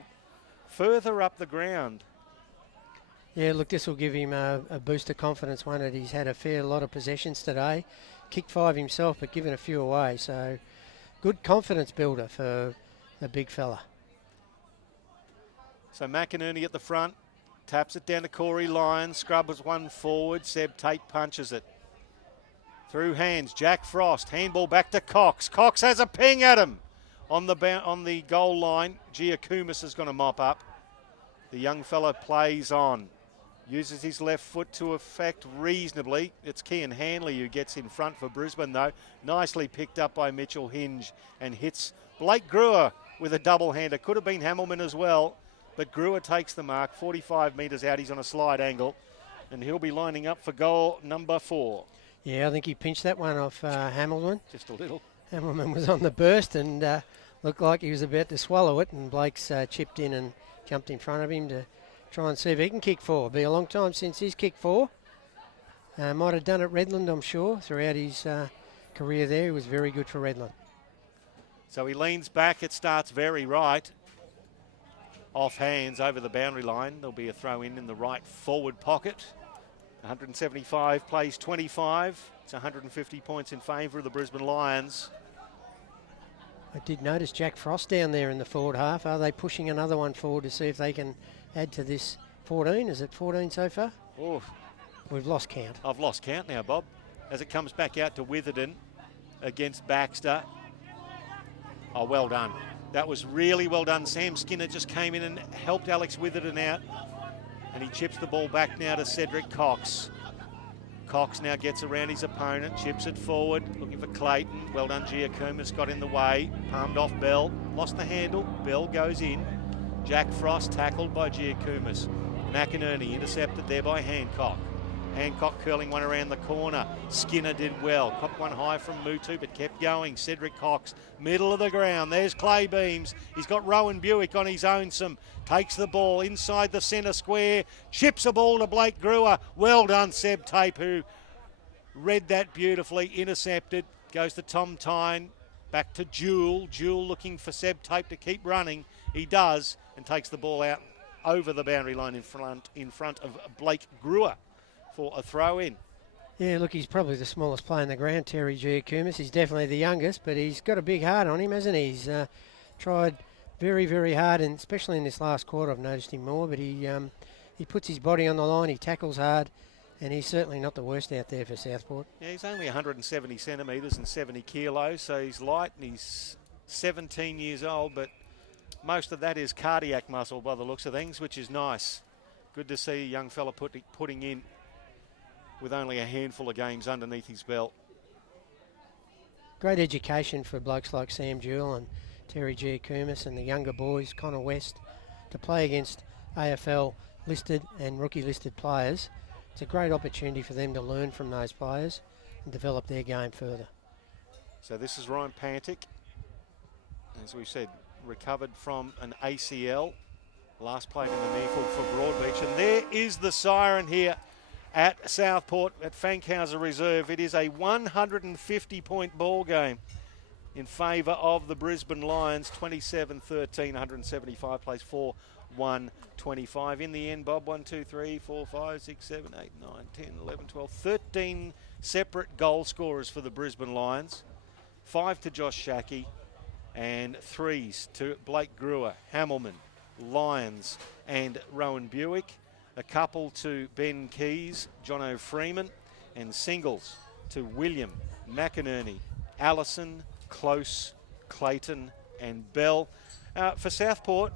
further up the ground. Yeah, look, this will give him a boost of confidence, one that he's had a fair lot of possessions today. Kicked 5 himself, but given a few away. So good confidence builder for the big fella. So McInerney at the front. Taps it down to Corey Lyons. Scrubbers one forward. Seb Tate punches it. Through hands. Jack Frost. Handball back to Cox. Cox has a ping at him. On the goal line, Giacomis is going to mop up. The young fella plays on. Uses his left foot to effect reasonably. It's Kean Hanley who gets in front for Brisbane though. Nicely picked up by Mitchell Hinge and hits Blake Brewer with a double-hander. Could have been Hamilman as well. But Brewer takes the mark, 45 metres out. He's on a slide angle, and he'll be lining up for goal number 4. Yeah, I think he pinched that one off Hamilman. Just a little. Hamilman was on the burst and looked like he was about to swallow it, and Blake's chipped in and jumped in front of him to try and see if he can kick 4. Be a long time since he's kicked 4. Might have done it Redland, I'm sure, throughout his career there. He was very good for Redland. So he leans back. It starts very right. Off hands over the boundary line. There'll be a throw in the right forward pocket. 175 plays 25. It's 150 points in favour of the Brisbane Lions. I did notice Jack Frost down there in the forward half. Are they pushing another one forward to see if they can add to this 14? Is it 14 so far? Oh, we've lost count. I've lost count now, Bob. As it comes back out to Witherden against Baxter. Oh, well done. That was really well done. Sam Skinner just came in and helped Alex Witherden out. And he chips the ball back now to Cedric Cox. Cox now gets around his opponent, chips it forward, looking for Clayton. Well done, Giacomis got in the way, palmed off Bell, lost the handle, Bell goes in. Jack Frost tackled by Giacomis. McInerney intercepted there by Hancock. Hancock curling one around the corner. Skinner did well. Copped one high from Mutu, but kept going. Cedric Cox, middle of the ground. There's Clay Beams. He's got Rowan Buick on his own. Takes the ball inside the centre square. Chips a ball to Blake Brewer. Well done, Seb Tape, who read that beautifully. Intercepted. Goes to Tom Tyne. Back to Jewel. Jewel looking for Seb Tape to keep running. He does, and takes the ball out over the boundary line in front of Blake Brewer for a throw in. Yeah, look, he's probably the smallest player in the ground, Terry Giacomis. He's definitely the youngest, but he's got a big heart on him, hasn't he? He's tried very, very hard, and especially in this last quarter, I've noticed him more. But he puts his body on the line, he tackles hard, and he's certainly not the worst out there for Southport. Yeah, he's only 170 centimetres and 70 kilos, so he's light and he's 17 years old, but most of that is cardiac muscle by the looks of things, which is nice. Good to see a young fella putting in with only a handful of games underneath his belt. Great education for blokes like Sam Jewell and Terry Giacomis and the younger boys, Connor West, to play against AFL listed and rookie listed players. It's a great opportunity for them to learn from those players and develop their game further. So this is Ryan Pantic, as we said, recovered from an ACL, last played in the NEAFL for Broadbeach, and there is the siren here at Southport at Fankhauser Reserve. It is a 150-point ball game in favour of the Brisbane Lions. 27-13, 175 plays 4-1-25. In the end, Bob, 1, 2, 3, 4, 5, 6, 7, 8, 9, 10, 11, 12, 13 separate goal scorers for the Brisbane Lions. 5 to Josh Shackey and 3s to Blake Brewer, Hamilman, Lyons and Rowan Buick. A couple to Ben Keys, Jono Freeman, and singles to William, McInerney, Allison, Close, Clayton and Bell. For Southport,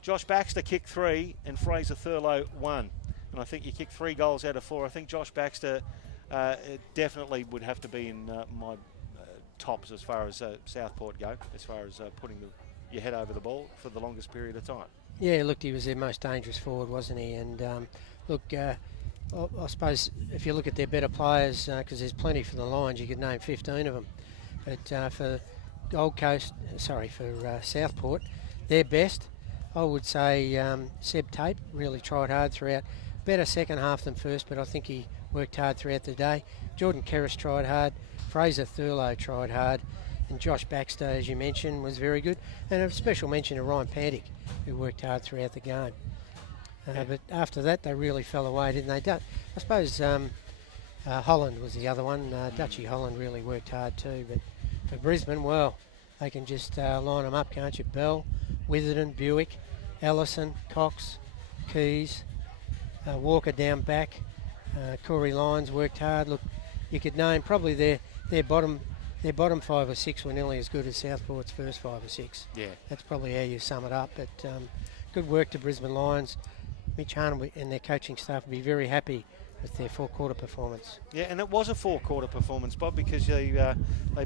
Josh Baxter kicked 3 and Fraser Thurlow 1. And I think you kicked 3 goals out of 4. I think Josh Baxter definitely would have to be in my tops as far as Southport go, as far as putting your head over the ball for the longest period of time. Yeah, look, he was their most dangerous forward, wasn't he? And I suppose if you look at their better players, because there's plenty for the Lions, you could name 15 of them. But for Southport, their best, I would say Seb Tate really tried hard throughout. Better second half than first, but I think he worked hard throughout the day. Jordan Kerris tried hard. Fraser Thurlow tried hard. And Josh Baxter, as you mentioned, was very good. And a special mention to Ryan Pantic, who worked hard throughout the game. But after that, they really fell away, didn't they? I suppose Holland was the other one. Dutchy Holland really worked hard too. But for Brisbane, well, they can just line them up, can't you? Bell, Witherden, Buick, Ellison, Cox, Keys, Walker down back. Corey Lyons worked hard. Look, you could name probably their bottom 5 or 6 were nearly as good as Southport's first 5 or 6. Yeah. That's probably how you sum it up. But good work to Brisbane Lions. Mitch Harnham and their coaching staff will be very happy with their 4-quarter performance. Yeah, and it was a 4-quarter performance, Bob, because they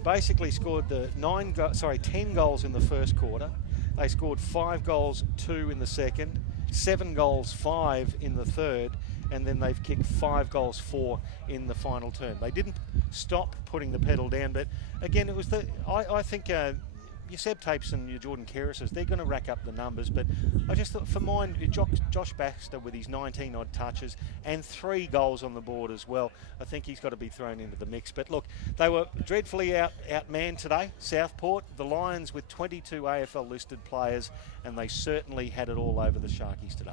basically scored 10 goals in the first quarter. They scored 5 goals, 2 in the second, 7 goals, 5 in the third, and then they've kicked 5 goals, 4 in the final term. They didn't stop putting the pedal down, but again, it was I think your Seb Tapes and your Jordan Kerrises, they're going to rack up the numbers, but I just thought for mine, Josh Baxter with his 19 odd touches and 3 goals on the board as well, I think he's got to be thrown into the mix. But look, they were dreadfully outmanned today, Southport, the Lions with 22 AFL listed players, and they certainly had it all over the Sharkies today.